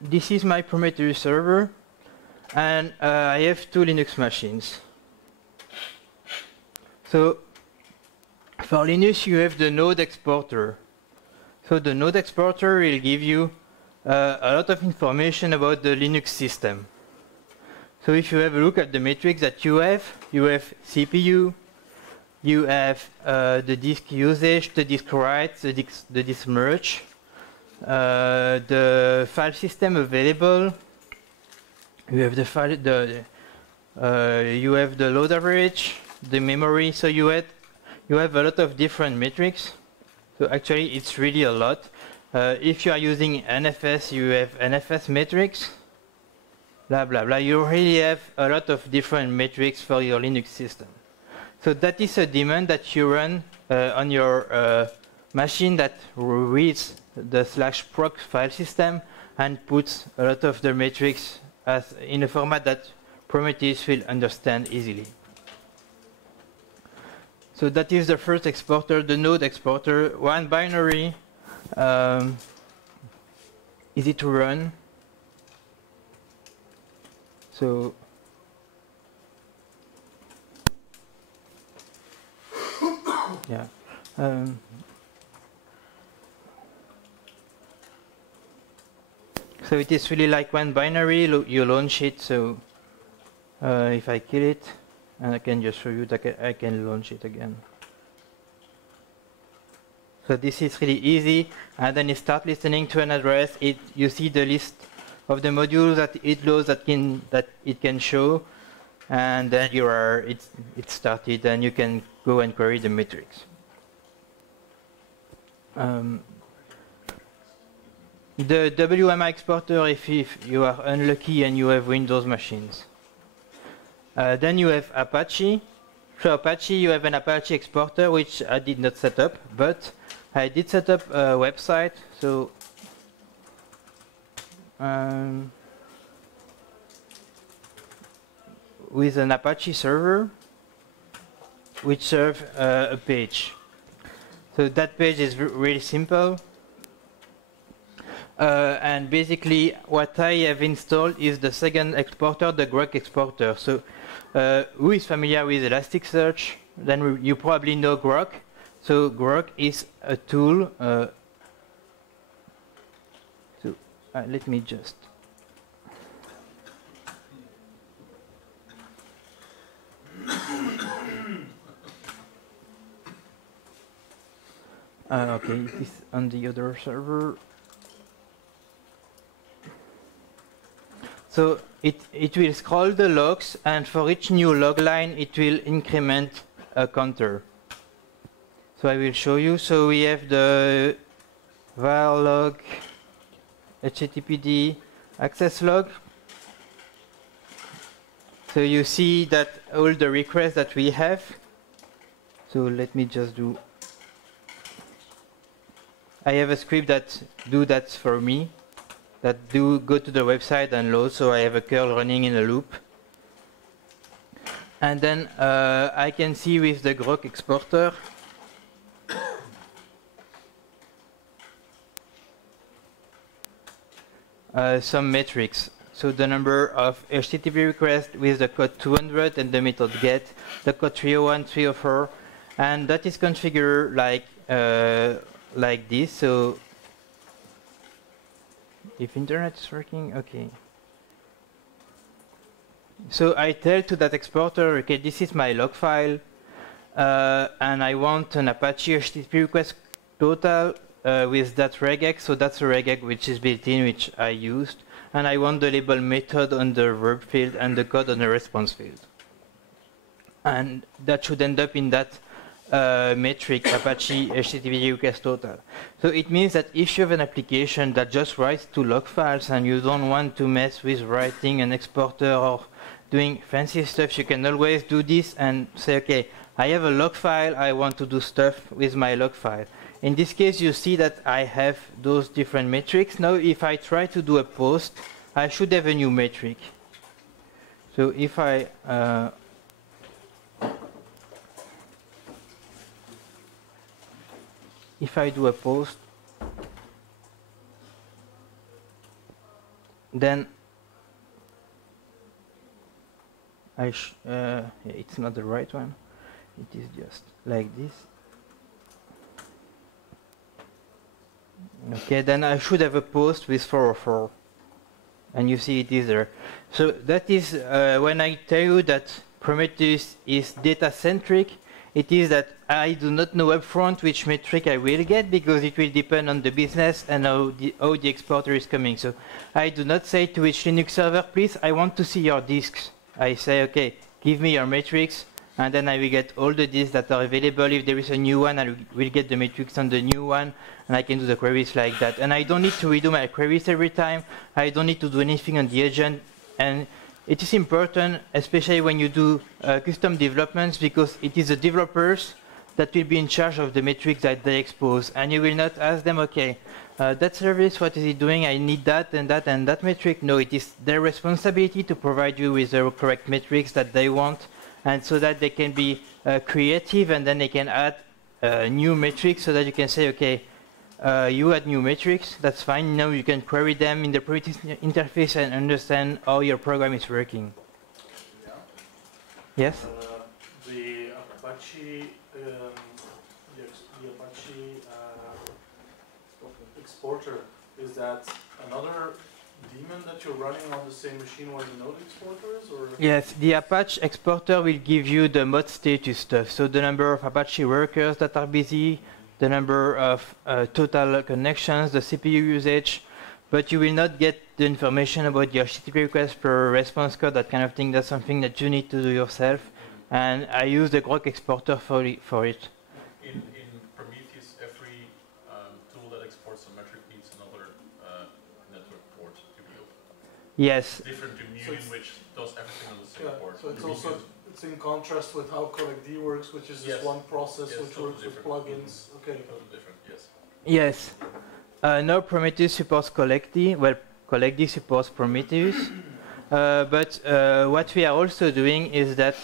this is my Prometheus server, and I have 2 Linux machines. So for Linux, you have the node exporter. So the node exporter will give you a lot of information about the Linux system. So if you have a look at the metrics that you have CPU, you have the disk usage, the disk write, the disk merge, the file system available. You have you have the load average, the memory. So you have a lot of different metrics. So actually, it's really a lot. If you are using NFS, you have NFS metrics. Blah blah blah. You really have a lot of different metrics for your Linux system. So that is a daemon that you run on your machine that reads the /proc file system and puts a lot of the metrics as in a format that Prometheus will understand easily. So that is the first exporter, the node exporter, one binary, easy to run. So yeah. So it is really like one binary, you launch it, so if I kill it, and I can just show you that I can launch it again. So this is really easy, and then you start listening to an address, you see the list of the modules that it loads that it can show, and then it's started, and you can go and query the metrics. The WMI exporter, if you are unlucky and you have Windows machines. Then you have Apache. So Apache, you have an Apache exporter, which I did not set up, but I did set up a website. So with an Apache server, which serves a page. So that page is really simple. And basically, what I have installed is the second exporter, the Grok exporter. So, who is familiar with Elasticsearch? Then you probably know Grok. So, Grok is a tool. Let me just. Okay, it is on the other server. So it will scroll the logs, and for each new log line, it will increment a counter. So I will show you. So we have the var log, HTTPD, access log. So you see that all the requests that we have. So let me just do. I have a script that do that for me. That do go to the website and load, so I have a curl running in a loop. And then I can see with the Grok exporter some metrics. So the number of HTTP requests with the code 200 and the method get, the code 301, 304, and that is configured like this. So if internet is working, okay. So I tell to that exporter, okay, this is my log file, and I want an Apache HTTP request total with that regex. So that's a regex which is built in, which I used, and I want the label method on the verb field and the code on the response field. And that should end up in that metric Apache HTTP request total. So it means that if you have an application that just writes to log files and you don't want to mess with writing an exporter or doing fancy stuff, you can always do this and say, okay, I have a log file, I want to do stuff with my log file. In this case, you see that I have those different metrics. Now, if I try to do a post, I should have a new metric. So if I do a post, then it's not the right one. It is just like this. Okay, then I should have a post with 404. And you see it is there. So that is when I tell you that Prometheus is data-centric, it is that I do not know upfront which metric I will get because it will depend on the business and how the exporter is coming. So I do not say to each Linux server, please, I want to see your disks. I say, okay, give me your metrics, and then I will get all the disks that are available. If there is a new one, I will get the metrics on the new one, and I can do the queries like that. And I don't need to redo my queries every time. I don't need to do anything on the agent. And it is important, especially when you do custom developments, because it is the developers that will be in charge of the metrics that they expose. And you will not ask them, okay, that service, what is it doing? I need that and that and that metric. No, it is their responsibility to provide you with the correct metrics that they want, and so that they can be creative, and then they can add new metrics so that you can say, okay, you add new metrics, that's fine. Now you can query them in the Prometheus interface and understand how your program is working. Yeah. Yes? The Apache, exporter, is that another daemon that you're running on the same machine where the node exporter is? Or? Yes, the Apache exporter will give you the mod status stuff. So the number of Apache workers that are busy, the number of total connections, the CPU usage, but you will not get the information about your HTTP request per response code, that kind of thing. That's something that you need to do yourself. And I use the Grok exporter for it. In Prometheus, every tool that exports a metric needs another network port to be open. Yes. Different to Union, which does everything on the same port. So it's also in contrast with how CollectD works, which is just one process which works with plugins. Okay. Totally different, yes. Yes. Now Prometheus supports CollectD. Well, CollectD supports Prometheus. But what we are also doing is that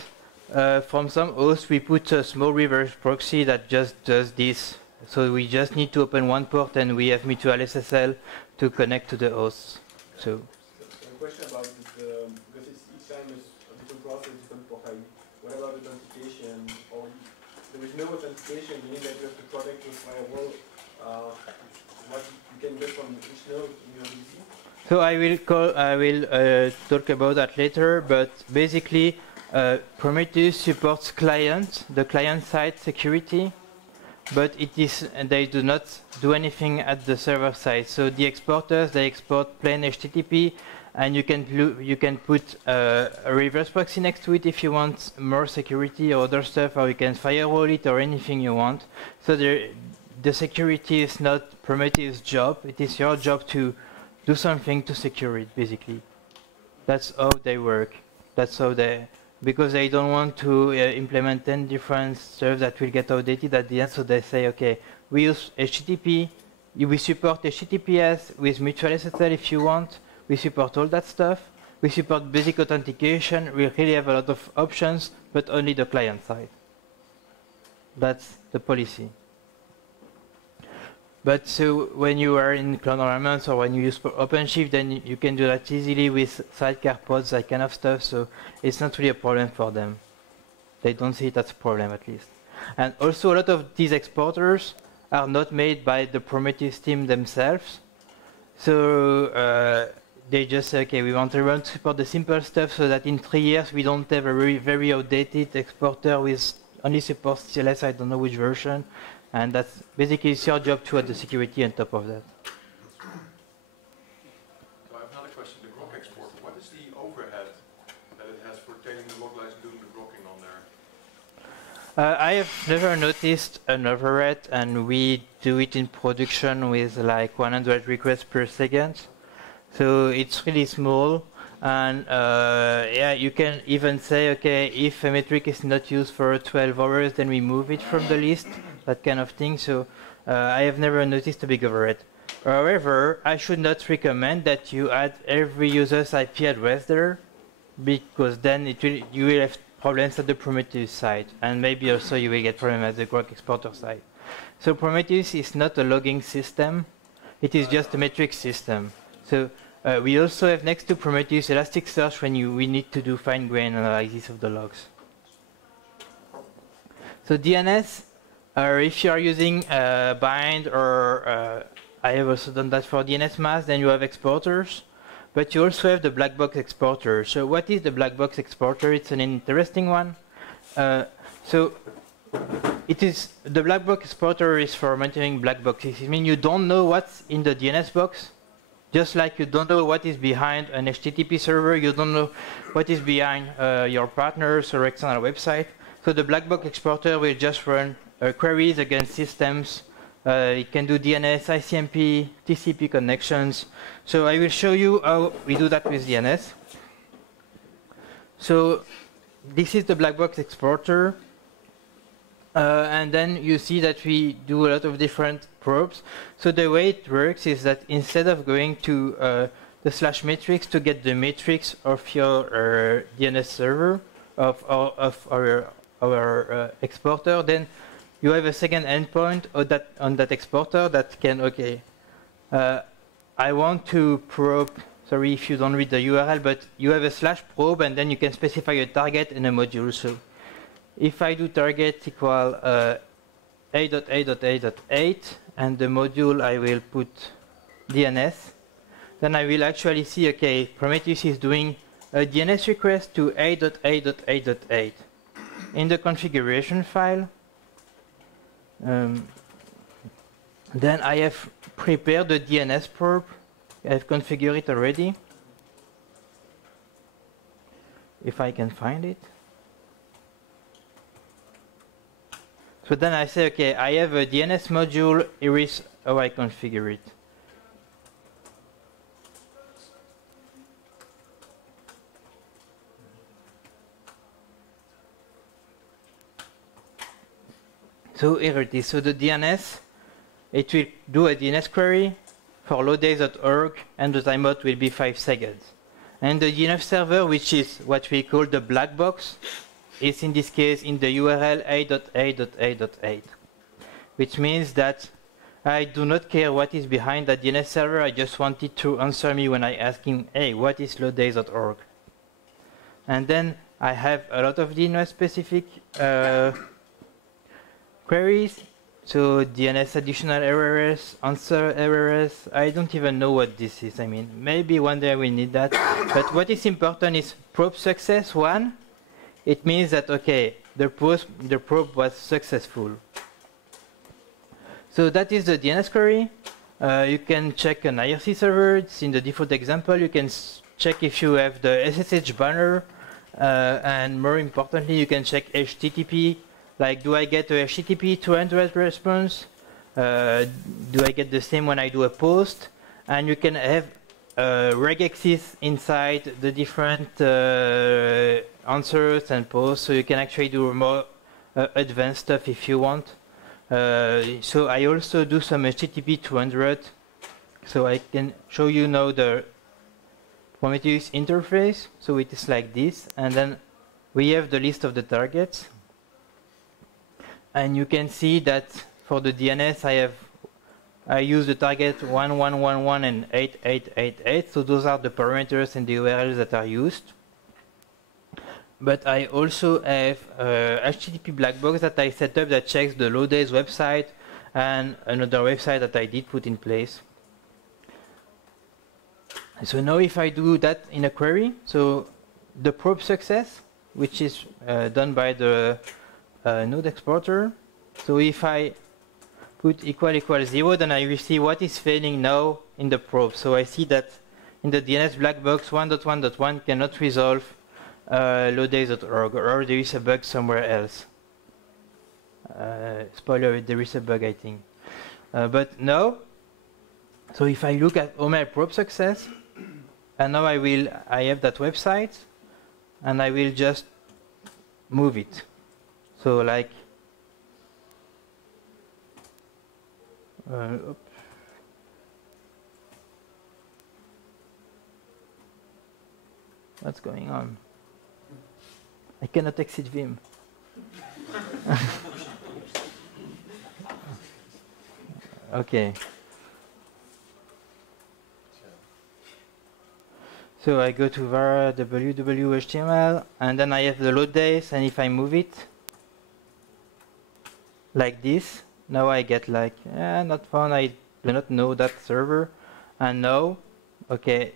from some hosts we put a small reverse proxy that just does this. So we just need to open one port and we have mutual SSL to connect to the hosts. So. A question about this, because each time is a different process, different port ID. What about authentication? Or there is no authentication, meaning that you have to connect with firewall. What you can get from each node in your DC? So I will talk about that later, but basically Prometheus supports the client-side security, but they do not do anything at the server side. So the exporters, they export plain HTTP, and you can put a reverse proxy next to it if you want more security or other stuff, or you can firewall it or anything you want. So the security is not Prometheus' job. It is your job to do something to secure it, basically. That's how they work. That's how because they don't want to implement 10 different stuff that will get outdated at the end, so they say, okay, we use HTTP, we support HTTPS with mutual SSL if you want, we support all that stuff, we support basic authentication, we really have a lot of options, but only the client side. That's the policy. But so when you are in cloud environments or when you use OpenShift, then you can do that easily with sidecar pods, that kind of stuff. So it's not really a problem for them. They don't see it as a problem, at least. And also a lot of these exporters are not made by the Prometheus team themselves. So they just say, okay, we want everyone to support the simple stuff so that in 3 years we don't have a very, very outdated exporter with only supports CLS, I don't know which version. And that's basically it's your job to add the security on top of that. So I have another question. The Grok export, what is the overhead that it has for taking the log lists and doing the grokking on there? I have never noticed an overhead, and we do it in production with like 100 requests per second. So it's really small. And yeah, you can even say, okay, if a metric is not used for 12 hours, then we move it from the list, that kind of thing. So I have never noticed a big overhead. However, I should not recommend that you add every user's IP address there, because then you will have problems at the Prometheus side, and maybe also you will get problems at the Grok exporter side. So Prometheus is not a logging system, it is just a metric system. So we also have next to Prometheus Elasticsearch when we need to do fine-grained analysis of the logs. So DNS, if you are using bind or I have also done that for DNS mask, then you have exporters, but you also have the black box exporter. So what is the black box exporter? It's an interesting one. So it is the black box exporter is for monitoring black boxes. It means you don't know what's in the DNS box, just like you don't know what is behind an HTTP server, you don't know what is behind your partners or external website. So the black box exporter will just run queries against systems. It can do DNS, ICMP, TCP connections. So I will show you how we do that with DNS. So this is the black box exporter. And then you see that we do a lot of different probes. So the way it works is that instead of going to the /metrics to get the metrics of your DNS server, of our exporter, then you have a second endpoint on that exporter that can, okay, I want to probe, sorry if you don't read the URL, but you have a /probe and then you can specify a target and a module. So if I do target equal 8.8.8.8 and the module I will put DNS, then I will actually see, okay, Prometheus is doing a DNS request to 8.8.8.8. In the configuration file, then I have prepared the DNS probe. I have configured it already. If I can find it. So then I say, okay, I have a DNS module, here is how I configure it. So here it is. So the DNS, it will do a DNS query for loadays.org, and the timeout will be 5 seconds. And the DNS server, which is what we call the black box, is in this case in the URL 8.8.8.8, which means that I do not care what is behind that DNS server. I just want it to answer me when I ask him, hey, what is loadays.org? And then I have a lot of DNS specific queries. So DNS additional errors, answer errors. I don't even know what this is. I mean, maybe one day we need that. But what is important is probe success 1. It means that, okay, the probe was successful. So that is the DNS query. You can check an IRC server. It's in the default example. You can check if you have the SSH banner. And more importantly, you can check HTTP. Like, do I get a HTTP 200 response? Do I get the same when I do a post? And you can have regexes inside the different answers and posts, so you can actually do more advanced stuff if you want. So I also do some HTTP 200, so I can show you now the Prometheus interface. So it is like this, and then we have the list of the targets. And you can see that for the DNS, I use the target 1111 and 8888. So those are the parameters and the URLs that are used. But I also have HTTP black box that I set up that checks the Loadays website and another website that I did put in place. So now if I do that in a query, so the probe success, which is done by the node exporter. So if I put == 0, then I will see what is failing now in the probe. So I see that in the DNS black box 1.1.1 cannot resolve loadays.org, or there is a bug somewhere else. Spoiler, there is a bug, I think. But now, so if I look at all my probe success, And now I have that website, and I will just move it. So like, what's going on? I cannot exit Vim. Okay. So I go to var www.html, and then I have the Loadays, and if I move it like this, now I get like, not found, I do not know that server, and now, okay,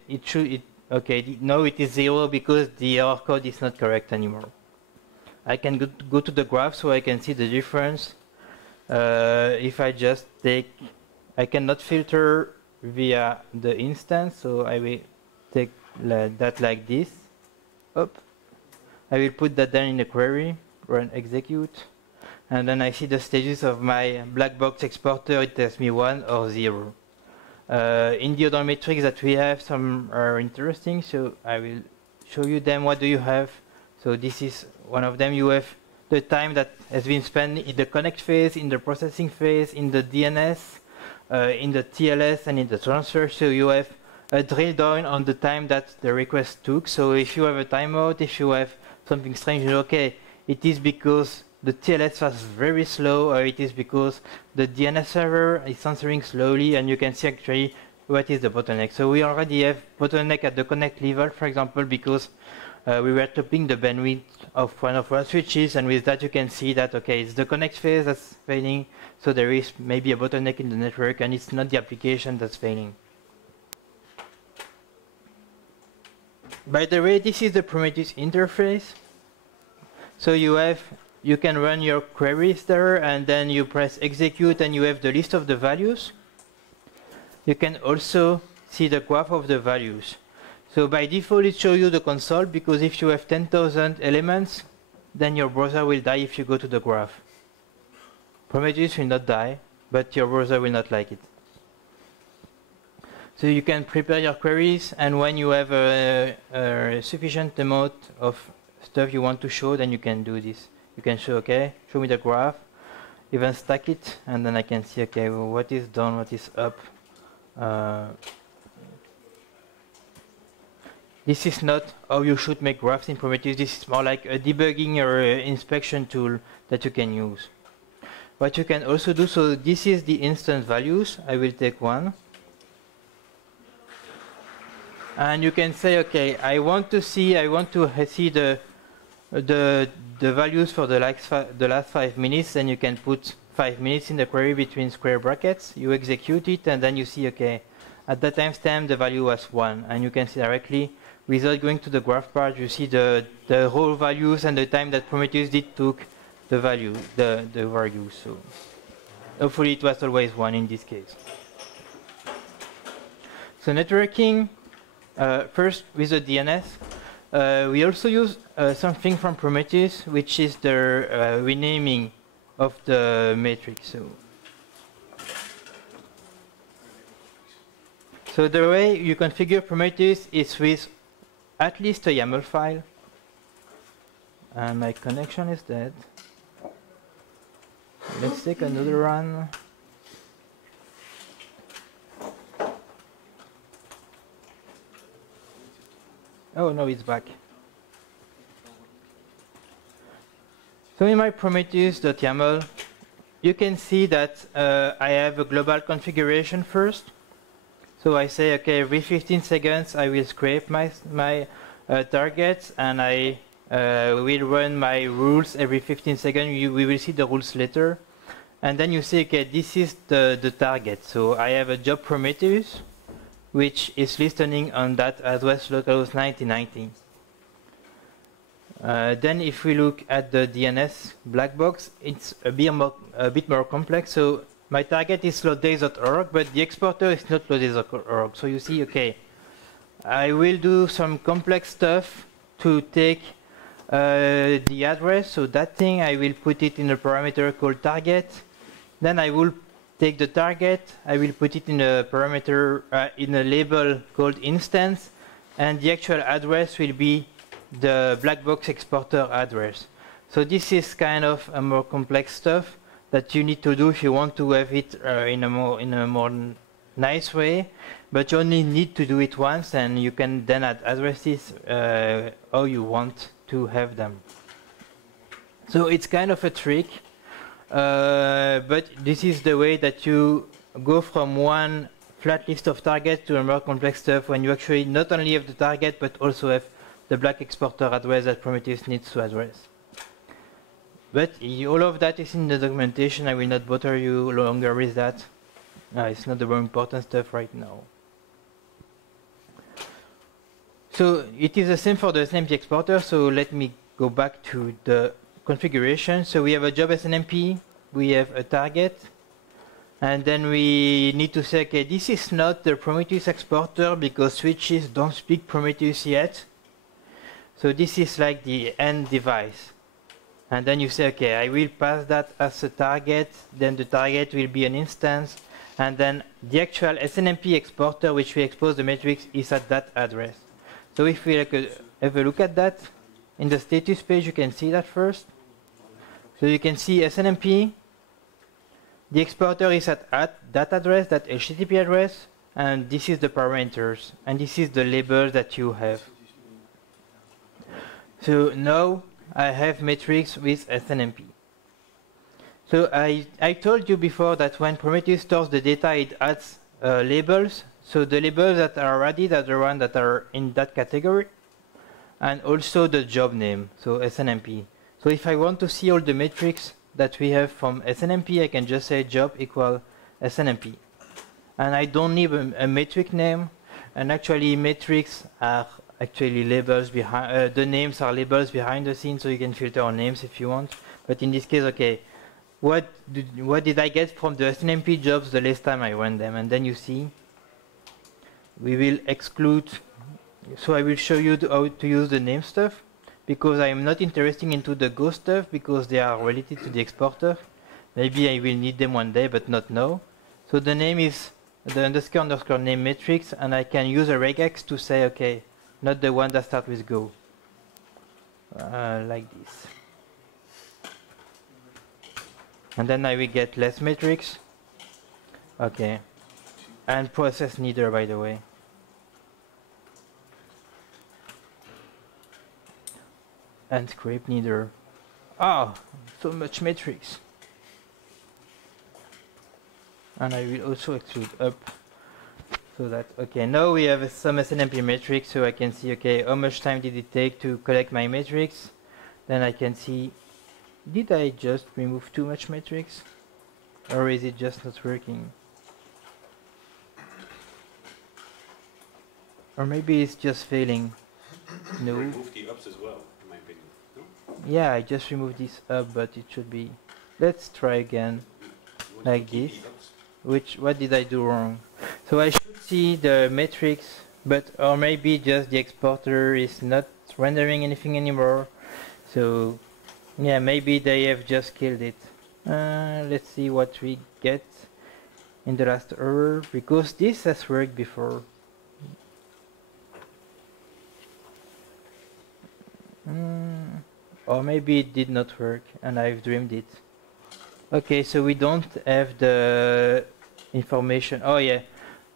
now it is 0 because the error code is not correct anymore. I can go to the graph so I can see the difference. If I just take, I cannot filter via the instance, so I will take that like this. Up. I will put that down in the query, run execute, and then I see the stages of my black box exporter. It tells me 1 or 0. In the other metrics that we have, some are interesting, so I will show you them. What do you have? So this is one of them. You have the time that has been spent in the connect phase, in the processing phase, in the DNS, in the TLS, and in the transfer. So you have a drill down on the time that the request took. So if you have a timeout, if you have something strange, okay, it is because the TLS was very slow, or it is because the DNS server is answering slowly, and you can see actually what is the bottleneck. So we already have bottleneck at the connect level, for example, because we were topping the bandwidth of one of our switches, and with that you can see that, okay, it's the connect phase that's failing, so there is maybe a bottleneck in the network, and it's not the application that's failing. By the way, this is the Prometheus interface. So you can run your queries there, and then you press execute, and you have the list of the values. You can also see the graph of the values. So by default, it shows you the console, because if you have 10,000 elements, then your browser will die if you go to the graph. Prometheus will not die, but your browser will not like it. So you can prepare your queries, and when you have a sufficient amount of stuff you want to show, then you can do this. You can show, okay, show me the graph, even stack it, and then I can see, okay, well, what is down, what is up. This is not how you should make graphs in Prometheus. This is more like a debugging or inspection tool that you can use. What you can also do, so this is the instance values. I will take one. And you can say, okay, I want to see the values for the last 5 minutes, and you can put 5 minutes in the query between square brackets. You execute it, and then you see, okay, at that timestamp the value was 1, and you can see directly, without going to the graph part, you see the whole values and the time that Prometheus took the value, the values. So hopefully it was always 1 in this case. So networking. First, with the DNS, we also use something from Prometheus, which is the renaming of the matrix. So the way you configure Prometheus is with at least a YAML file. And my connection is dead. Let's take another run. Oh, no, it's back. So in my Prometheus.yaml, you can see that I have a global configuration first. So I say, okay, every 15 seconds I will scrape my targets, and I will run my rules every 15 seconds. We will see the rules later. And then you say, okay, this is the target. So I have a job Prometheus, which is listening on that address localhost 9090. Then if we look at the DNS black box, it's a bit more complex. So my target is loadays.org, but the exporter is not loadays.org. So you see, okay, I will do some complex stuff to take the address. So that thing, I will put it in a parameter called target. Then I will take the target, I will put it in a parameter, in a label called instance, and the actual address will be the black box exporter address. So this is kind of a more complex stuff that you need to do if you want to have it in a more nice way, but you only need to do it once, and you can then add addresses how you want to have them. So it's kind of a trick, but this is the way that you go from one flat list of targets to a more complex stuff when you actually not only have the target but also have the black exporter address that Prometheus needs to address. But all of that is in the documentation. I will not bother you longer with that. It's not the more important stuff right now. So it is the same for the SNMP exporter. So let me go back to the configuration. So we have a job SNMP, we have a target, and then we need to say, okay, this is not the Prometheus exporter because switches don't speak Prometheus yet. So this is like the end device. And then you say, okay, I will pass that as a target, then the target will be an instance, and then the actual SNMP exporter, which we expose the matrix, is at that address. So if we have a look at that, in the status page you can see that first. So you can see SNMP, the exporter is at that address, that HTTP address, and this is the parameters, and this is the label that you have. So now I have matrix with SNMP. So I told you before that when Prometheus stores the data, it adds labels. So the labels that are added are the ones that are in that category, and also the job name, so SNMP. So if I want to see all the metrics that we have from SNMP, I can just say job equal SNMP. And I don't need a metric name, and actually metrics are actually labels behind, the names are labels behind the scenes, so you can filter on names if you want. But in this case, okay, what did I get from the SNMP jobs the last time I ran them? And then you see, we will exclude, so I will show you how to use the name stuff, because I am not interested into the Go stuff, because they are related to the exporter. Maybe I will need them one day, but not now. So the name is the __ name matrix, and I can use a regex to say, okay, not the one that starts with Go. Like this. And then I will get less matrix. Okay. And process neither, by the way. And script neither. Ah, so much matrix. And I will also exclude up. So that, okay, now we have some SNMP matrix, so I can see, okay, how much time did it take to collect my matrix? Then I can see, did I just remove too much matrix? Or is it just not working? Or maybe it's just failing. No. Remove the ups as well, in my opinion. No? Yeah, I just removed this up, but it should be. Let's try again, like this. What did I do wrong? So I should see the matrix, but or maybe just the exporter is not rendering anything anymore. So yeah, maybe they have just killed it. Let's see what we get in the last error, because this has worked before. Or maybe it did not work and I've dreamed it. Okay, so we don't have the information. Oh yeah,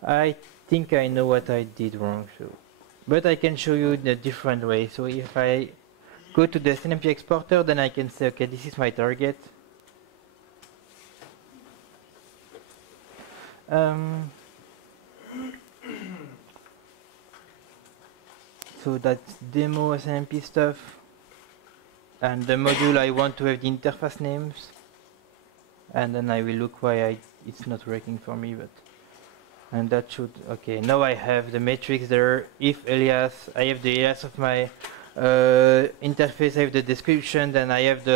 I think I know what I did wrong. So, but I can show you in a different way. So if I go to the SNMP exporter, then I can say, okay, this is my target. So that's demo SNMP stuff. And the module I want to have the interface names. And then I will look why it's not working for me, but and that should, okay, now I have the matrix there. If alias, I have the alias of my interface, I have the description, then I have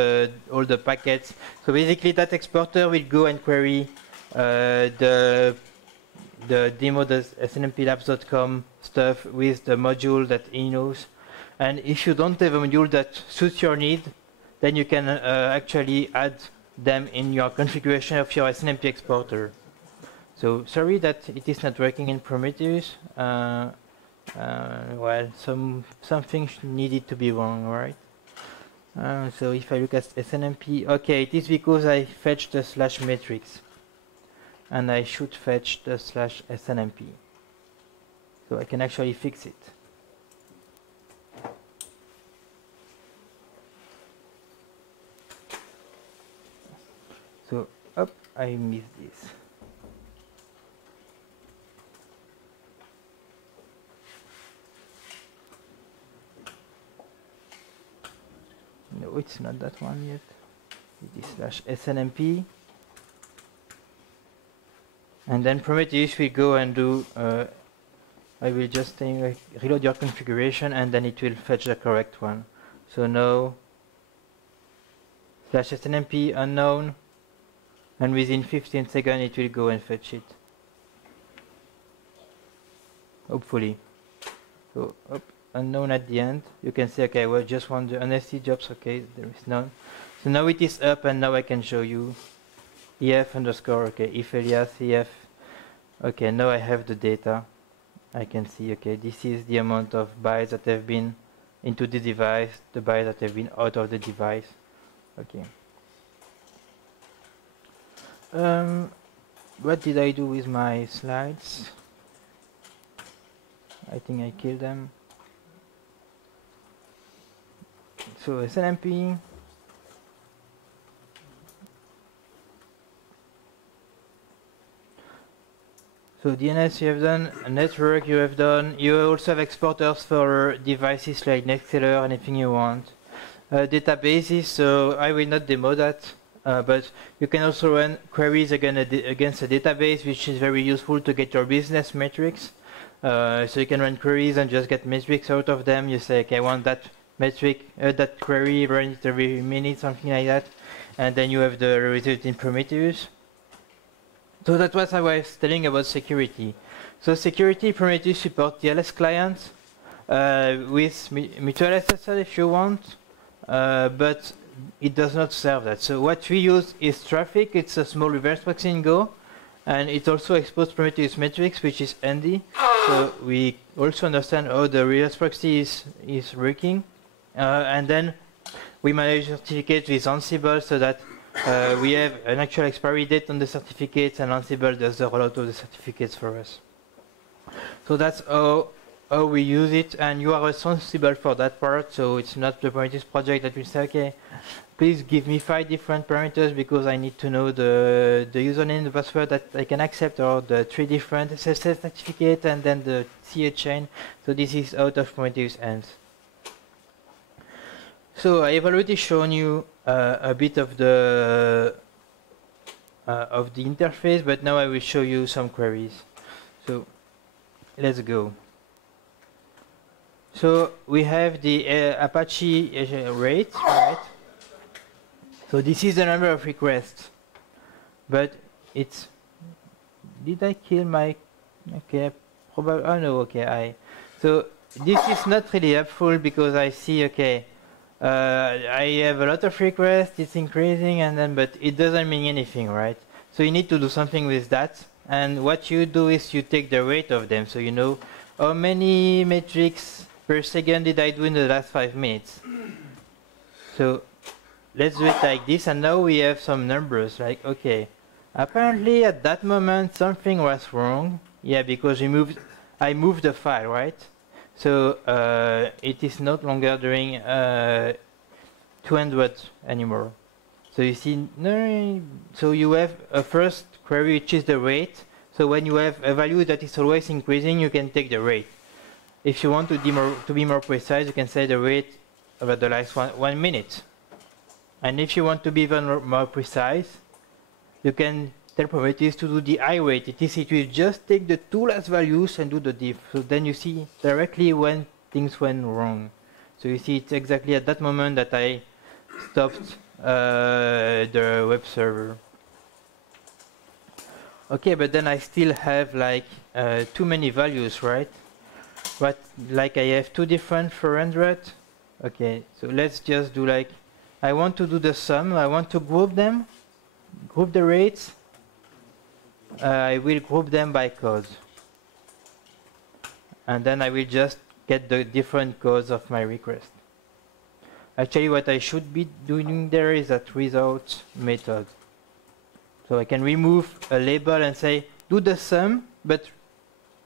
all the packets. So basically that exporter will go and query the demo.snmplabs.com stuff with the module that he knows. And if you don't have a module that suits your need, then you can actually add them in your configuration of your SNMP exporter. So sorry that it is not working in Prometheus. Well, something needed to be wrong, right? So if I look at SNMP, okay, it is because I fetched the slash matrix, and I should fetch the slash SNMP. So I can actually fix it. So, up, I missed this. No, it's not that one yet. It is slash SNMP. And then Prometheus will go and do, I will just reload your configuration and then it will fetch the correct one. So now, slash SNMP unknown, and within 15 seconds it will go and fetch it. Hopefully. So, up, unknown at the end. You can say, okay, well, just want the NSC jobs, okay, there is none. So now it is up and now I can show you EF underscore, okay, if alias EF. Okay, now I have the data. I can see, okay, this is the amount of bytes that have been into the device, the bytes that have been out of the device. Okay. What did I do with my slides? I think I killed them. So SNMP. So DNS you have done, network you have done. You also have exporters for devices like Nextseller, anything you want. Databases, so I will not demo that, but you can also run queries against a database, which is very useful to get your business metrics. So you can run queries and just get metrics out of them. You say, okay, I want that metric, that query, run it every minute, something like that. And then you have the result in Prometheus. So that's what I was telling about security. So security, Prometheus supports TLS clients with mutual SSL if you want, but it does not serve that. So what we use is traffic. It's a small reverse proxy in Go, and it also exposes Prometheus metrics, which is handy. So we also understand how the reverse proxy is working, and then we manage certificates with Ansible so that we have an actual expiry date on the certificates, and Ansible does the rollout of the certificates for us. So that's how we use it, and you are responsible for that part. So it's not the Prometheus project that will say, okay, please give me 5 different parameters because I need to know the username, the password that I can accept, or the 3 different SSL certificates, and then the CA chain. So this is out of Prometheus hands. So I have already shown you a bit of the interface, but now I will show you some queries. So let's go. So we have the Apache rate, right? So this is the number of requests, but it's. Did I kill my? Okay, probably. Oh no. Okay, So this is not really helpful because I see. Okay. I have a lot of requests, it's increasing, and then, but it doesn't mean anything, right? So you need to do something with that, and what you do is you take the rate of them, so you know how many metrics per second did I do in the last 5 minutes. So let's do it like this, and now we have some numbers, like, okay, apparently at that moment something was wrong, yeah, because I moved the file, right? So it is not longer doing 200 anymore. So you see, so you have a first query which is the rate. So when you have a value that is always increasing, you can take the rate. If you want to be more precise, you can say the rate over the last 1 minute. And if you want to be even more precise, you can tell Prometheus to do the I rate. It will just take the 2 last values and do the diff. So then you see directly when things went wrong. So you see it's exactly at that moment that I stopped the web server. Okay, but then I still have like too many values, right? But like I have 2 different 400. Okay, so let's just do like, I want to do the sum. I want to group them, group the rates. I will group them by code. and then I will just get the different codes of my request. Actually, what I should be doing there is that without method. So I can remove a label and say, do the sum, but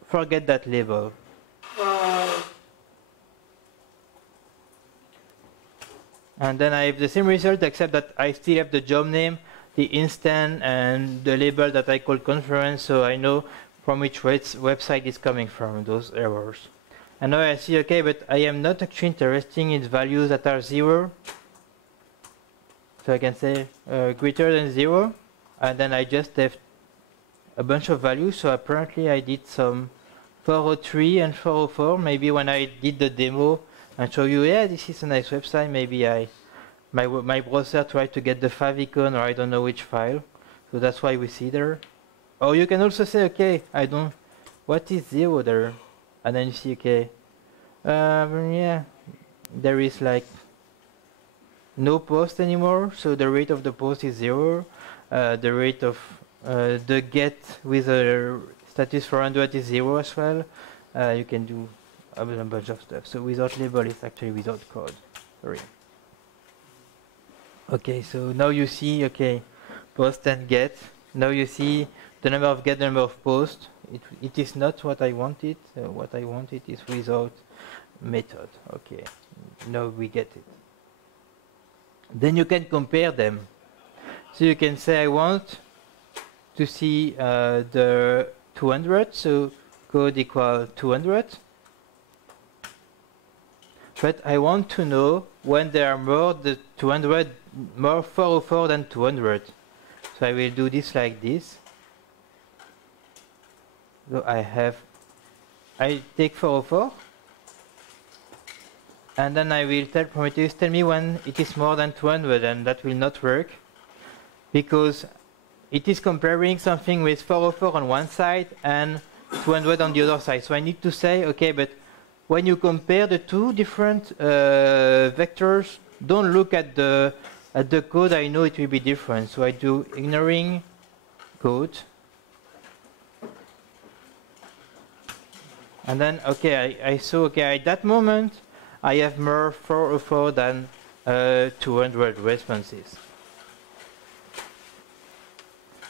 forget that label. And then I have the same result, except that I still have the job name, the instance, and the label that I call conference, so I know from which website is coming from, those errors. And now I see, okay, but I am not actually interested in values that are 0. So I can say greater than 0, and then I just have a bunch of values. So apparently I did some 403 and 404. Maybe when I did the demo and show you, yeah, this is a nice website, maybe my browser tried to get the favicon, or I don't know which file. So that's why we see there. Or you can also say, okay, what is 0 there? And then you see, okay, yeah, there is like no post anymore, so the rate of the post is 0. The rate of the get with a status 400 is 0 as well. You can do a bunch of stuff. So without label, it's actually without code. Sorry. Okay, so now you see, okay, post and get. Now you see the number of get, the number of post. It is not what I wanted. What I wanted is without method. Okay, now we get it. Then you can compare them. So you can say I want to see the 200, so code equal 200. But I want to know when there are more 404 than 200. So I will do this like this. So I take 404, and then I will tell Prometheus, tell me when it is more than 200, and that will not work, because it is comparing something with 404 on one side and 200 on the other side. So I need to say, okay, but when you compare the two different vectors, don't look at the code. I know it will be different. So I do ignoring code. And then, okay, I saw, okay, at that moment, I have more 404 than 200 responses.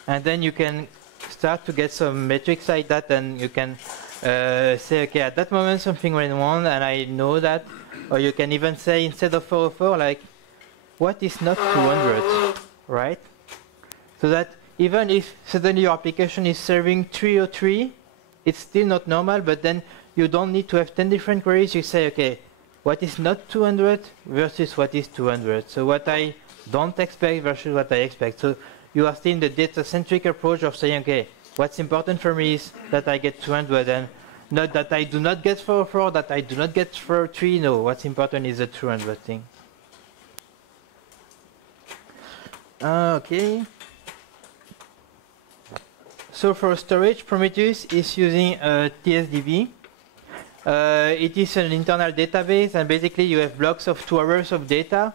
And then you can start to get some metrics like that, and you can say, okay, at that moment something went wrong, and I know that. Or you can even say, instead of 404, like, what is not 200, right? So that even if suddenly your application is serving 303, it's still not normal, but then you don't need to have 10 different queries. You say, okay, what is not 200 versus what is 200? So what I don't expect versus what I expect. So you are still in the data-centric approach of saying, okay, what's important for me is that I get 200, and not that I do not get 404, that I do not get 403. No, what's important is the 200 thing. Okay. So for storage, Prometheus is using TSDB. It is an internal database, and basically you have blocks of 2 hours of data,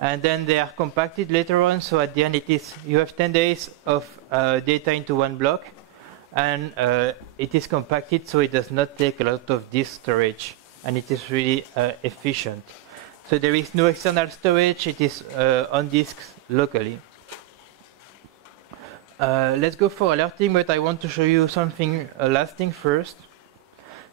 and then they are compacted later on. So at the end, you have 10 days of data into one block, and it is compacted, so it does not take a lot of disk storage, and it is really efficient. So there is no external storage; it is on disks locally. Let's go for alerting, but I want to show you something last thing first.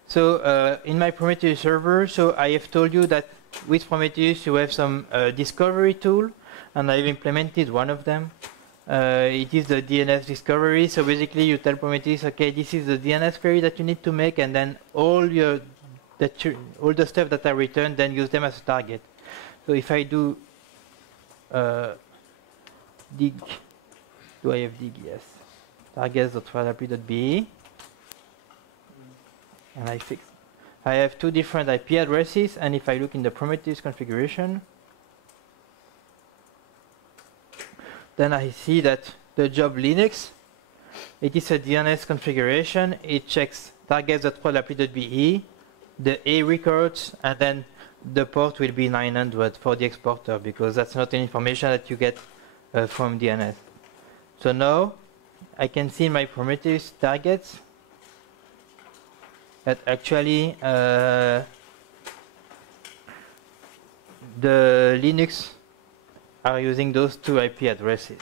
So in my Prometheus server, so I have told you that with Prometheus you have some discovery tool, and I've implemented one of them. It is the DNS discovery. So basically you tell Prometheus, okay, this is the DNS query that you need to make, and then all the stuff that I return, then use them as a target. So if I do dig, do I have dig? Yes. Targets.wordapple.be, and I have 2 different IP addresses, and if I look in the Prometheus configuration, then I see that the job Linux, it is a DNS configuration. It checks targets.wordapple.be, the A records, and then the port will be 900 for the exporter, because that's not an information that you get from DNS. So now I can see my Prometheus targets. that actually the Linux are using those two IP addresses.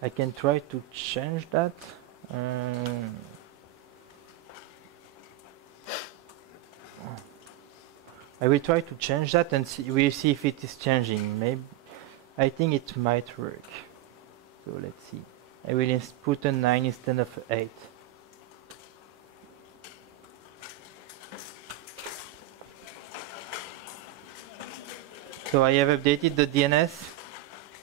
I can try to change that. I will try to change that and we'll see if it is changing. Maybe I think it might work. So let's see. I will put a 9 instead of 8. So I have updated the DNS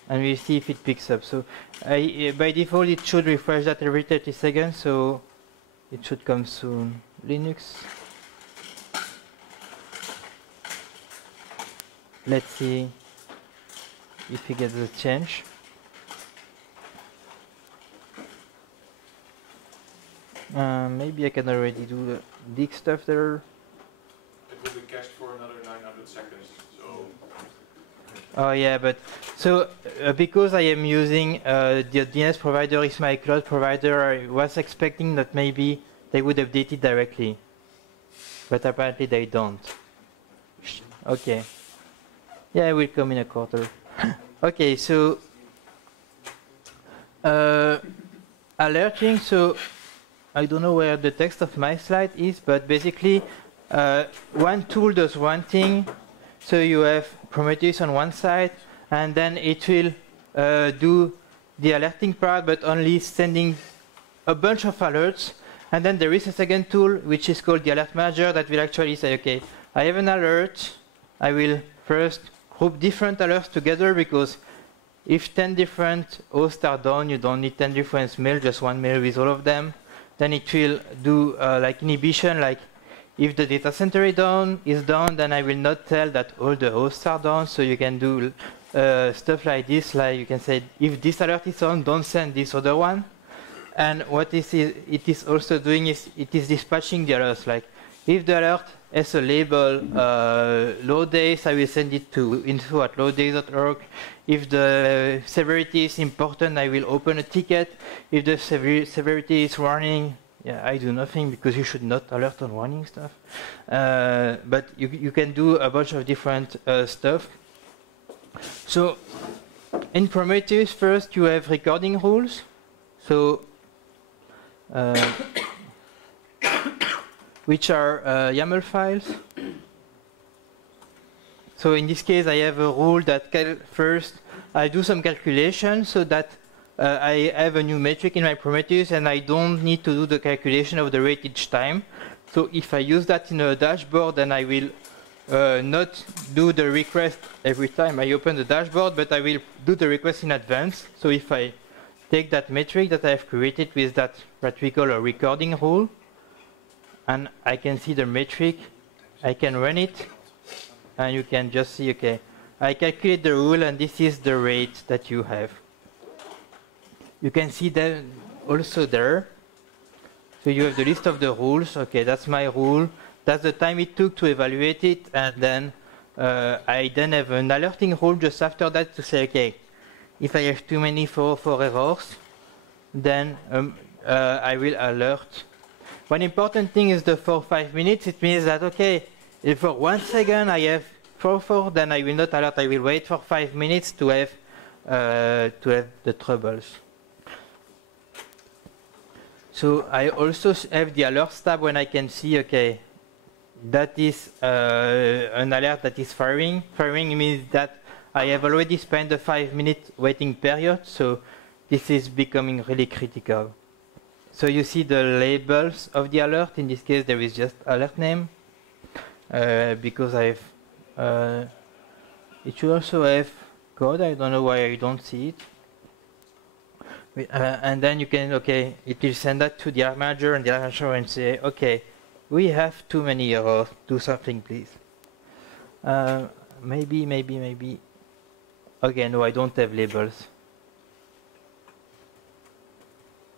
and we'll see if it picks up. So by default it should refresh that every 30 seconds, so it should come soon. Linux. Let's see if he gets a change. Maybe I can already do the dig stuff there. It will be cached for another 900 seconds. So. Oh yeah, but so because I am using the DNS provider is my cloud provider, I was expecting that maybe they would update it directly, but apparently they don't. Okay. Yeah, I will come in a quarter. Okay, so alerting. So I don't know where the text of my slide is, but basically one tool does one thing. So you have Prometheus on one side, and then it will do the alerting part, but only sending a bunch of alerts. And then there is a second tool, which is called the alert manager, that will actually say, okay, I have an alert. I will first group different alerts together, because if 10 different hosts are down, you don't need 10 different mails, just one mail with all of them. Then it will do like inhibition, like if the data center is down, then I will not tell that all the hosts are down. So you can do stuff like this, like you can say, if this alert is on, don't send this other one. And what it is also doing is it is dispatching the alerts. Like if the alert has a label Loadays, I will send it to info@loadays.org. If the severity is important, I will open a ticket. If the severity is warning, yeah, I do nothing, because you should not alert on warning stuff. But you can do a bunch of different stuff. So in Prometheus, first you have recording rules. So which are YAML files. So in this case, I have a rule that first I do some calculation so that I have a new metric in my Prometheus, and I don't need to do the calculation of the rate each time. So if I use that in a dashboard, then I will not do the request every time I open the dashboard, but I will do the request in advance. So if I take that metric that I have created with that what we call a recording rule, and I can see the metric, I can run it, and you can just see, okay, I calculate the rule, and this is the rate that you have. You can see that also there. So you have the list of the rules. Okay, that's my rule. That's the time it took to evaluate it, and then I then have an alerting rule just after that to say, okay, if I have too many 404 errors, then I will alert. One important thing is the for 5 minutes. It means that, okay, if for 1 second I have 404, then I will not alert. I will wait for 5 minutes to have the troubles. So I also have the alerts tab when I can see, okay, that is an alert that is firing. Firing means that I have already spent the 5-minute waiting period, so this is becoming really critical. So you see the labels of the alert. In this case, there is just alert name, because I've. It should also have code. I don't know why I don't see it. And then you can, okay, it will send that to the alert manager, and the alert manager will say, okay, we have too many errors. Do something, please. Maybe. Okay, no, I don't have labels.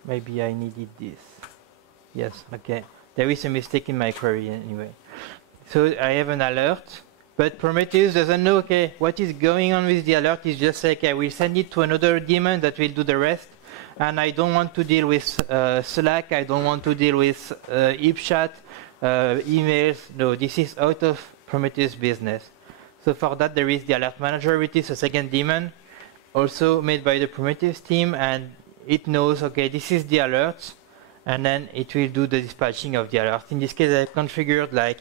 Maybe I needed this. Yes, okay. There is a mistake in my query anyway. So I have an alert, but Prometheus doesn't know, okay, what is going on with the alert. Is just like, I will send it to another daemon that will do the rest. And I don't want to deal with Slack. I don't want to deal with HipChat. emails. No, this is out of Prometheus business. So for that, there is the alert manager, which is a second daemon, also made by the Prometheus team, and it knows, okay, this is the alert, and then it will do the dispatching of the alert. In this case, I've configured like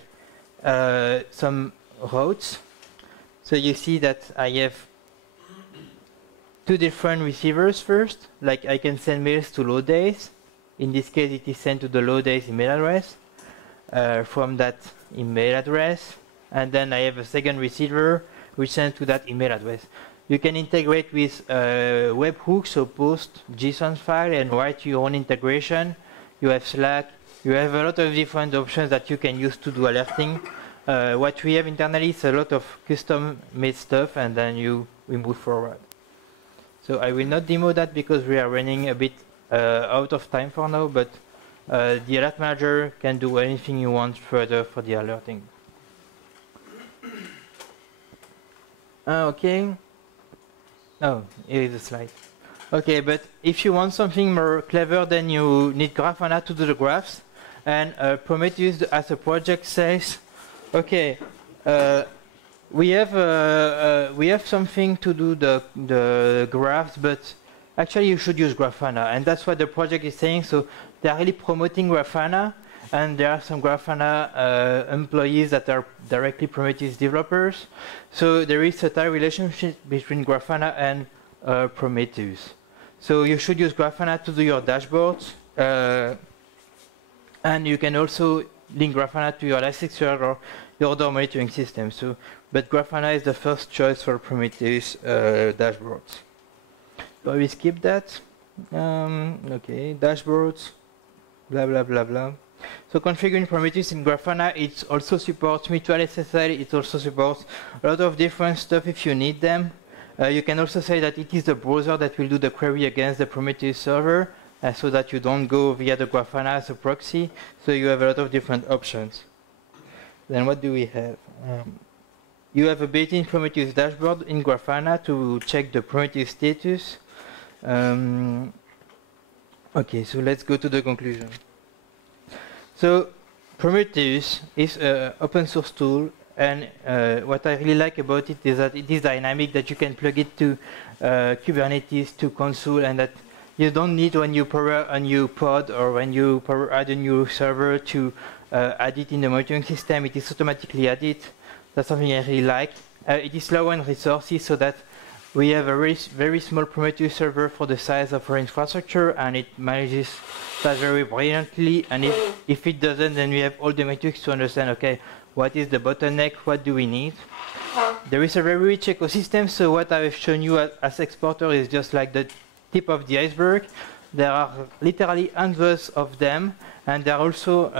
some routes. So you see that I have two different receivers first. Like I can send mails to Loadays. In this case, it is sent to the Loadays email address from that email address. And then I have a second receiver which sends to that email address. You can integrate with webhooks, so post JSON file and write your own integration. You have Slack. You have a lot of different options that you can use to do alerting. What we have internally is a lot of custom-made stuff, and then we move forward. So I will not demo that because we are running a bit out of time for now, but the alert manager can do anything you want further for the alerting. Okay. Oh, here is the slide. Okay, but if you want something more clever, then you need Grafana to do the graphs. And Prometheus, as a project, says, okay, we have something to do the graphs, but actually you should use Grafana, and that's what the project is saying. So they are really promoting Grafana, and there are some Grafana employees that are directly Prometheus developers. So there is a tight relationship between Grafana and Prometheus. So you should use Grafana to do your dashboards, and you can also link Grafana to your Elasticsearch or your other monitoring system. So, but Grafana is the first choice for Prometheus dashboards. So we skip that. Okay, dashboards, blah blah blah blah. So configuring Prometheus in Grafana, it also supports mutual SSL. It also supports a lot of different stuff if you need them. You can also say that it is the browser that will do the query against the Prometheus server, so that you don't go via the Grafana as a proxy. So you have a lot of different options. Then what do we have? You have a built-in Prometheus dashboard in Grafana to check the Prometheus status. Okay, so let's go to the conclusion. So Prometheus is an open source tool, and what I really like about it is that it is dynamic, that you can plug it to Kubernetes, to console, and that you don't need, when you power a new pod or when you add a new server, to add it in the monitoring system. It is automatically added. That's something I really like. It is low on resources, so that we have a very small Prometheus server for the size of our infrastructure, and it manages that very brilliantly. And if it doesn't, then we have all the metrics to understand, okay, what is the bottleneck, what do we need? There is a very rich ecosystem, so what I've shown you as exporter is just like the tip of the iceberg. There are literally hundreds of them, and there are also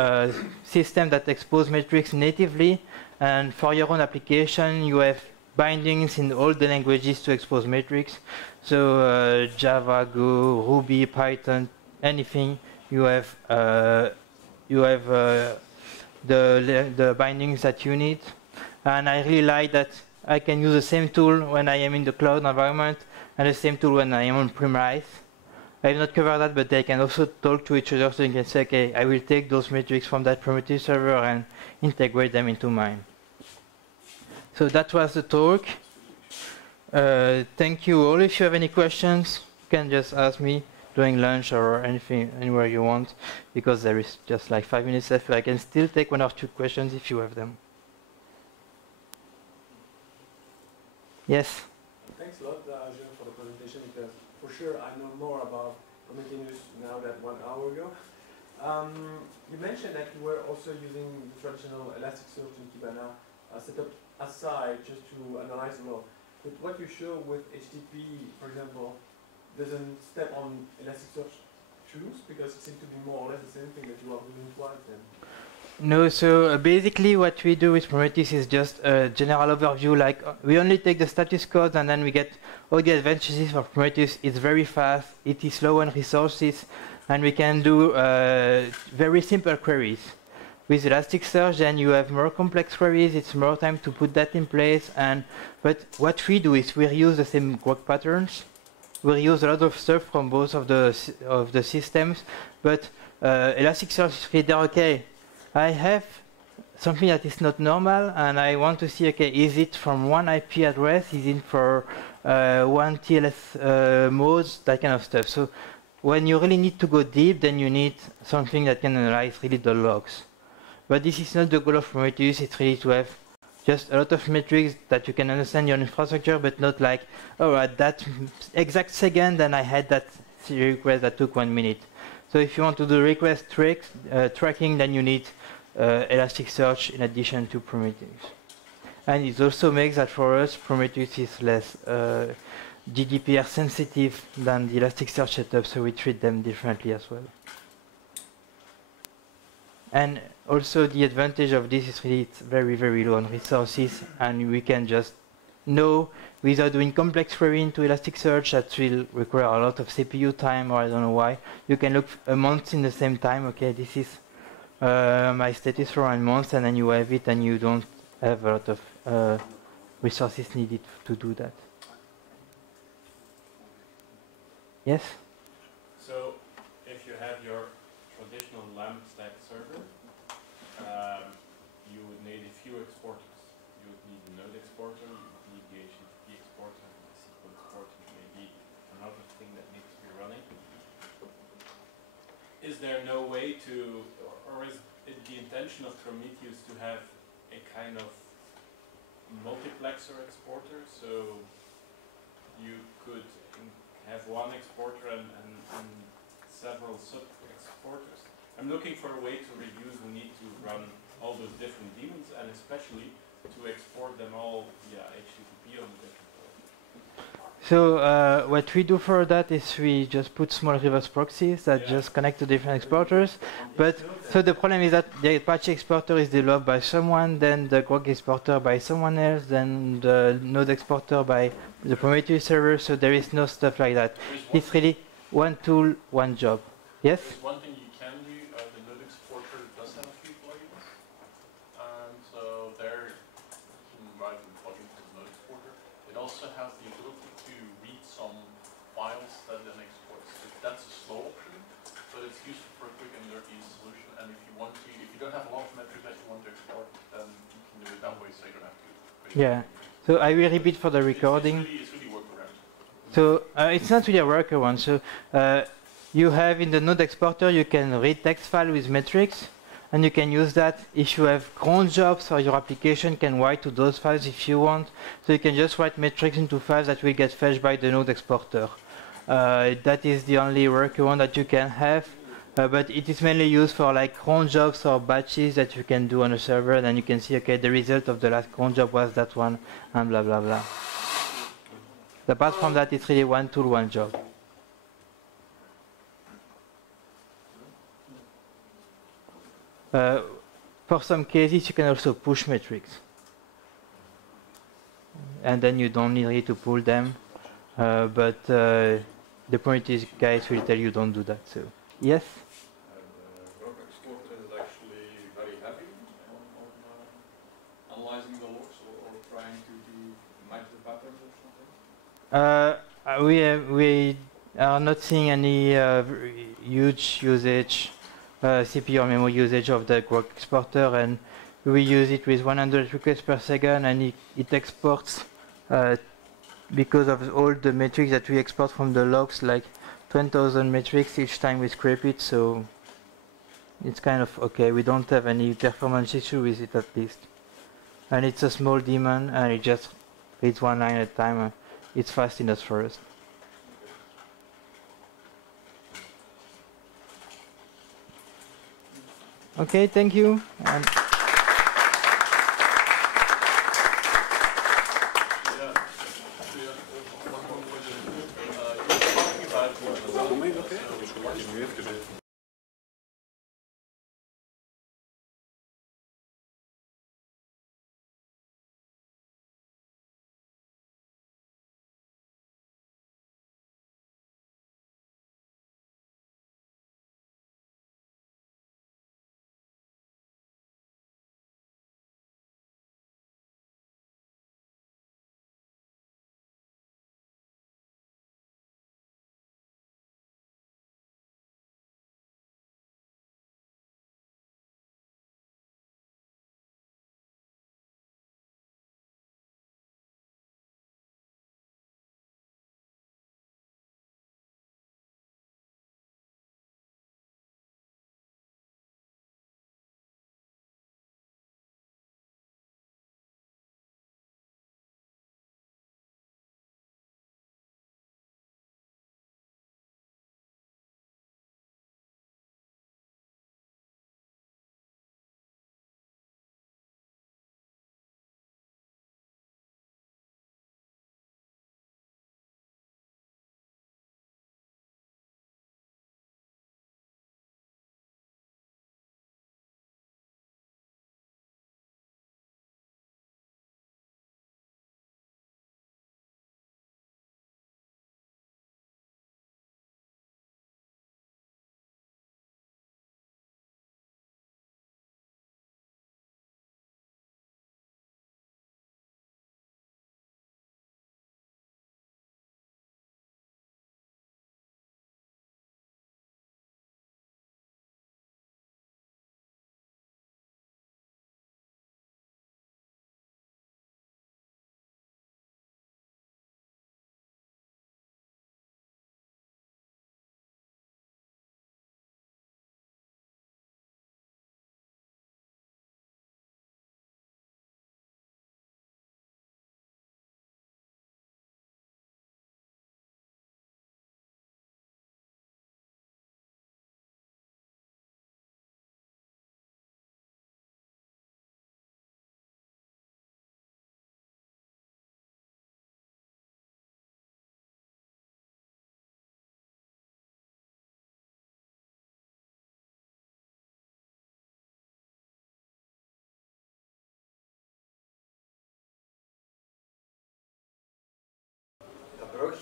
systems that expose metrics natively, and for your own application you have bindings in all the languages to expose metrics. So Java, Go, Ruby, Python, anything, you have the bindings that you need. And I really like that I can use the same tool when I am in the cloud environment and the same tool when I am on premise. I have not covered that, but they can also talk to each other, so you can say, okay, I will take those metrics from that Prometheus server and integrate them into mine. So that was the talk. Thank you all. If you have any questions, you can just ask me during lunch or anything, anywhere you want, because there is just like 5 minutes left. I can still take 1 or 2 questions if you have them. Yes? Thanks a lot, Jean, for the presentation, because for sure I know more about Prometheus now than 1 hour ago. You mentioned that you were also using the traditional Elasticsearch and Kibana setup aside just to analyze the log. But what you show with HTTP, for example, doesn't step on Elasticsearch shoes, because it seems to be more or less the same thing that you are doing twice then. No, so basically what we do with Prometheus is just a general overview, like we only take the status codes and then we get all the advantages of Prometheus. It's very fast, it is low on resources, and we can do very simple queries. With Elasticsearch, then you have more complex queries, it's more time to put that in place. But what we do is we reuse the same grok patterns. We reuse a lot of stuff from both of the systems, but Elasticsearch is really okay. I have something that is not normal, and I want to see, okay, is it from one IP address? Is it for one TLS modes? That kind of stuff. So when you really need to go deep, then you need something that can analyze really the logs. But this is not the goal of Prometheus. It's really to have just a lot of metrics that you can understand your infrastructure, but not like, oh, at that exact second, then I had that request that took 1 minute. So if you want to do request tracking, then you need Elasticsearch in addition to Prometheus. And it also makes that for us, Prometheus is less GDPR sensitive than the Elasticsearch setup, so we treat them differently as well. And also the advantage of this is really it's very, very low on resources, and we can just know without doing complex query into Elasticsearch that will require a lot of CPU time, or I don't know why. You can look a month in the same time. Okay, this is my status for 1 month, and then you have it, and you don't have a lot of resources needed to do that. Yes? So, if you have your traditional LAMP stack server, you would need a few exporters. You would need the node exporter, you would need the HTTP exporter, the SQL exporter, maybe another thing that needs to be running. Is there no way to, or is it the intention of Prometheus to have a kind of multiplexer exporter, so you could have one exporter and several sub-exporters? I'm looking for a way to reduce the need to run all those different daemons, and especially to export them all via HTTP on the different ports. So what we do for that is we just put small reverse proxies that just connect to different exporters. But so the problem is that the Apache exporter is developed by someone, then the Grok exporter by someone else, then the node exporter by the Prometheus server. So there is no stuff like that. It's really one tool, one job. Yes? There's one thing you can do. The node exporter does have a few plugins, and so there you can write a plugin for the node exporter. It also has the ability to read some files that then exports. That's a slow option, but it's useful for a quick and dirty solution. And if you want to, if you don't have a lot of metrics that you want to export, then you can do it that way, so you don't have to. Yeah. So I will repeat for the recording. It's really workaround. So it's not really a workaround. So you have in the node exporter, you can read text file with metrics, and you can use that if you have cron jobs, or your application can write to those files if you want. So you can just write metrics into files that will get fetched by the node exporter. That is the only workaround that you can have, but it is mainly used for like cron jobs or batches that you can do on a server, and then you can see, okay, the result of the last cron job was that one, and blah blah blah. Apart from that, it's really one tool, one job. For some cases, you can also push metrics, and then you don't need really to pull them. But the Prometheus guys will tell you don't do that. So yes. Grok exporter is actually very heavy on analyzing the logs or trying to match the patterns or something. We are not seeing any huge usage. CPU or memory usage of the Grok exporter, and we use it with 100 requests per second, and it exports because of all the metrics that we export from the logs, like 20,000 metrics each time we scrape it, so it's kind of okay. We don't have any performance issue with it, at least. And it's a small daemon, and it just reads one line at a time. It's fast enough for us. Okay, thank you.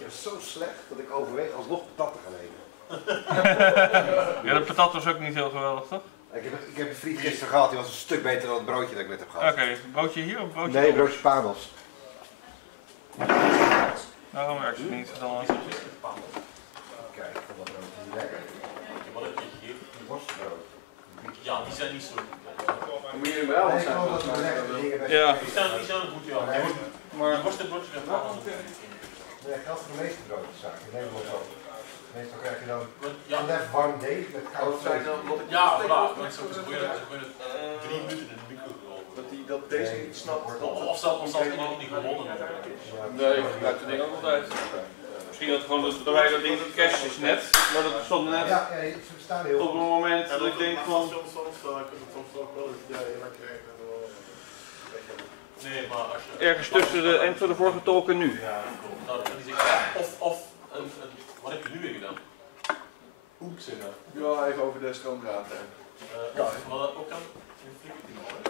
was zo slecht dat ik overweeg alsnog patat te gaan eten. Ja, de patat was ook niet heel geweldig, toch? Ik heb een friet gisteren gehad, die was een stuk beter dan het broodje dat ik net heb gehad. Oké, broodje hier of broodje? Nee, broodje panos. Waarom werkt het niet dan als het is? Kijk, ik vond dat broodje niet lekker. Wat heb je gegeven? Worstbrood. Ja, die zijn niet zo goed. Moet je hem wel Nee, ik geloof dat we lekkere dingen bij Ja. Die zijn goed, ja. Maar Die worstenbroodjes met panos. nee, geldt voor de meeste broodjeszaken. In Nederland ook. Meestal krijg je dan Ja. een lef warm deeg met koud vlees. Ja, voilà. Mensen gooien het 3 minuten in de micro gelopen. Dat deze niet snapt. Of zelfs niet gewonnen. Nee, ik gebruik het ding ook altijd. Misschien dat gewoon dat wij dat ding gecached is net, maar dat stond net Ja, ze staan heel op een moment dat ik denk van... Soms ook wel eens helemaal krijgen. Nee, maar als je... Ergens tussen de eind van de vorige talk en nu. Ja, nou, dat is echt... Of wat heb je nu weer gedaan? Oeps, zeg dat. Ja, even over de stroomdraad. Wat dat ook kan, een flikker.